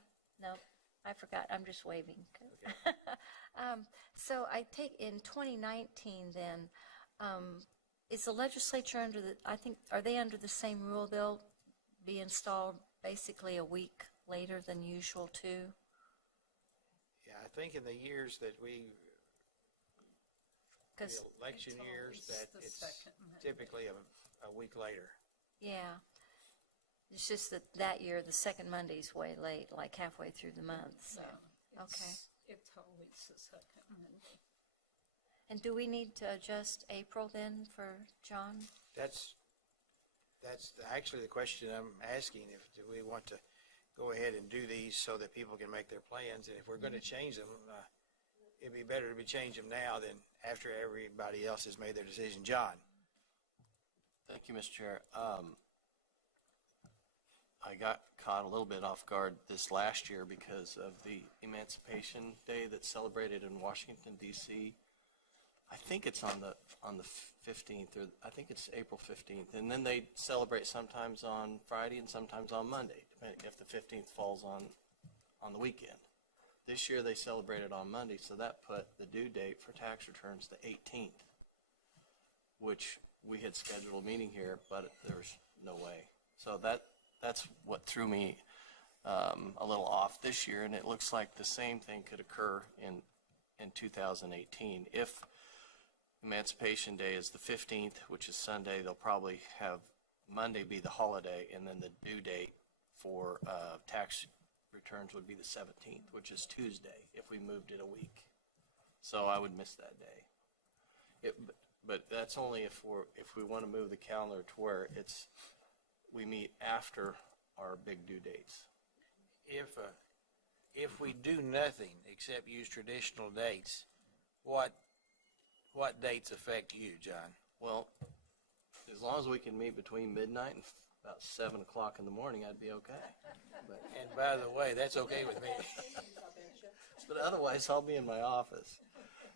I forgot. I'm just waving. Okay. So I take in 2019 then, Is the legislature under the, I think, are they under the same rule? They'll be installed basically a week later than usual too? Yeah, I think in the years that the election years, that it's typically a week later. Yeah. It's just that that year, the second Monday's way late, like halfway through the month, so, okay. It's always the second Monday. And do we need to adjust April then for John? That's actually the question I'm asking, if do we want to go ahead and do these so that people can make their plans, and if we're going to change them, it'd be better to change them now than after everybody else has made their decision. John? Thank you, Mr. Chair. I got caught a little bit off guard this last year because of the Emancipation Day that's celebrated in Washington, D.C. I think it's on the 15th, or I think it's April 15th, and then they celebrate sometimes on Friday and sometimes on Monday, depending if the 15th falls on the weekend. This year they celebrated on Monday, so that put the due date for tax returns the 18th, which we had scheduled a meeting here, but there was no way. So that's what threw me a little off this year, and it looks like the same thing could occur in 2018. If Emancipation Day is the 15th, which is Sunday, they'll probably have Monday be the holiday, and then the due date for tax returns would be the 17th, which is Tuesday, if we moved it a week. So I would miss that day. But that's only if we want to move the calendar to where we meet after our big due dates. If we do nothing except use traditional dates, what dates affect you, John? Well, as long as we can meet between midnight and about 7 o'clock in the morning, I'd be okay. And by the way, that's okay with me. But otherwise, I'll be in my office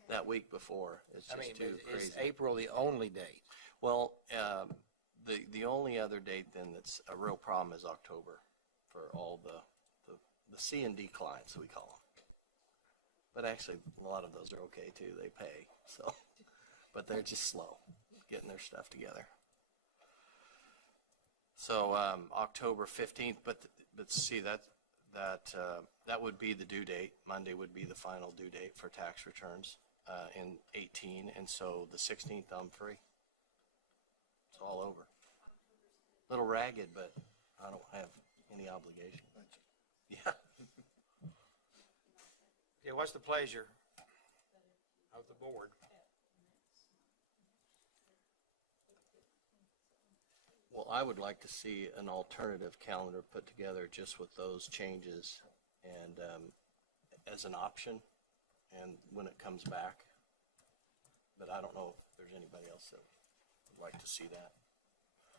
that week before. It's just too crazy. Is April the only date? Well, the only other date then that's a real problem is October for all the C and D clients, we call them. But actually, a lot of those are okay too. They pay, so, but they're just slow getting their stuff together. So October 15th, but see that would be the due date. Monday would be the final due date for tax returns in 18, and so the 16th I'm free. It's all over. A little ragged, but I don't have any obligation. Yeah. Yeah, what's the pleasure of the board? Well, I would like to see an alternative calendar put together just with those changes and as an option, and when it comes back. But I don't know if there's anybody else that would like to see that.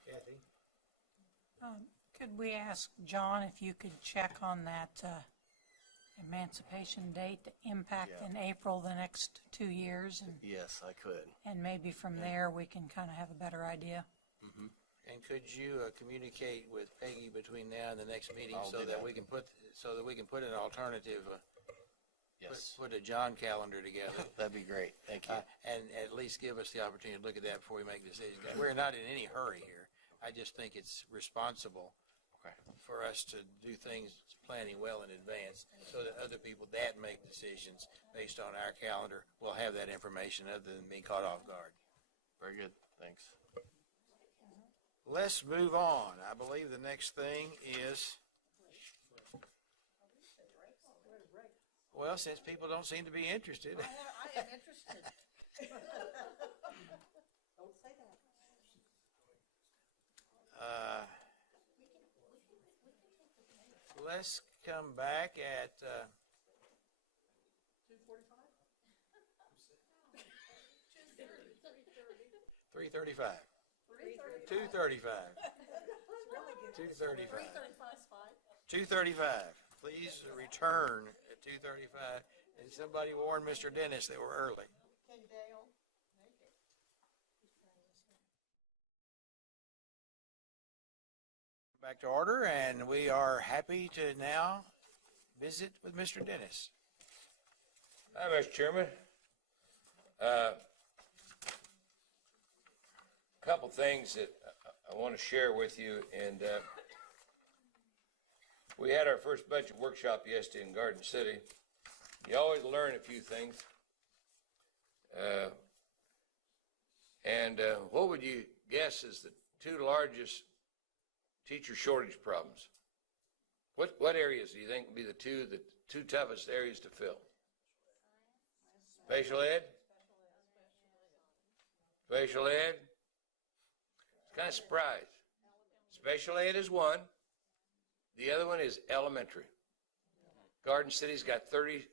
Kathy? Could we ask John if you could check on that Emancipation date, the impact in April the next 2 years? And, yes, I could. And maybe from there we can kind of have a better idea. Mm-hmm. And could you communicate with Peggy between now and the next meeting I'll so do that that. we can put an alternative, Yes. put a John calendar together? That'd be great. Thank you. And at least give us the opportunity to look at that before we make decisions. We're not in any hurry here. I just think it's responsible for us to do things planning well in advance so that other people that make decisions based on our calendar will have that information other than being caught off guard. Very good. Thanks. Let's move on. I believe the next thing is, well, since people don't seem to be interested. I am interested. Don't say that. Let's come back at 3:35. 2:35. 2:35. 2:35. Please return at 2:35. And somebody warn Mr. Dennis that we're early. Back to order, and we are happy to now visit with Mr. Dennis. Hi, Mr. Chairman. couple things that I want to share with you, and we had our first budget workshop yesterday in Garden City. You always learn a few things. What would you guess is the two largest teacher shortage problems? What areas do you think would be the two toughest areas to fill? Special ed? Special ed? Kind of surprised. Special ed is one. The other one is elementary. Garden City's got 30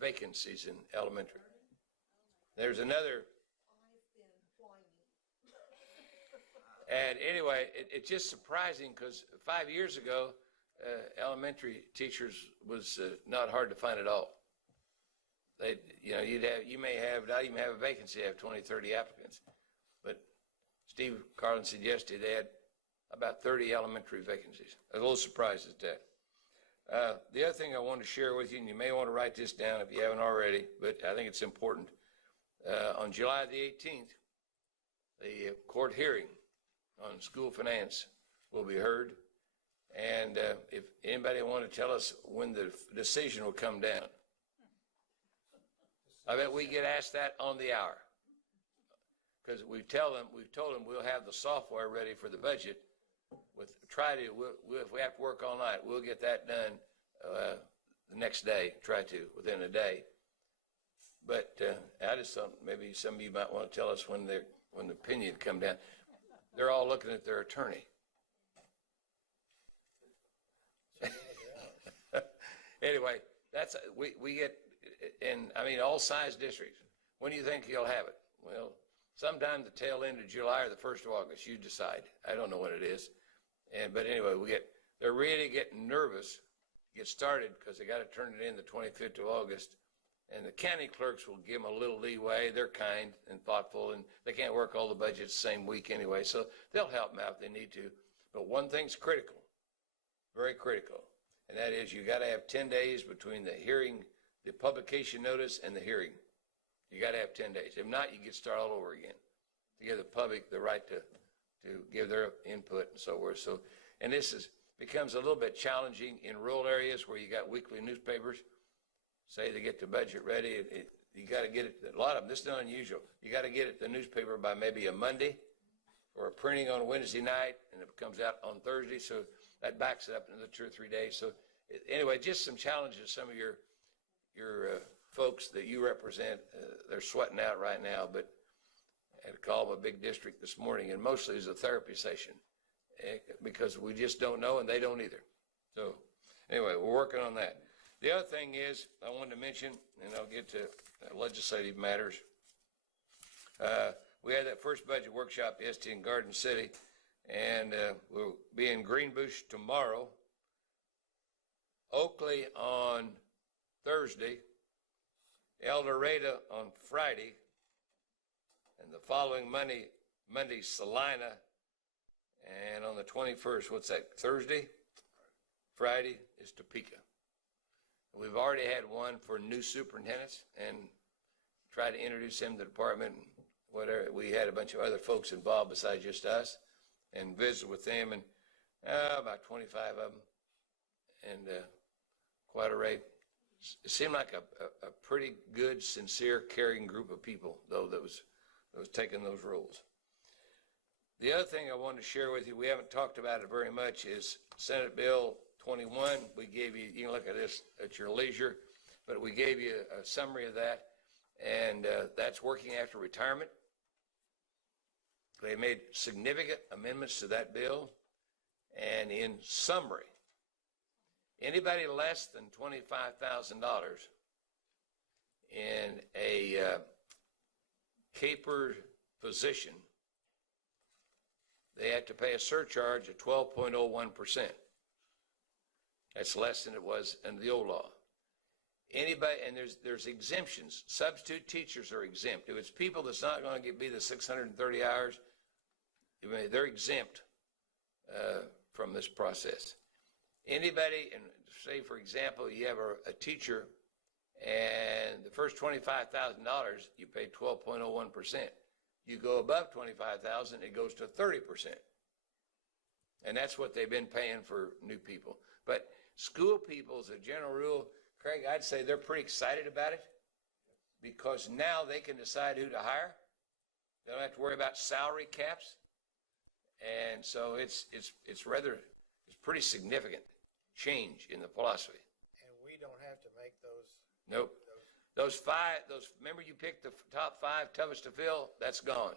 vacancies in elementary. There's another. And anyway, it's just surprising because 5 years ago, elementary teachers was not hard to find at all. They, you may not even have a vacancy, have 20, 30 applicants. But Steve Carlin said yesterday they had about 30 elementary vacancies. I was a little surprised at that. The other thing I want to share with you, and you may want to write this down if you haven't already, but I think it's important. On July the 18th, the court hearing on school finance will be heard. And if anybody want to tell us when the decision will come down, I bet we get asked that on the hour. Because we've told them we'll have the software ready for the budget. If we have to work all night, we'll get that done the next day, within a day. But I just thought maybe some of you might want to tell us when the opinion come down. They're all looking at their attorney. Anyway, we get, and I mean all size districts. When do you think you'll have it? Well, sometime the tail end of July or the 1st of August. You decide. I don't know when it is. But anyway, they're really getting nervous to get started because they got to turn it in the 25th of August. And the county clerks will give them a little leeway. They're kind and thoughtful, and they can't work all the budgets the same week anyway, so they'll help them out if they need to. But one thing's critical, very critical, and that is you got to have 10 days between the hearing, the publication notice, and the hearing. You got to have 10 days. If not, you get started all over again to give the public the right to give their input and so forth. So, and this becomes a little bit challenging in rural areas where you got weekly newspapers. Say they get the budget ready, you got to get it, a lot of them, this is not unusual, you got to get it the newspaper by maybe a Monday or a printing on a Wednesday night, and it comes out on Thursday, so that backs it up another 2 or 3 days. So anyway, just some challenges some of your folks that you represent, they're sweating out right now, but I had to call a big district this morning, and mostly it was a therapy session because we just don't know, and they don't either. So anyway, we're working on that. The other thing is, I wanted to mention, and I'll get to legislative matters. We had that first budget workshop yesterday in Garden City, and we'll be in Greenbush tomorrow, Oakley on Thursday, El Dorado on Friday, and the following Monday, Salina, and on the 21st, what's that, Thursday? Friday is Topeka. We've already had one for new superintendents and tried to introduce them to the department. Whatever, we had a bunch of other folks involved besides just us and visit with them, and about 25 of them, and quite a rate. It seemed like a pretty good, sincere, caring group of people, though, that was taking those roles. The other thing I wanted to share with you, we haven't talked about it very much, is Senate Bill 21. We gave you, you can look at this at your leisure, but we gave you a summary of that, and that's working after retirement. They made significant amendments to that bill, and in summary, anybody less than $25,000 in a capered position, they have to pay a surcharge of 12.01%. That's less than it was under the old law. Anybody, and there's exemptions. Substitute teachers are exempt. If it's people that's not going to be the 630 hours, they're exempt from this process. Anybody, and say for example, you have a teacher, and the first $25,000 you pay 12.01%. You go above 25,000, it goes to 30%. And that's what they've been paying for new people. But school people, as a general rule, Craig, I'd say they're pretty excited about it because now they can decide who to hire. They don't have to worry about salary caps. And so it's pretty significant change in the philosophy. And we don't have to make those. Nope. Remember you picked the top 5 toughest to fill? That's gone.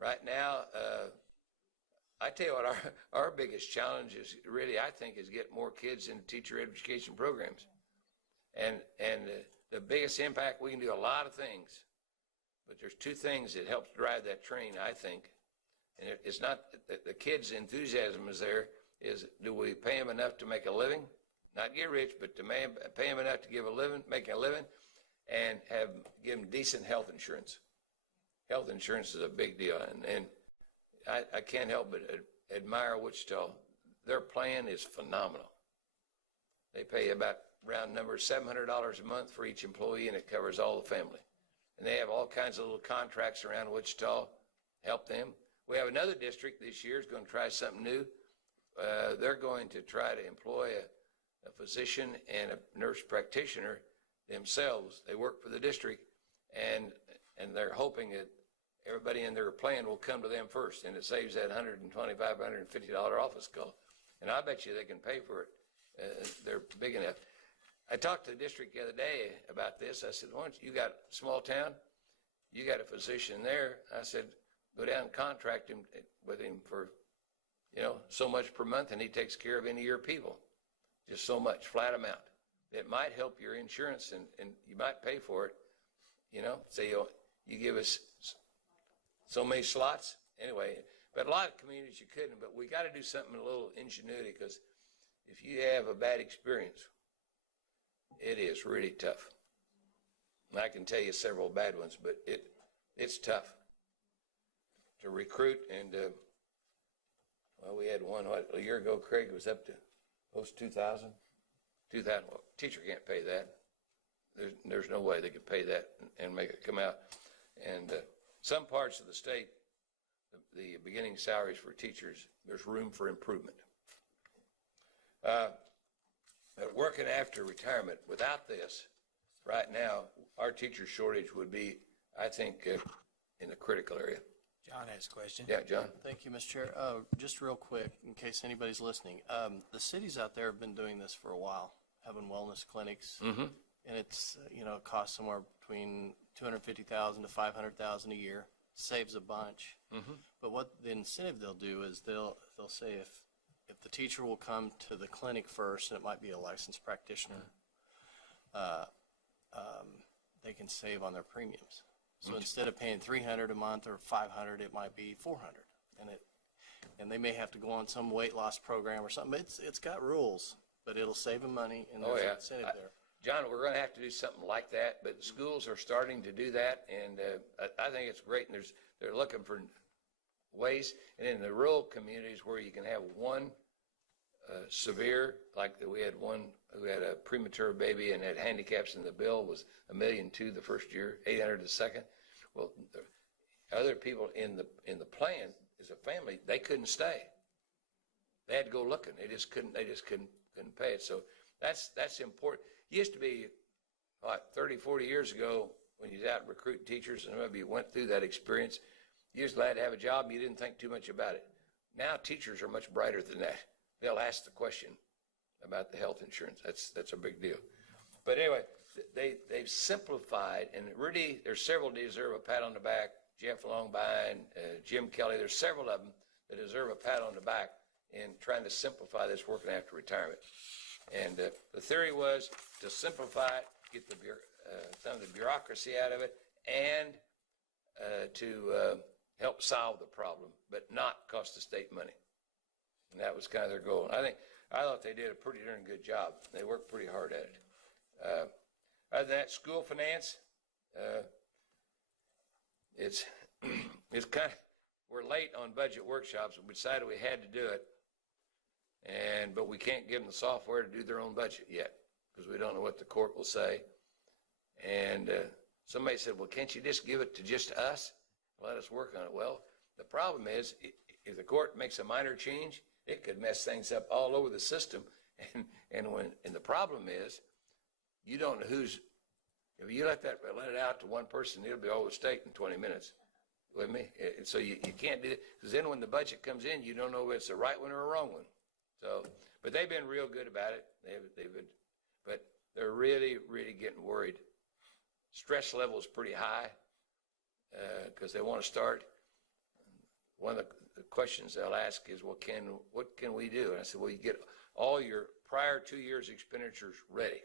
Right now, I tell you what, our biggest challenge is really, I think, is get more kids into teacher education programs. And the biggest impact, we can do a lot of things, but there's 2 things that helps drive that train, I think. And it's not the kids' enthusiasm is there, is do we pay them enough to make a living? Not get rich, but to pay them enough to make a living, and give them decent health insurance. Health insurance is a big deal, and I can't help but admire Wichita. Their plan is phenomenal. They pay about round number $700 a month for each employee, and it covers all the family. And they have all kinds of little contracts around Wichita, help them. We have another district this year is going to try something new. They're going to try to employ a physician and a nurse practitioner themselves. They work for the district, and they're hoping that everybody in their plan will come to them first, and it saves that $125, $150 office call. And I bet you they can pay for it. They're big enough. I talked to the district the other day about this. I said, you got a small town, you got a physician there. I said, go down and contract him with him for, so much per month, and he takes care of any of your people. Just so much, flat amount. It might help your insurance, and you might pay for it. Say you give us so many slots. Anyway, but a lot of communities you couldn't, but we got to do something a little ingenuity, because if you have a bad experience, it is really tough. And I can tell you several bad ones, but it's tough to recruit. And we had one a year ago, Craig, it was up to close to 2,000. 2,000. Well, teacher can't pay that. There's no way they could pay that and make it come out. And some parts of the state, the beginning salaries for teachers, there's room for improvement. But working after retirement, without this, right now, our teacher shortage would be, I think, in the critical area. John has a question. Yeah, John. Thank you, Mr. Chair. Just real quick, in case anybody's listening, the cities out there have been doing this for a while, having wellness clinics, and it's it costs somewhere between $250,000 to $500,000 a year. Saves a bunch. But what the incentive they'll do is they'll say if the teacher will come to the clinic first, and it might be a licensed practitioner, they can save on their premiums. So instead of paying $300 a month or $500, it might be $400, and they may have to go on some weight loss program or something. It's got rules, but it'll save them money, and there's an incentive there. John, we're going to have to do something like that, but schools are starting to do that, and I think it's great. And they're looking for ways, and in the rural communities where you can have one severe, like we had one who had a premature baby and had handicaps, and the bill was $1.2 million the first year, $800 the second. Well, other people in the plan as a family, they couldn't stay. They had to go looking. They just couldn't pay it. So that's important. It used to be, 30, 40 years ago, when you was out recruiting teachers, and maybe you went through that experience, you was glad to have a job and you didn't think too much about it. Now teachers are much brighter than that. They'll ask the question about the health insurance. That's a big deal. But anyway, they've simplified, and really there's several that deserve a pat on the back. Jeff Longbine, Jim Kelly, there's several of them that deserve a pat on the back in trying to simplify this working after retirement. And the theory was to simplify it, get some of the bureaucracy out of it, and to help solve the problem, but not cost the state money. And that was kind of their goal. And I thought they did a pretty darn good job. They worked pretty hard at it. Other than that, school finance, it's kind of, we're late on budget workshops. We decided we had to do it. But we can't give them the software to do their own budget yet, because we don't know what the court will say. And somebody said, well, can't you just give it to just us? let us work on it. Well, the problem is, if the court makes a minor change, it could mess things up all over the system. And the problem is, you don't know who's, if you let it out to one person, it'll be all the state in 20 minutes. With me? So you can't do it, because then when the budget comes in, you don't know if it's a right one or a wrong one. So, but they've been real good about it. They've been, but they're really, really getting worried. Stress level is pretty high, because they want to start. One of the questions they'll ask is, well, what can we do? And I said, well, you get all your prior 2 years expenditures ready.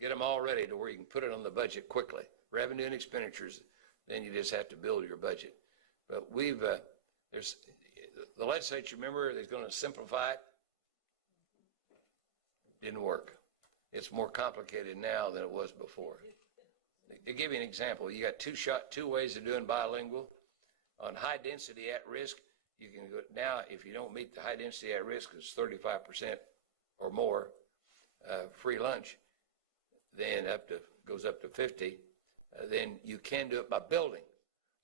Get them all ready to where you can put it on the budget quickly. Revenue and expenditures, then you just have to build your budget. But there's the legislature, remember, they're going to simplify it. Didn't work. It's more complicated now than it was before. To give you an example, you got two ways of doing bilingual. On high density at risk, you can go now, if you don't meet the high density at risk, it's 35% or more free lunch, then goes up to 50. Then you can do it by building.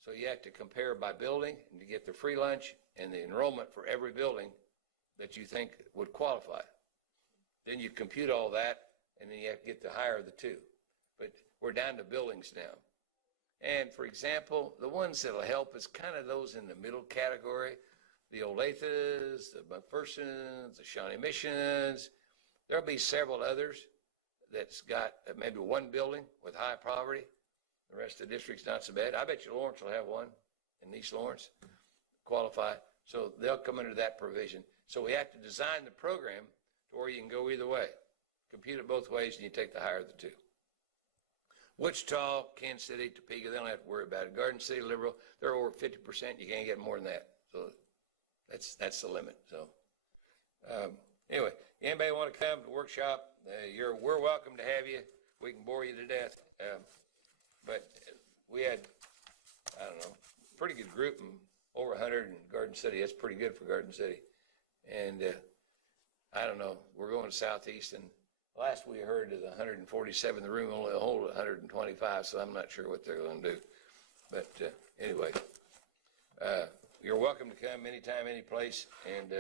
So you have to compare by building and you get the free lunch and the enrollment for every building that you think would qualify. Then you compute all that, and then you have to get the higher of the two. But we're down to buildings now. And for example, the ones that'll help is kind of those in the middle category, the Olathes, the McPhersons, the Shawnee Missions. There'll be several others that's got maybe one building with high poverty. The rest of the district's not so bad. I bet you Lawrence will have one in East Lawrence, qualify. So they'll come under that provision. So we have to design the program to where you can go either way. Compute it both ways, and you take the higher of the two. Wichita, Kansas City, Topeka, they don't have to worry about it. Garden City, Liberal, they're over 50%. You can't get more than that. So that's the limit. So anyway, anybody want to come to the workshop, we're welcome to have you. We can bore you to death. But we had, I don't know, pretty good group, and over 100 in Garden City. That's pretty good for Garden City. And I don't know, we're going to Southeast, and last we heard of the 147, the room only hold 125, so I'm not sure what they're going to do. But anyway, you're welcome to come anytime, any place, and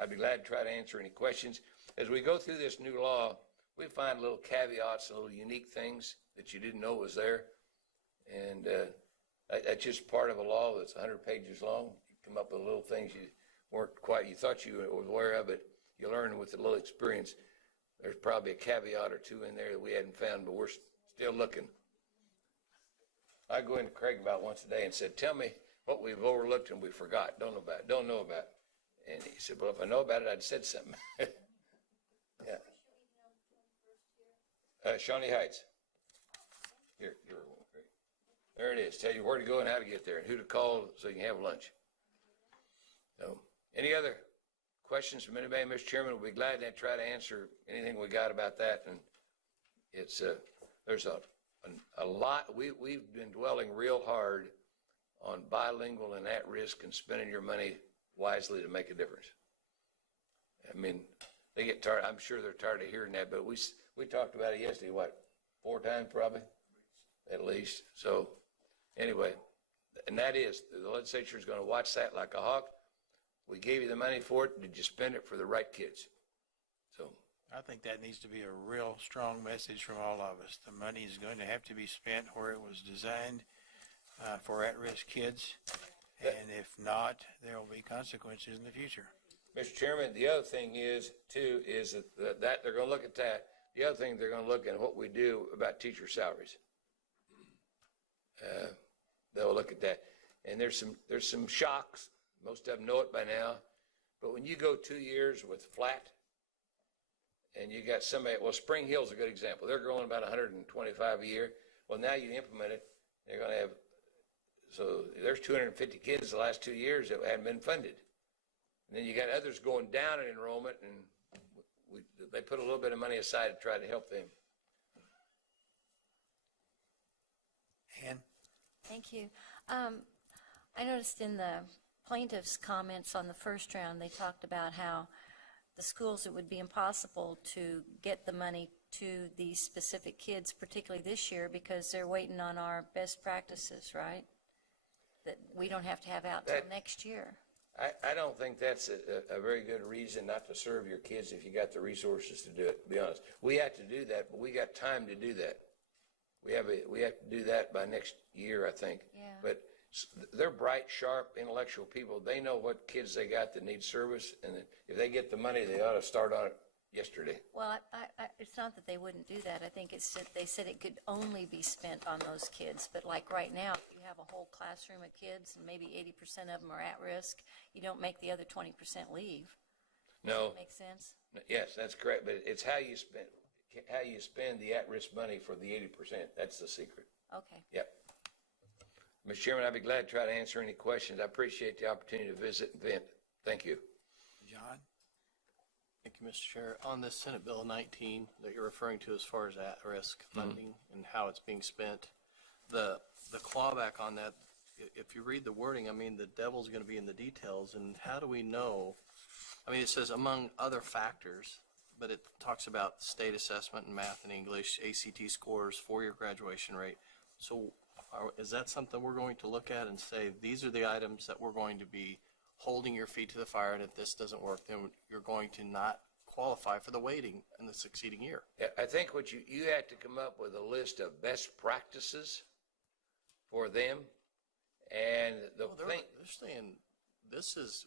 I'd be glad to try to answer any questions. As we go through this new law, we find little caveats and little unique things that you didn't know was there. And that's just part of a law that's 100 pages long. You come up with little things you thought you were aware of, but you learn with a little experience. There's probably a caveat or two in there that we hadn't found, but we're still looking. I go into Craig about once a day and said, tell me what we've overlooked and we forgot, don't know about. And he said, well, if I know about it, I'd said something. Yeah. Shawnee Heights. Here, there it is. Tell you where to go and how to get there and who to call so you can have lunch. So, any other questions from anybody, Mr. Chairman? We'll be glad to try to answer anything we got about that. And it's there's a lot. We've been dwelling real hard on bilingual and at risk and spending your money wisely to make a difference. I mean, they get tired. I'm sure they're tired of hearing that, but we talked about it yesterday. What, 4 times probably, at least. So anyway, and that is the legislature is going to watch that like a hawk. We gave you the money for it. Did you spend it for the right kids? So I think that needs to be a real strong message from all of us. The money is going to have to be spent where it was designed for at-risk kids, and if not, there will be consequences in the future. Mr. Chairman, the other thing is, too, is that they're going to look at that. The other thing they're going to look at what we do about teacher salaries. They'll look at that. And there's some shocks. Most of them know it by now. But when you go 2 years with flat, and you got somebody, well, Spring Hill's a good example. They're growing about 125 a year. Well, now you implement it, they're going to have, so there's 250 kids the last 2 years that hadn't been funded. And then you got others going down in enrollment, and they put a little bit of money aside to try to help them. Ann? Thank you. I noticed in the plaintiff's comments on the first round, they talked about how the schools, it would be impossible to get the money to these specific kids, particularly this year, because they're waiting on our best practices, right? that we don't have to have out till next year. I don't think that's a very good reason not to serve your kids if you got the resources to do it, to be honest. We have to do that, but we got time to do that. We have to do that by next year, I think. Yeah. But they're bright, sharp, intellectual people. They know what kids they got that need service, and if they get the money, they ought to start on it yesterday. Well, it's not that they wouldn't do that. I think they said it could only be spent on those kids. But like right now, if you have a whole classroom of kids and maybe 80% of them are at risk, you don't make the other 20% leave. No. Does that make sense? Yes, that's correct. But it's how you spend the at-risk money for the 80%. That's the secret. Okay. Yep. Mr. Chairman, I'd be glad to try to answer any questions. I appreciate the opportunity to visit and vent. Thank you. John? Thank you, Mr. Chair. On this Senate Bill 19 that you're referring to as far as at-risk funding and how it's being spent, the clawback on that, if you read the wording, I mean, the devil's going to be in the details. And how do we know? I mean, it says among other factors, but it talks about state assessment in math and English, ACT scores, 4-year graduation rate. So is that something we're going to look at and say, these are the items that we're going to be holding your feet to the fire, and if this doesn't work, then you're going to not qualify for the weighting in the succeeding year? I think what you have to come up with a list of best practices for them, and they're saying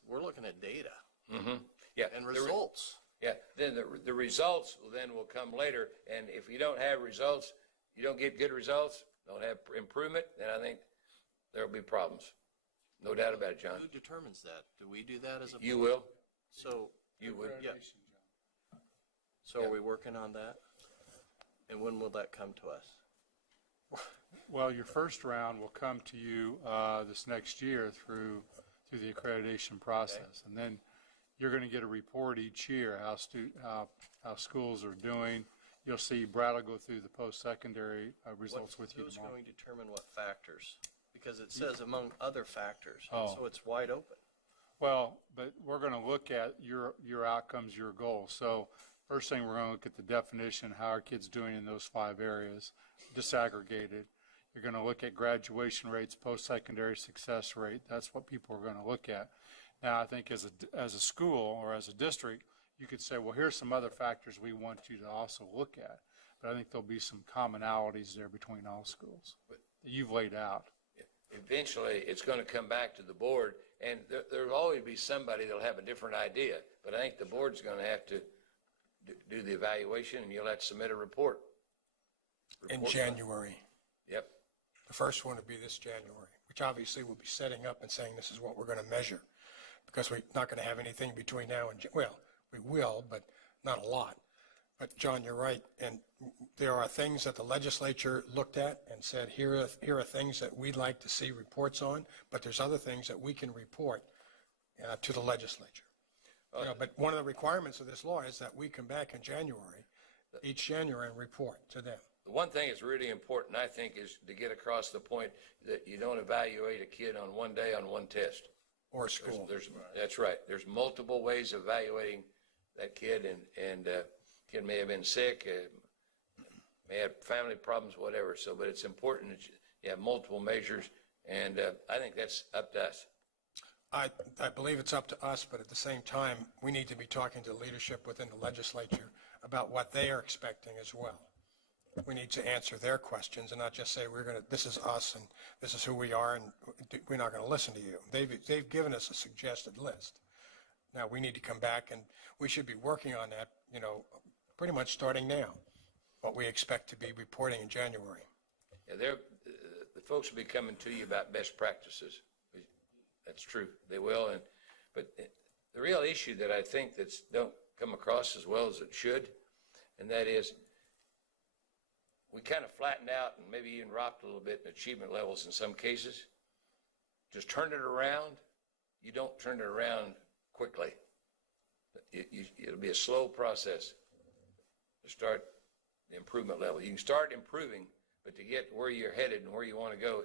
we're looking at data. Mm-hmm. Yeah, and results. Then the results will come later, and if you don't have results, you don't get good results, don't have improvement, then I think there'll be problems. No doubt about it, John. Who determines that? Do we do that as a board? You will. So you would. Yeah. So are we working on that? And when will that come to us? Well, your first round will come to you this next year through the accreditation process, and then you're going to get a report each year how schools are doing. You'll see Brad will go through the post-secondary results with you tomorrow. Who's going to determine what factors? Because it says among other factors, Oh. so it's wide open. Well, but we're going to look at your outcomes, your goals. So first thing, we're going to look at the definition, how are kids doing in those 5 areas, disaggregated. You're going to look at graduation rates, post-secondary success rate. That's what people are going to look at. Now, I think as a school or as a district, you could say, well, here's some other factors we want you to also look at. But I think there'll be some commonalities there between all schools that you've laid out. Eventually, it's going to come back to the board, and there'll always be somebody that'll have a different idea. But I think the board's going to have to do the evaluation, and you'll have to submit a report. In January. Yep. The first one would be this January, which obviously will be setting up and saying this is what we're going to measure, because we're not going to have anything between now and, well, we will, but not a lot. But John, you're right, and there are things that the legislature looked at and said, here are things that we'd like to see reports on, but there's other things that we can report to the legislature. But one of the requirements of this law is that we come back in January, each January, and report to them. The one thing that's really important, I think, is to get across the point that you don't evaluate a kid on one day on one test. Or school. That's right. There's multiple ways of evaluating that kid, and kid may have been sick, may have family problems, whatever. So, but it's important that you have multiple measures, and I think that's up to us. I believe it's up to us, but at the same time, we need to be talking to leadership within the legislature about what they are expecting as well. We need to answer their questions and not just say this is us and this is who we are and we're not going to listen to you. They've given us a suggested list. Now we need to come back, and we should be working on that, pretty much starting now, what we expect to be reporting in January. Yeah, the folks will be coming to you about best practices. That's true. They will. But the real issue that I think that's don't come across as well as it should, and that is we kind of flattened out and maybe even dropped a little bit in achievement levels in some cases. Just turn it around. You don't turn it around quickly. It'll be a slow process to start the improvement level. You can start improving, but to get where you're headed and where you want to go,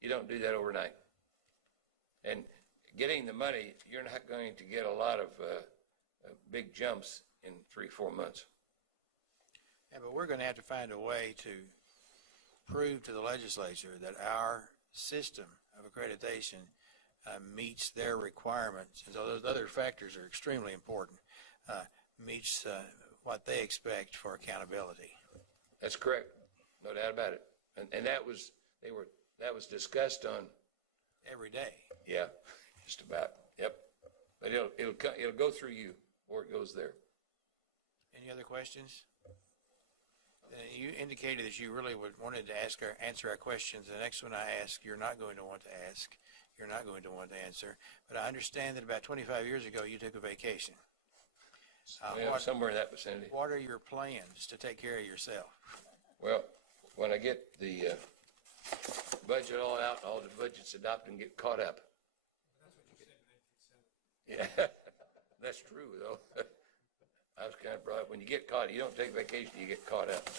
you don't do that overnight. And getting the money, you're not going to get a lot of big jumps in 3-4 months. Yeah, but we're going to have to find a way to prove to the legislature that our system of accreditation meets their requirements, and so those other factors are extremely important, meets what they expect for accountability. That's correct. No doubt about it. And that was, that was discussed on. Every day. Yeah, just about. Yep. But it'll go through you, or it goes there. Any other questions? You indicated that you really wanted to answer our questions. The next one I ask, you're not going to want to ask. You're not going to want to answer. But I understand that about 25 years ago, you took a vacation. Somewhere in that vicinity. What are your plans to take care of yourself? Well, when I get the budget all out, all the budgets adopted and get caught up. Yeah, that's true, though. I was kind of brought up, when you get caught, you don't take vacation, you get caught up.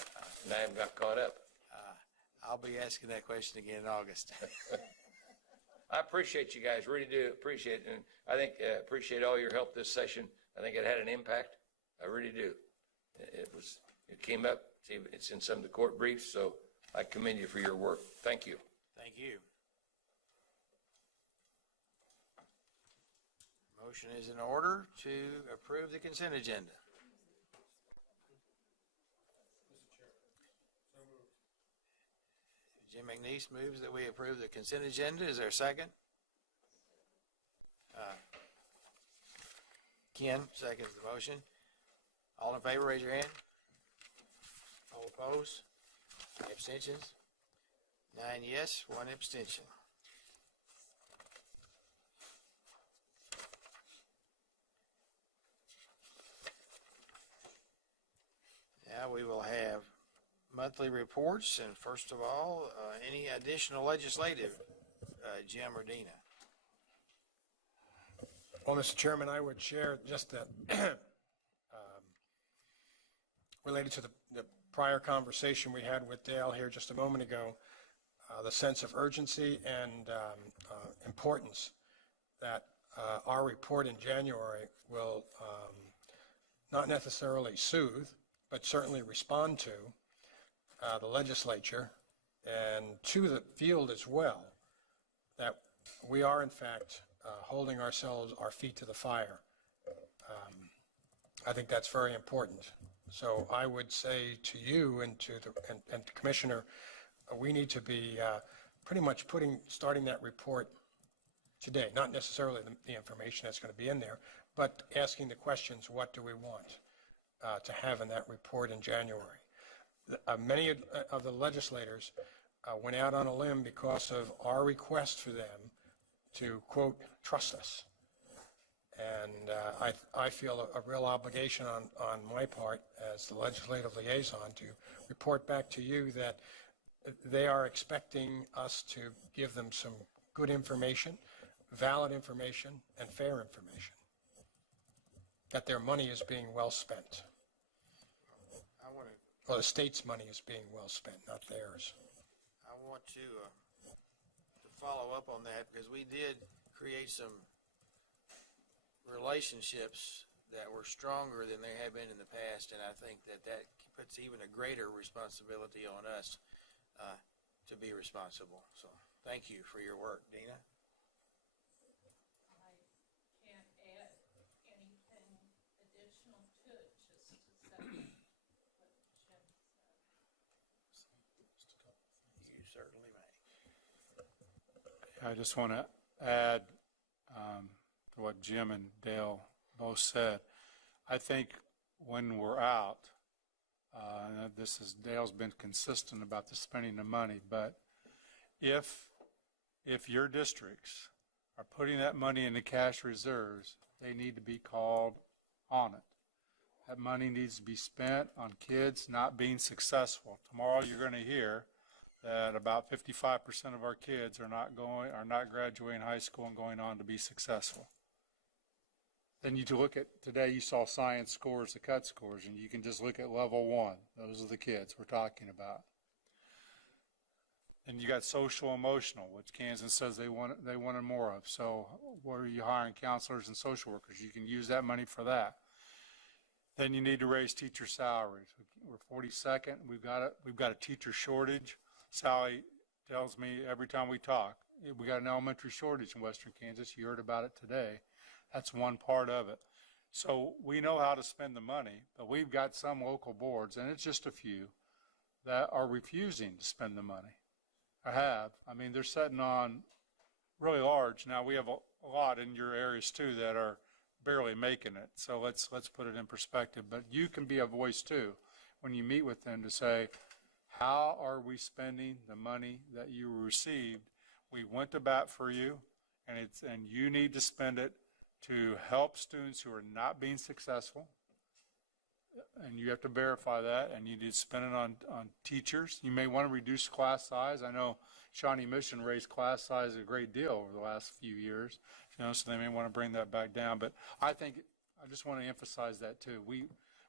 And I haven't got caught up. I'll be asking that question again in August. I appreciate you guys, really do appreciate it. And I think, appreciate all your help this session. I think it had an impact. I really do. It came up, it's in some of the court briefs, so I commend you for your work. Thank you. Thank you. Motion is in order to approve the consent agenda. Jim McNeese moves that we approve the consent agenda. Is there a second? Ken seconds the motion. All in favor, raise your hand. All opposed? Any abstentions? 9 yes, 1 abstention. Now we will have monthly reports, and first of all, any additional legislative, Jim or Dina? Well, Mr. Chairman, I would share just that related to the prior conversation we had with Dale here just a moment ago, the sense of urgency and importance that our report in January will not necessarily soothe, but certainly respond to the legislature and to the field as well, that we are in fact holding our feet to the fire. I think that's very important. So I would say to you and to the Commissioner, we need to be pretty much starting that report today, not necessarily the information that's going to be in there, but asking the questions, what do we want to have in that report in January? Many of the legislators went out on a limb because of our request for them to, quote, trust us. And I feel a real obligation on my part as the legislative liaison to report back to you that they are expecting us to give them some good information, valid information, and fair information, that their money is being well spent. Well, the state's money is being well spent, not theirs. I want to follow up on that, because we did create some relationships that were stronger than they have been in the past, and I think that puts even a greater responsibility on us to be responsible. So thank you for your work, Dina. I can't add anything additional to it, just to second what Jim said. You certainly may. I just want to add to what Jim and Dale both said. I think when we're out, Dale's been consistent about the spending of money, but if your districts are putting that money into cash reserves, they need to be called on it. That money needs to be spent on kids not being successful. Tomorrow you're going to hear that about 55% of our kids are not graduating high school and going on to be successful. Then you look at today, you saw science scores, the cut scores, and you can just look at level 1. Those are the kids we're talking about. And you got social emotional, which Kansas says they wanted more of. So where are you hiring counselors and social workers? You can use that money for that. Then you need to raise teacher salaries. We're 42nd. We've got a teacher shortage. Sally tells me every time we talk, We got an elementary shortage in western Kansas. You heard about it today. That's one part of it. So we know how to spend the money, but we've got some local boards, and it's just a few, that are refusing to spend the money. I mean, they're sitting on really large. Now, we have a lot in your areas too that are barely making it. So let's put it in perspective. But you can be a voice too when you meet with them to say, how are we spending the money that you received? We went to bat for you, and you need to spend it to help students who are not being successful. And you have to verify that, and you need to spend it on teachers. You may want to reduce class size. I know Shawnee Mission raised class size a great deal over the last few years, so they may want to bring that back down. But I just want to emphasize that too.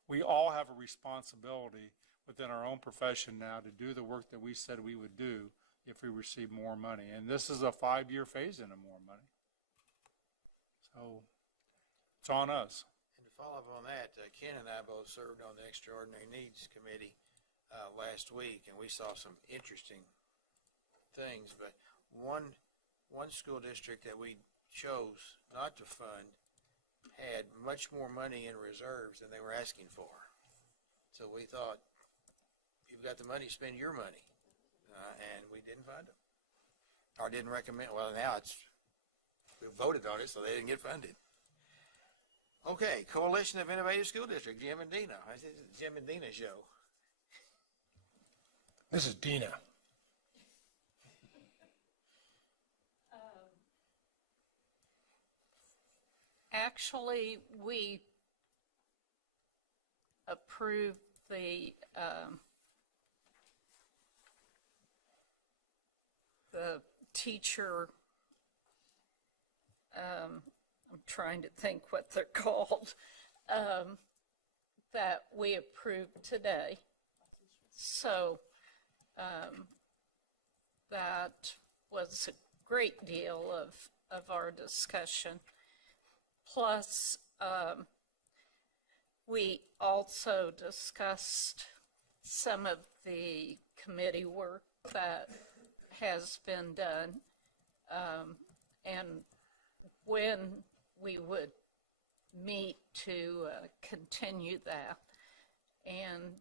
We all have a responsibility within our own profession now to do the work that we said we would do if we receive more money. And this is a 5-year phase-in of more money. So it's on us. And to follow up on that, Ken and I both served on the Extraordinary Needs Committee last week, and we saw some interesting things. But one school district that we chose not to fund had much more money in reserves than they were asking for. So we thought, you've got the money, spend your money. And we didn't fund them. Or didn't recommend. Well, now we voted on it, so they didn't get funded. Okay, Coalition of Innovative School Districts, Jim and Dina. This is Jim and Dina's show. This is Dina. Actually, we approved the teacher, I'm trying to think what they're called, that we approved today. So that was a great deal of our discussion. Plus, we also discussed some of the committee work that has been done, and when we would meet to continue that. And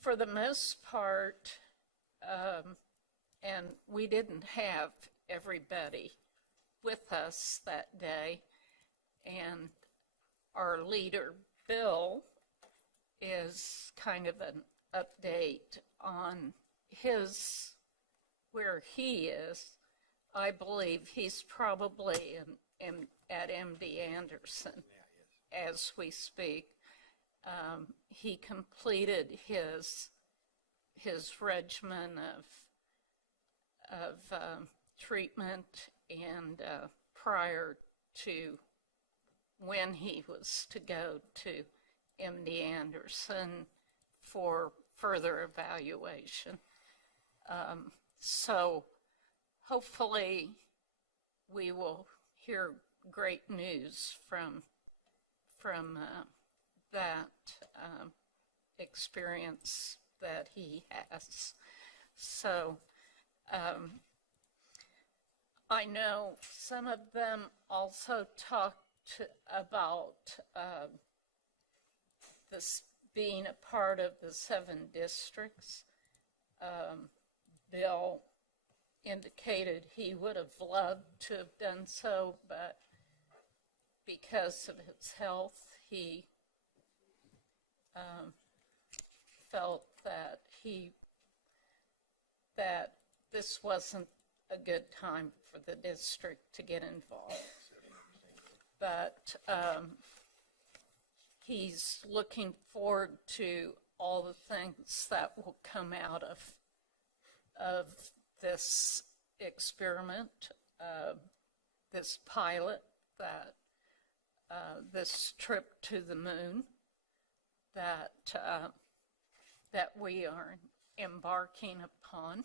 for the most part, and we didn't have everybody with us that day, and our leader, Bill, is kind of an update on where he is. I believe he's probably at MD Anderson as we speak. He completed his regimen of treatment, and prior to when he was to go to MD Anderson for further evaluation. So hopefully we will hear great news from that experience that he has. So I know some of them also talked about this being a part of the 7 districts. Bill indicated he would have loved to have done so, but because of his health, he felt that this wasn't a good time for the district to get involved. But he's looking forward to all the things that will come out of this experiment, this pilot, this trip to the moon that we are embarking upon.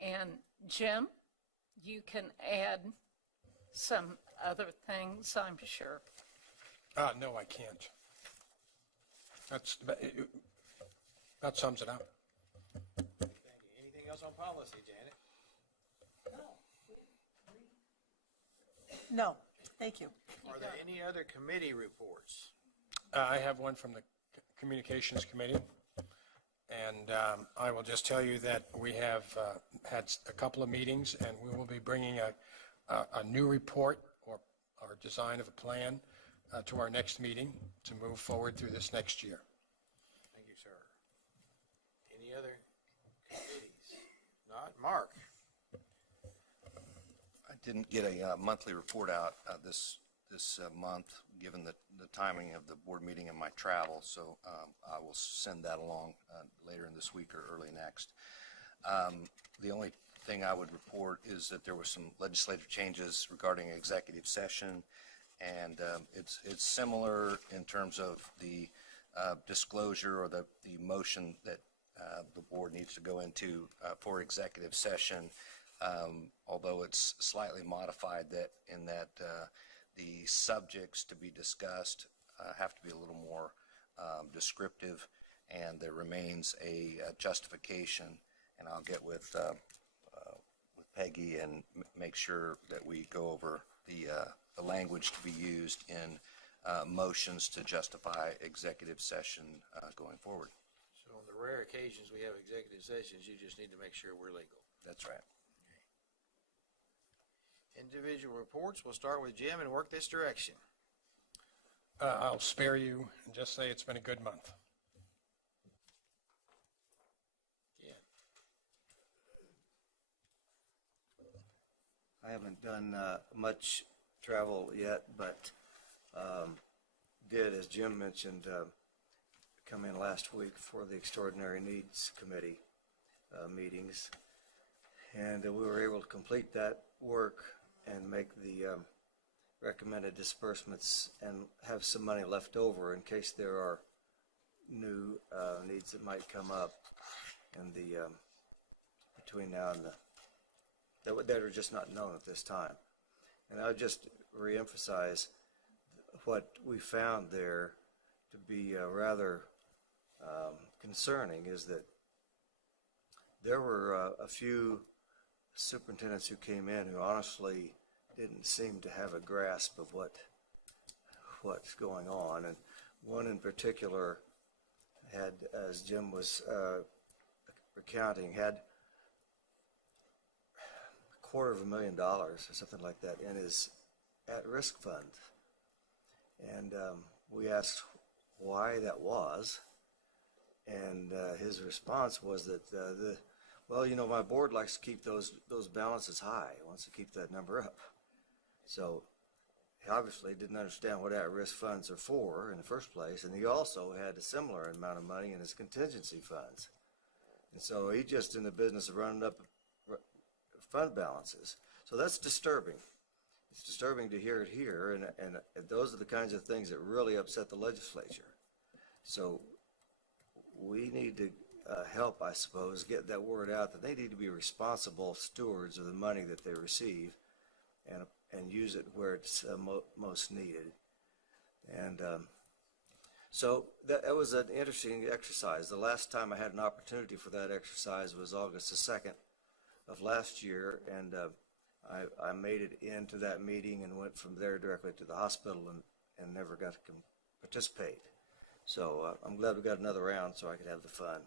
And Jim, you can add some other things, I'm sure. No, I can't. That sums it up. Thank you. Anything else on policy, Janet? No, thank you. Are there any other committee reports? I have one from the Communications Committee, and I will just tell you that we have had a couple of meetings, and we will be bringing a new report or design of a plan to our next meeting to move forward through this next year. Thank you, sir. Any other committees? Not? Mark? I didn't get a monthly report out this month, given the timing of the board meeting and my travel, so I will send that along later in this week or early next. The only thing I would report is that there were some legislative changes regarding executive session, and it's similar in terms of the disclosure or the motion that the board needs to go into for executive session, although it's slightly modified that in that the subjects to be discussed have to be a little more descriptive, and there remains a justification, and I'll get with Peggy and make sure that we go over the language to be used in motions to justify executive session going forward. So on the rare occasions we have executive sessions, you just need to make sure we're legal. That's right. Individual reports, we'll start with Jim and work this direction. I'll spare you and just say it's been a good month. Yeah. I haven't done much travel yet, but did, as Jim mentioned, come in last week for the Extraordinary Needs Committee meetings, and we were able to complete that work and make the recommended disbursements and have some money left over in case there are new needs that might come up in the between now and that are just not known at this time. And I'll just reemphasize what we found there to be rather concerning is that there were a few superintendents who came in who honestly didn't seem to have a grasp of what's going on, and one in particular had, as Jim was recounting, had $250,000 or something like that in his at-risk fund, and we asked why that was, and his response was that well, you know, my board likes to keep those balances high. It wants to keep that number up. So he obviously didn't understand what at-risk funds are for in the first place, and he also had a similar amount of money in his contingency funds. And so he just in the business of running up fund balances. So that's disturbing. It's disturbing to hear it here, and those are the kinds of things that really upset the legislature. So we need to help, I suppose, get that word out that they need to be responsible stewards of the money that they receive and use it where it's most needed. And so that was an interesting exercise. The last time I had an opportunity for that exercise was August the 2nd of last year, and I made it into that meeting and went from there directly to the hospital and never got to participate. So I'm glad we got another round so I could have the fun.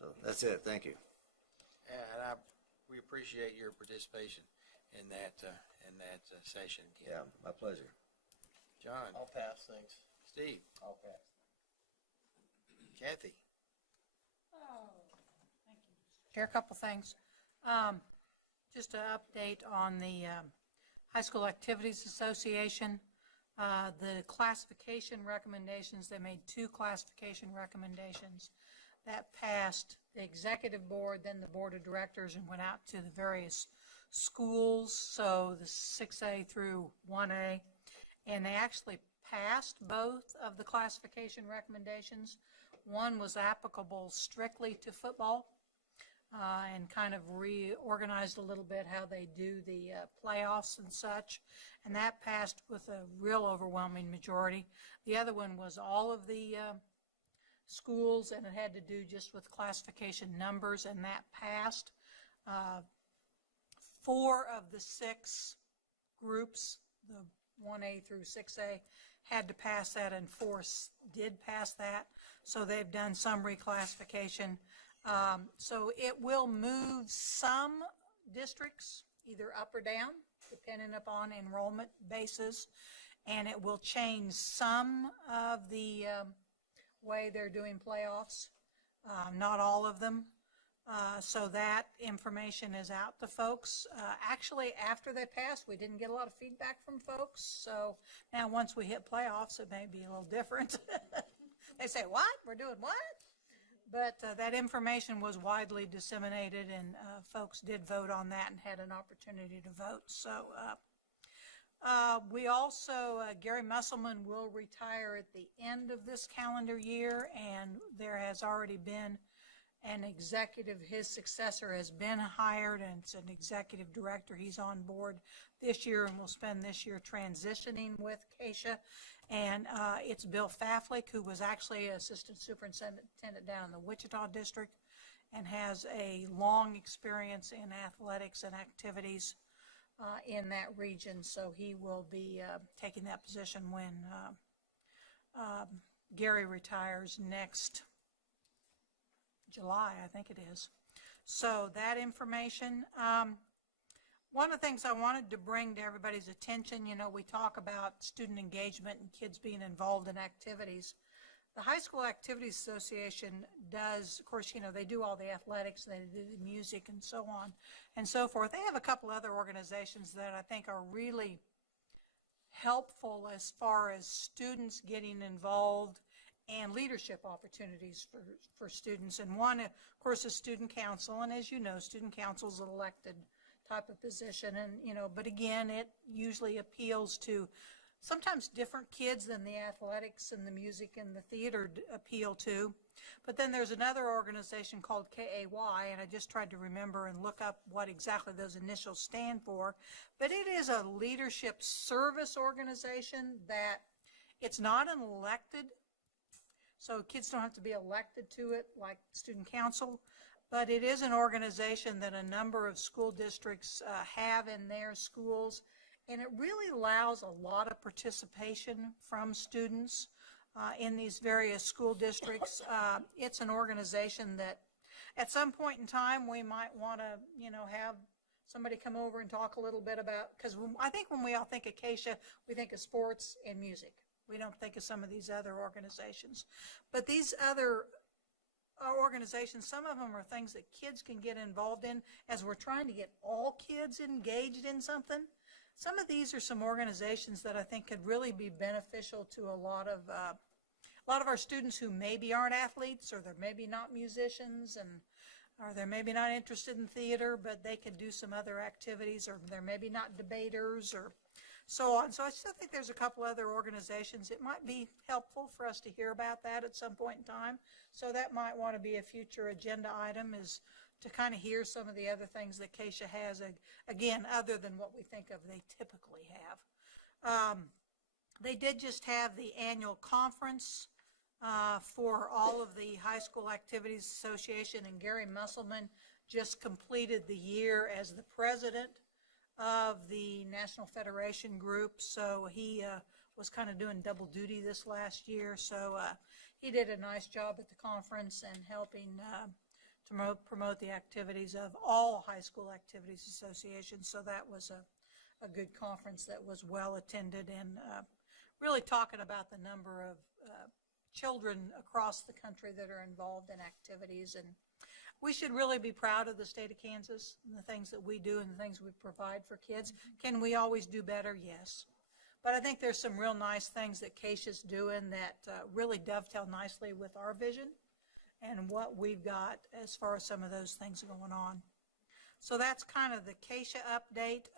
So that's it. Thank you. And we appreciate your participation in that session. Ken. Yeah, my pleasure. John. I'll pass, thanks. Steve. I'll pass. Kathy. Chair, a couple things. Just an update on the High School Activities Association. The classification recommendations, they made 2 classification recommendations. That passed the executive board, then the board of directors, and went out to the various schools, so the 6A through 1A, and they actually passed both of the classification recommendations. One was applicable strictly to football, and kind of reorganized a little bit how they do the playoffs and such, and that passed with a real overwhelming majority. The other one was all of the schools, and it had to do just with classification numbers, and that passed. 4 of the 6 groups, the 1A through 6A, had to pass that, and 4 did pass that. So they've done some reclassification. So it will move some districts either up or down, depending upon enrollment basis, and it will change some of the way they're doing playoffs, not all of them. So that information is out to folks. Actually, after they passed, we didn't get a lot of feedback from folks. So now once we hit playoffs, it may be a little different. They say, what? We're doing what? But that information was widely disseminated, and folks did vote on that and had an opportunity to vote. So we also, Gary Musselman will retire at the end of this calendar year, and there has already been an executive. His successor has been hired, and it's an executive director. He's on board this year and will spend this year transitioning with Keisha. And it's Bill Faflick, who was actually assistant superintendent down in the Wichita district and has a long experience in athletics and activities in that region. So he will be taking that position when Gary retires next July, I think it is. So that information. One of the things I wanted to bring to everybody's attention, you know, we talk about student engagement and kids being involved in activities. The High School Activities Association does, of course, you know, they do all the athletics, they do the music and so on and so forth. They have a couple other organizations that I think are really helpful as far as students getting involved and leadership opportunities for students. And one, of course, is Student Council. And as you know, Student Council is an elected type of position. And, you know, but again, it usually appeals to sometimes different kids than the athletics and the music and the theater appeal to. But then there's another organization called KAY, and I just tried to remember and look up what exactly those initials stand for. But it is a leadership service organization that it's not an elected, so kids don't have to be elected to it like Student Council, but it is an organization that a number of school districts have in their schools, and it really allows a lot of participation from students in these various school districts. It's an organization that at some point in time we might want to, you know, have somebody come over and talk a little bit about, because I think when we all think of Keisha, we think of sports and music. We don't think of some of these other organizations. But these other organizations, some of them are things that kids can get involved in as we're trying to get all kids engaged in something. Some of these are some organizations that I think could really be beneficial to a lot of our students who maybe aren't athletes, or they're maybe not musicians, or they're maybe not interested in theater, but they could do some other activities, or they're maybe not debaters, or so on. So I still think there's a couple other organizations. It might be helpful for us to hear about that at some point in time. So that might want to be a future agenda item, is to kind of hear some of the other things that Keisha has, again, other than what we think of they typically have. They did just have the annual conference for all of the High School Activities Association, and Gary Musselman just completed the year as the president of the National Federation group, so he was kind of doing double duty this last year. So he did a nice job at the conference and helping to promote the activities of all High School Activities Associations. So that was a good conference that was well attended, and really talking about the number of children across the country that are involved in activities. And we should really be proud of the state of Kansas and the things that we do and the things we provide for kids. Can we always do better? Yes. But I think there's some real nice things that Keisha's doing that really dovetail nicely with our vision and what we've got as far as some of those things going on. So that's kind of the Keisha update.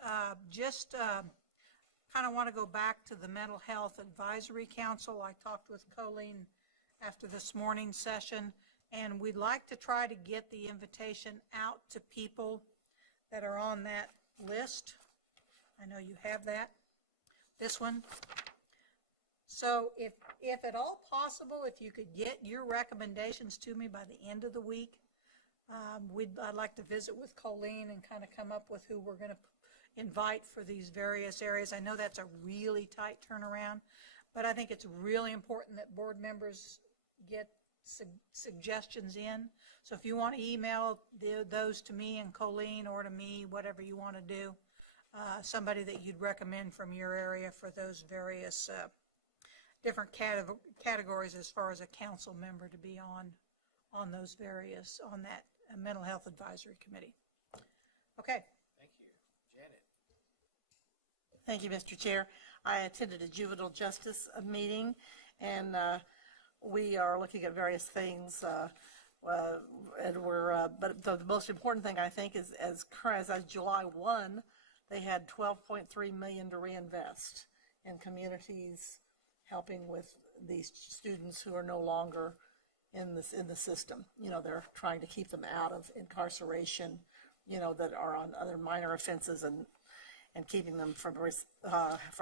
Kind of want to go back to the Mental Health Advisory Council. I talked with Colleen after this morning's session, and we'd like to try to get the invitation out to people that are on that list. I know you have that, this one. So if at all possible, if you could get your recommendations to me by the end of the week, I'd like to visit with Colleen and kind of come up with who we're going to invite for these various areas. I know that's a really tight turnaround, but I think it's really important that board members get suggestions in. So if you want to email those to me and Colleen, or to me, whatever you want to do, somebody that you'd recommend from your area for those various different categories as far as a council member to be on those various, on that mental health advisory committee. Okay. Thank you. Janet. Thank you, Mr. Chair. I attended a juvenile justice meeting, and we are looking at various things. And but the most important thing, I think, is as of July 1, they had $12.3 million to reinvest in communities helping with these students who are no longer in the system. You know, they're trying to keep them out of incarceration, you know, that are on other minor offenses, and keeping them from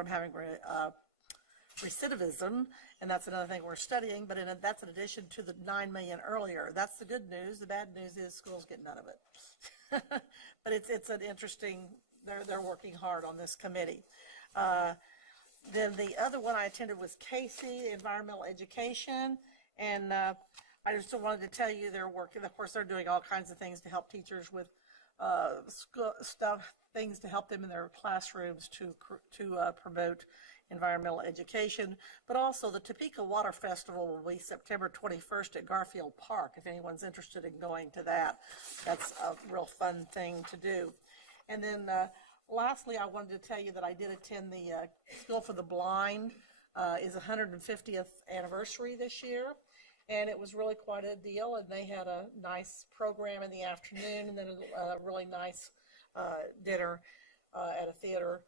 having recidivism. And that's another thing we're studying, but that's in addition to the $9 million earlier. That's the good news. The bad news is schools get none of it. But it's an interesting, they're working hard on this committee. Then the other one I attended was KSDE, Environmental Education, and I just wanted to tell you they're working. Of course, they're doing all kinds of things to help teachers with things to help them in their classrooms to promote environmental education. But also the Topeka Water Festival will be September 21st at Garfield Park, if anyone's interested in going to that. That's a real fun thing to do. And then lastly, I wanted to tell you that I did attend the School for the Blind. Is 150th anniversary this year, and it was really quite a deal, and they had a nice program in the afternoon, and then a really nice dinner at a theater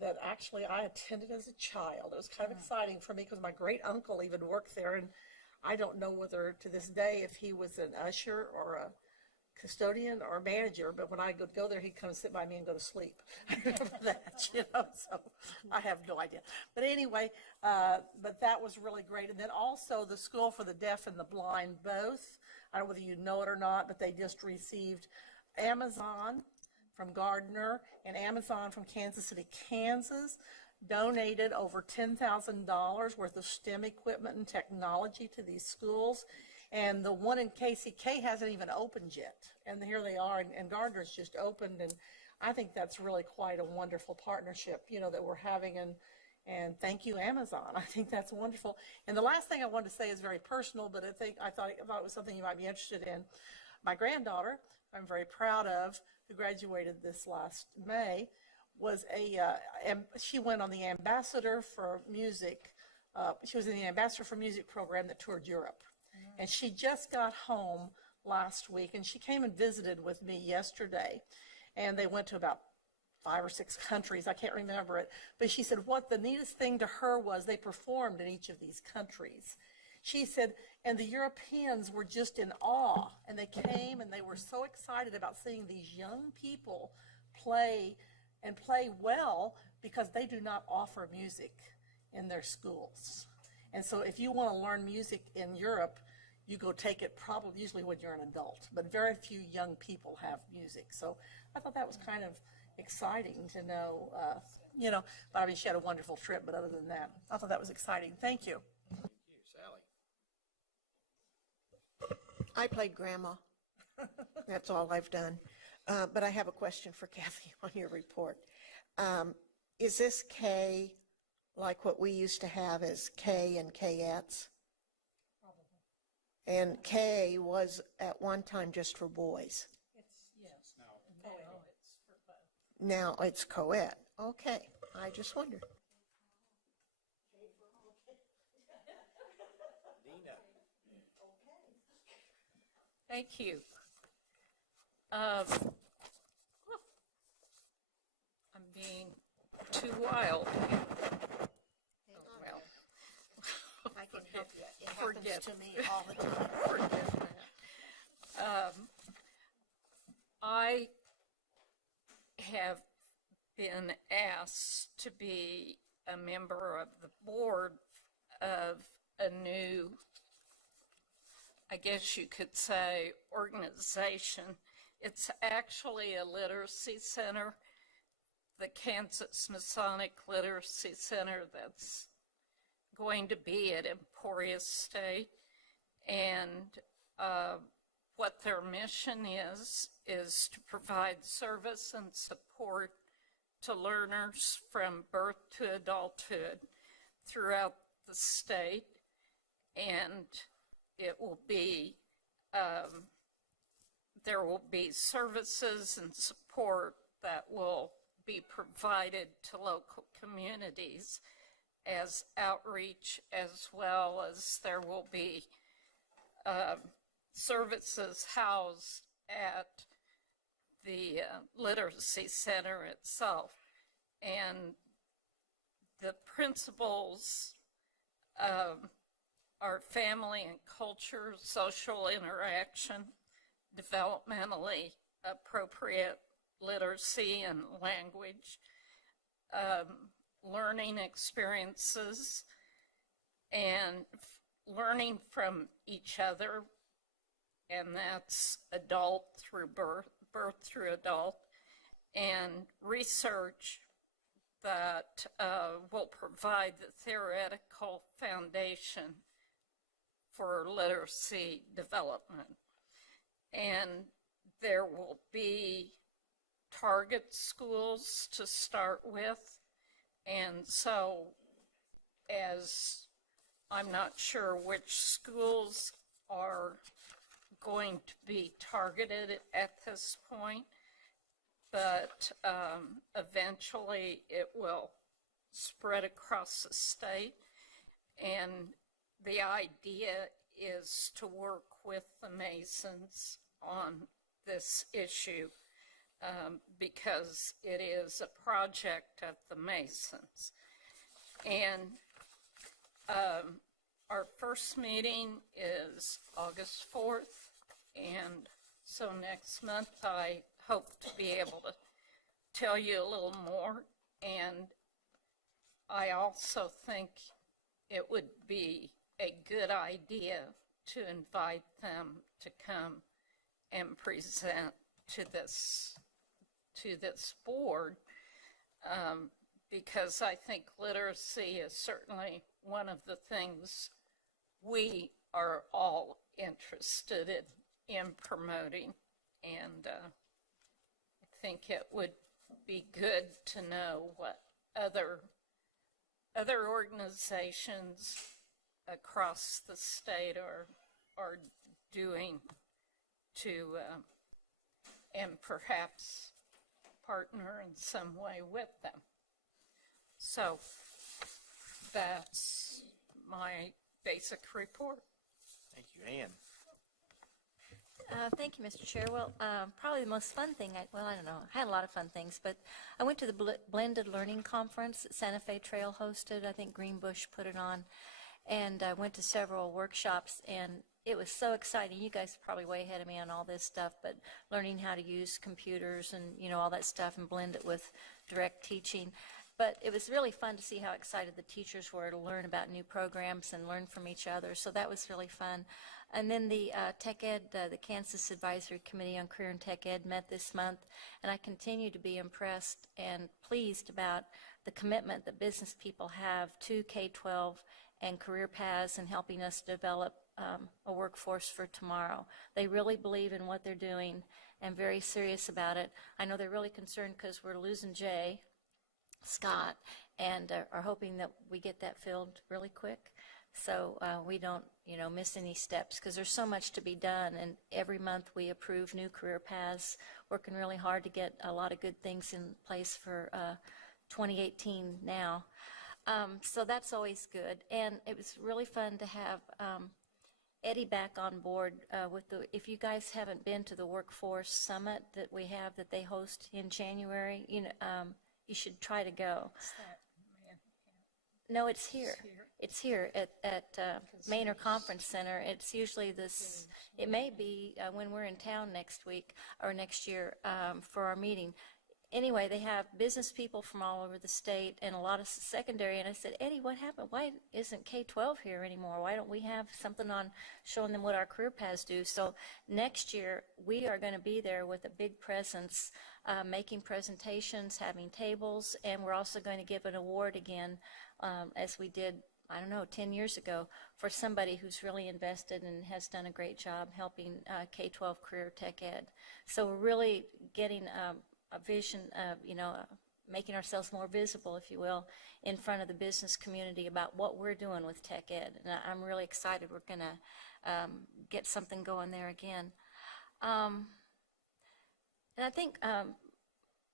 that actually I attended as a child. It was kind of exciting for me because my great uncle even worked there, and I don't know whether to this day if he was an usher or a custodian or manager, but when I would go there, he'd come sit by me and go to sleep. I remember that, you know, so I have no idea. But anyway, but that was really great. And then also the School for the Deaf and the Blind both, I don't know whether you know it or not, but they just received Amazon from Gardner and Amazon from Kansas City, Kansas, donated over $10,000 worth of STEM equipment and technology to these schools. And the one in KCK hasn't even opened yet. And here they are, and Gardner's just opened, and I think that's really quite a wonderful partnership, you know, that we're having, and thank you, Amazon. I think that's wonderful. And the last thing I wanted to say is very personal, but I thought it was something you might be interested in. My granddaughter, I'm very proud of, who graduated this last May, was she went on the Ambassador for Music. She was in the Ambassador for Music program that toured Europe. And she just got home last week, and she came and visited with me yesterday. And they went to about 5 or 6 countries. I can't remember it. But she said what the neatest thing to her was they performed in each of these countries. She said, and the Europeans were just in awe. And they came, and they were so excited about seeing these young people play, and play well, because they do not offer music in their schools. And so if you want to learn music in Europe, you go take it probably usually when you're an adult, but very few young people have music. So I thought that was kind of exciting to know, you know, but I mean, she had a wonderful trip, but other than that, I thought that was exciting. Thank you. Thank you. Sally. I played grandma. That's all I've done. But I have a question for Kathy on your report. Is this K like what we used to have as K and K-ettes? And K was at one time just for boys. Yes. Now it's co-ed. Okay, I just wondered. Dina. Thank you. I'm being too wild. Oh, well. I can help you. It Forget happens to me all the time. Forget that. I have been asked to be a member of the board of a new I guess you could say, organization. It's actually a literacy center, the Kansas Masonic Literacy Center, that's going to be at Emporia State. And what their mission is to provide service and support to learners from birth to adulthood throughout the state. And it will be, there will be services and support that will be provided to local communities as outreach, as well as there will be services housed at the literacy center itself. And the principles are family and culture, social interaction, developmentally appropriate literacy and language, learning experiences, and learning from each other, and that's adult through birth through adult, and research that will provide the theoretical foundation for literacy development. And there will be target schools to start with. And so, as I'm not sure which schools are going to be targeted at this point, but eventually it will spread across the state. And the idea is to work with the Masons on this issue because it is a project at the Masons. And our first meeting is August 4th, and so next month I hope to be able to tell you a little more. And I also think it would be a good idea to invite them to come and present to this board, because I think literacy is certainly one of the things we are all interested in promoting. And I think it would be good to know what other organizations across the state are doing to, and perhaps partner in some way with them. So that's my basic report. Thank you, Ann. Thank you, Mr. Chair. Well, probably the most fun thing, I don't know, I had a lot of fun things, but I went to the Blended Learning Conference that Santa Fe Trail hosted. I think Greenbush put it on, and I went to several workshops, and it was so exciting. You guys are probably way ahead of me on all this stuff, but learning how to use computers and, you know, all that stuff and blend it with direct teaching. But it was really fun to see how excited the teachers were to learn about new programs and learn from each other. So that was really fun. And then the Tech Ed, the Kansas Advisory Committee on Career and Tech Ed met this month, and I continue to be impressed and pleased about the commitment that business people have to K-12 and career paths and helping us develop a workforce for tomorrow. They really believe in what they're doing and very serious about it. I know they're really concerned because we're losing Jay Scott, and are hoping that we get that filled really quick, so we don't, you know, miss any steps, because there's so much to be done. And every month we approve new career paths, working really hard to get a lot of good things in place for 2018 now. So that's always good, and it was really fun to have Eddie back on board with the. If you guys haven't been to the Workforce Summit that we have that they host in January, you know. You should try to go. No, it's here. It's here at Manor Conference Center. It's usually this, it may be when we're in town next week or next year for our meeting. anyway, they have business people from all over the state and a lot of secondary. And I said, Eddie, what happened? Why isn't K-12 here anymore? Why don't we have something on showing them what our career paths do? So next year, we are going to be there with a big presence, making presentations, having tables, and we're also going to give an award again, as we did, I don't know, 10 years ago, for somebody who's really invested and has done a great job helping K-12 career tech ed. So we're really getting a vision of, making ourselves more visible, if you will, in front of the business community about what we're doing with tech ed. And I'm really excited we're going to get something going there again. And I think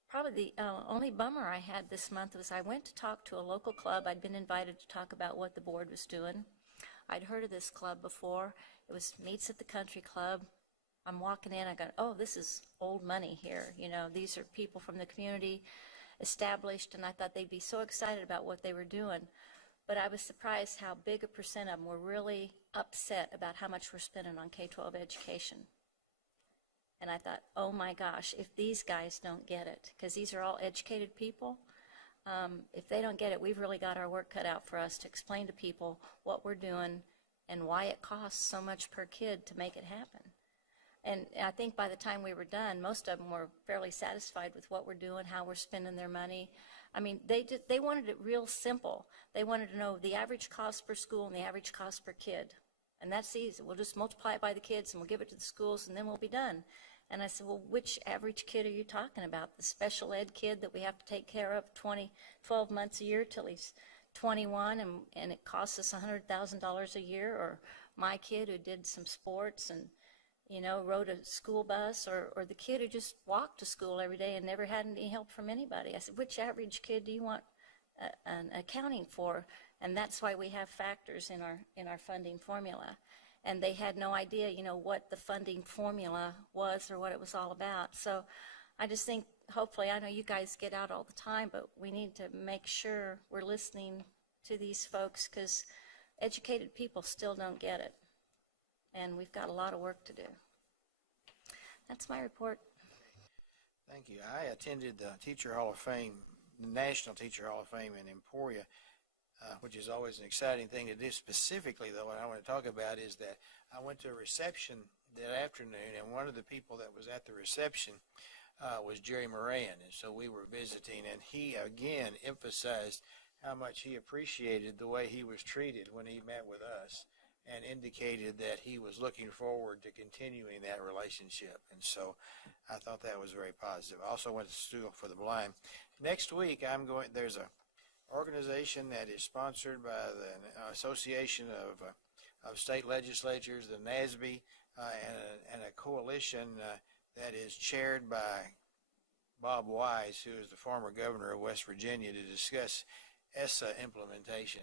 probably the only bummer I had this month was I went to talk to a local club. I'd been invited to talk about what the board was doing. I'd heard of this club before. It was Meets at the Country Club. I'm walking in, I go, oh, this is old money here. These are people from the community, established, and I thought they'd be so excited about what they were doing. But I was surprised how big a percent of them were really upset about how much we're spending on K-12 education. And I thought, oh my gosh, if these guys don't get it, because these are all educated people, if they don't get it, we've really got our work cut out for us to explain to people what we're doing and why it costs so much per kid to make it happen. And I think by the time we were done, most of them were fairly satisfied with what we're doing, how we're spending their money. I mean, they wanted it real simple. They wanted to know the average cost per school and the average cost per kid. And that's easy. We'll just multiply it by the kids and we'll give it to the schools and then we'll be done. And I said, well, which average kid are you talking about? The special ed kid that we have to take care of 12 months a year till he's 21 and it costs us $100,000 a year? Or my kid who did some sports and rode a school bus, or the kid who just walked to school every day and never had any help from anybody. I said, which average kid do you want an accounting for? And that's why we have factors in our funding formula. And they had no idea, what the funding formula was or what it was all about. So I just think, hopefully, I know you guys get out all the time, but we need to make sure we're listening to these folks, because educated people still don't get it. And we've got a lot of work to do. That's my report. Thank you. I attended the Teacher Hall of Fame, the National Teacher Hall of Fame in Emporia, which is always an exciting thing to do. Specifically, though, what I want to talk about is that I went to a reception that afternoon, and one of the people that was at the reception was Jerry Moran, and so we were visiting, and he again emphasized how much he appreciated the way he was treated when he met with us, and indicated that he was looking forward to continuing that relationship. And so I thought that was very positive. I also went to School for the Blind. Next week, there's a organization that is sponsored by the Association of State Legislatures, the NASB, and a coalition that is chaired by Bob Wise, who is the former governor of West Virginia, to discuss ESSA implementation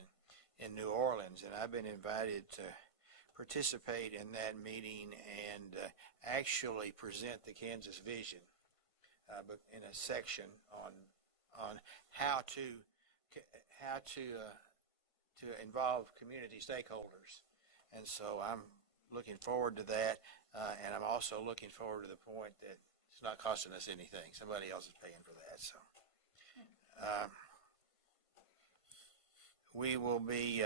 in New Orleans. And I've been invited to participate in that meeting and actually present the Kansas vision in a section on how to involve community stakeholders. And so I'm looking forward to that, and I'm also looking forward to the point that it's not costing us anything. Somebody else is paying for that. So we will be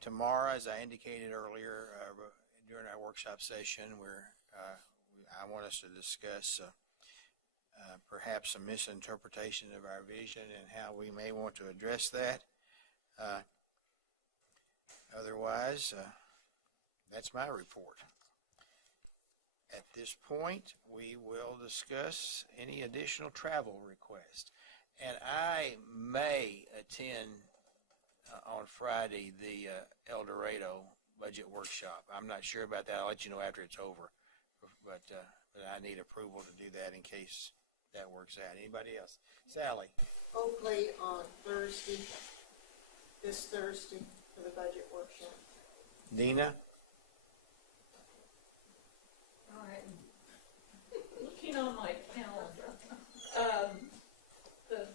tomorrow, as I indicated earlier, during our workshop session, I want us to discuss perhaps some misinterpretation of our vision and how we may want to address that. Otherwise, that's my report. At this point, we will discuss any additional travel requests. And I may attend on Friday the El Dorado budget workshop. I'm not sure about that. I'll let you know after it's over. But I need approval to do that in case that works out. Anybody else? Sally? Oakley on Thursday, this Thursday, for the budget workshop. Dina? All right. Looking on my calendar, the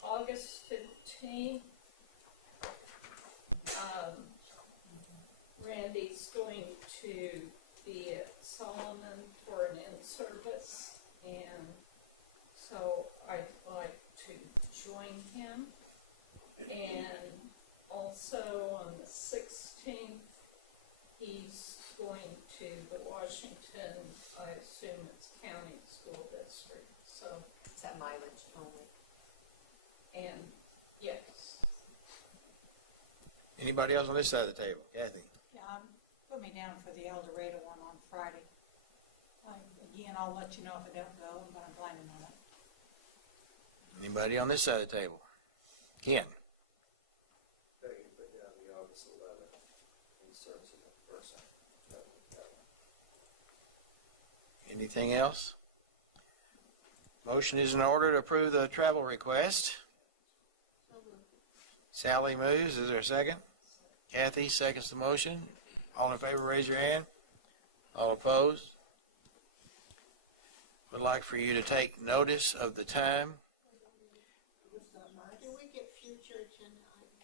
August 15th, Randy's going to be at Solomon for an in-service, and going to the Washington, I assume it's county school district, so. Is that mileage only? And, yes. Anybody else on this side of the table? Kathy? Yeah, put me down for the El Dorado one on Friday. Again, I'll let you know if I don't go, but I'm planning on it. Anybody on this side of the table? Ken? Begging to put down the August 11th in service of the person. Anything else? Motion is in order to approve the travel request. Sally moves. Is there a second? Kathy seconds the motion. All in favor, raise your hand. All opposed? Would like for you to take notice of the time. Do we get future agenda items?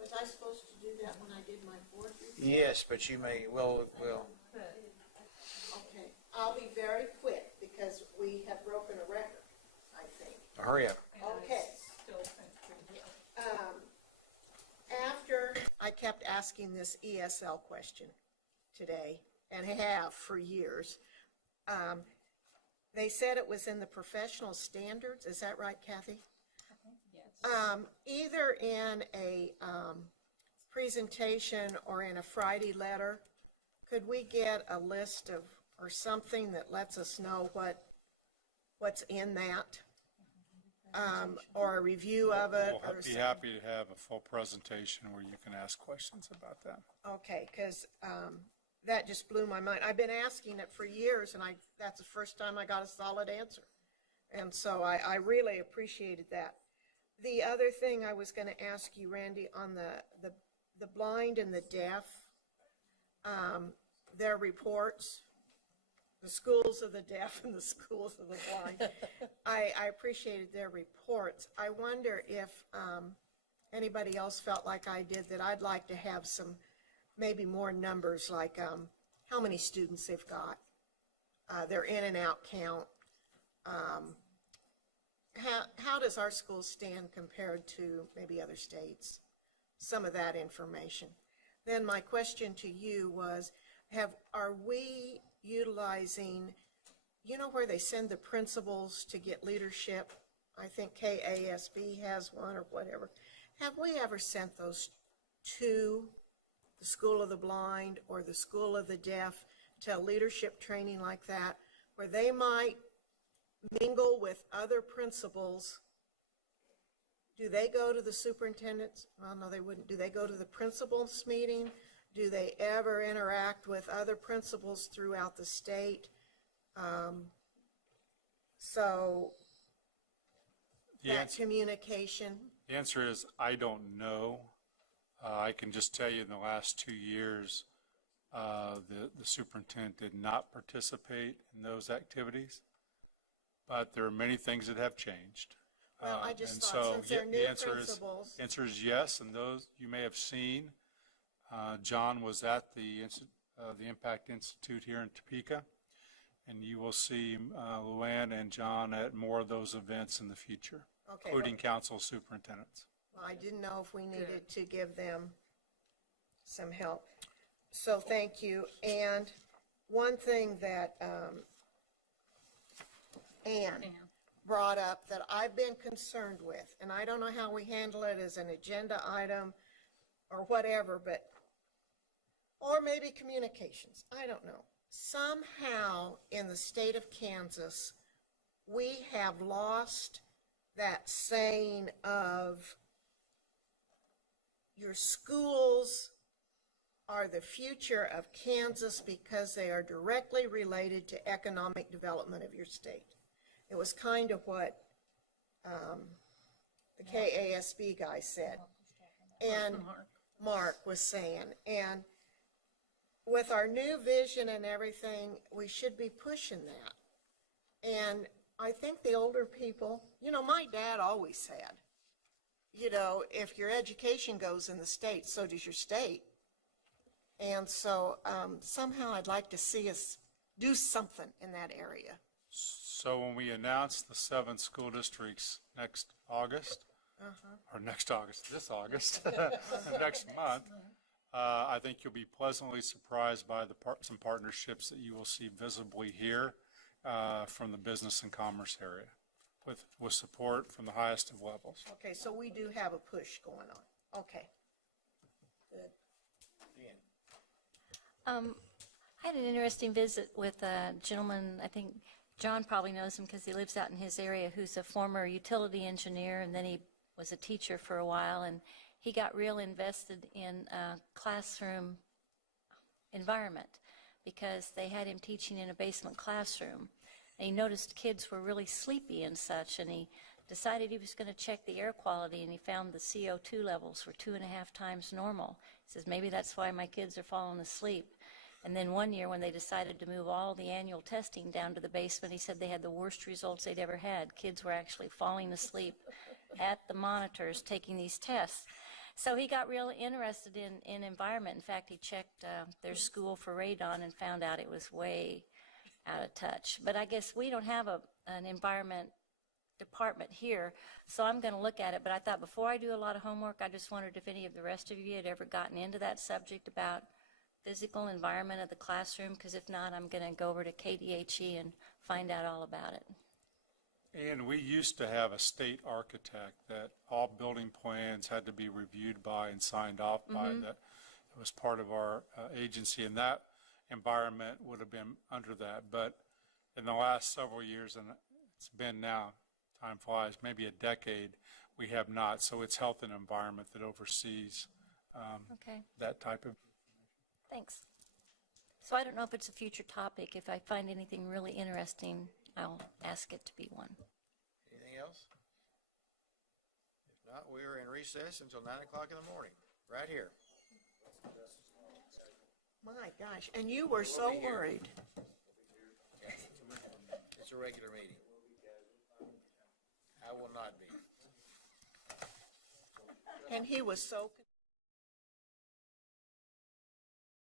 Was I supposed to do that when I did my board review? Yes, but you may, well. Okay, I'll be very quick because we have broken a record, I think. Hurry up. Okay. After I kept asking this ESL question today, and have for years, they said it was in the professional standards. Is that right, Kathy? Yes. Either in a presentation or in a Friday letter, could we get a list of, or something that lets us know what's in that? Or a review of it? We'll or be happy to have a full presentation where you can ask questions about that. Okay, because that just blew my mind. I've been asking it for years, and that's the first time I got a solid answer. And so I really appreciated that. The other thing I was going to ask you, Randy, on the blind and the deaf, their reports, the schools of the deaf and the schools of the blind, I appreciated their reports. I wonder if anybody else felt like I did, that I'd like to have some, maybe more numbers, like how many students they've got, their in and out count. How does our school stand compared to maybe other states? Some of that information. Then my question to you was, are we utilizing, you know, where they send the principals to get leadership? I think KASB has one or whatever. Have we ever sent those to the School of the Blind or the School of the Deaf to leadership training like that, where they might mingle with other principals? Do they go to the superintendent's? Well, no, they wouldn't. Do they go to the principal's meeting? Do they ever interact with other principals throughout the state? So that communication. The answer is, I don't know. I can just tell you in the last 2 years, the superintendent did not participate in those activities, but there are many things that have changed. Well, I just thought, since they're new principals. The answer is yes, and those you may have seen. John was at the Impact Institute here in Topeka, and you will see Luann and John at more of those events in the future, including council superintendents. Well, I didn't know if we needed to give them some help. So thank you. And one thing that Ann brought up that I've been concerned with, and I don't know how we handle it as an agenda item or whatever, but, or maybe communications, I don't know. Somehow in the state of Kansas, we have lost that saying of your schools are the future of Kansas because they are directly related to economic development of your state. It was kind of what the KASB guy said, and Mark was saying. And with our new vision and everything, we should be pushing that. And I think the older people, you know, my dad always said, you know, if your education goes in the state, so does your state. And so somehow I'd like to see us do something in that area. So when we announce the 7 school districts next August, or next August, this August, next month, I think you'll be pleasantly surprised by some partnerships that you will see visibly here from the business and commerce area with support from the highest of levels. Okay, so we do have a push going on. Okay. Good. I had an interesting visit with a gentleman, I think John probably knows him because he lives out in his area, who's a former utility engineer, and then he was a teacher for a while, and he got real invested in a classroom environment because they had him teaching in a basement classroom. And he noticed kids were really sleepy and such, and he decided he was going to check the air quality, and he found the CO2 levels were 2.5 times normal. He says, maybe that's why my kids are falling asleep. And then one year when they decided to move all the annual testing down to the basement, he said they had the worst results they'd ever had. Kids were actually falling asleep at the monitors taking these tests. So he got real interested in environment. In fact, he checked their school for radon and found out it was way out of touch. But I guess we don't have an environment department here, so I'm going to look at it. But I thought before I do a lot of homework, I just wondered if any of the rest of you had ever gotten into that subject about physical environment of the classroom, because if not, I'm going to go over to KDHE and find out all about it. And we used to have a state architect that all building plans had to be reviewed by and signed off by. That it was part of our agency, and that environment would have been under that. But in the last several years, and it's been now, time flies, maybe a decade, we have not. So it's health and environment that oversees that type of. Thanks. So I don't know if it's a future topic. If I find anything really interesting, I'll ask it to be one. Anything else? If not, we are in recess until 9 o'clock in the morning, right here. My gosh, and you were so worried. It's a regular meeting. I will not be. And he was so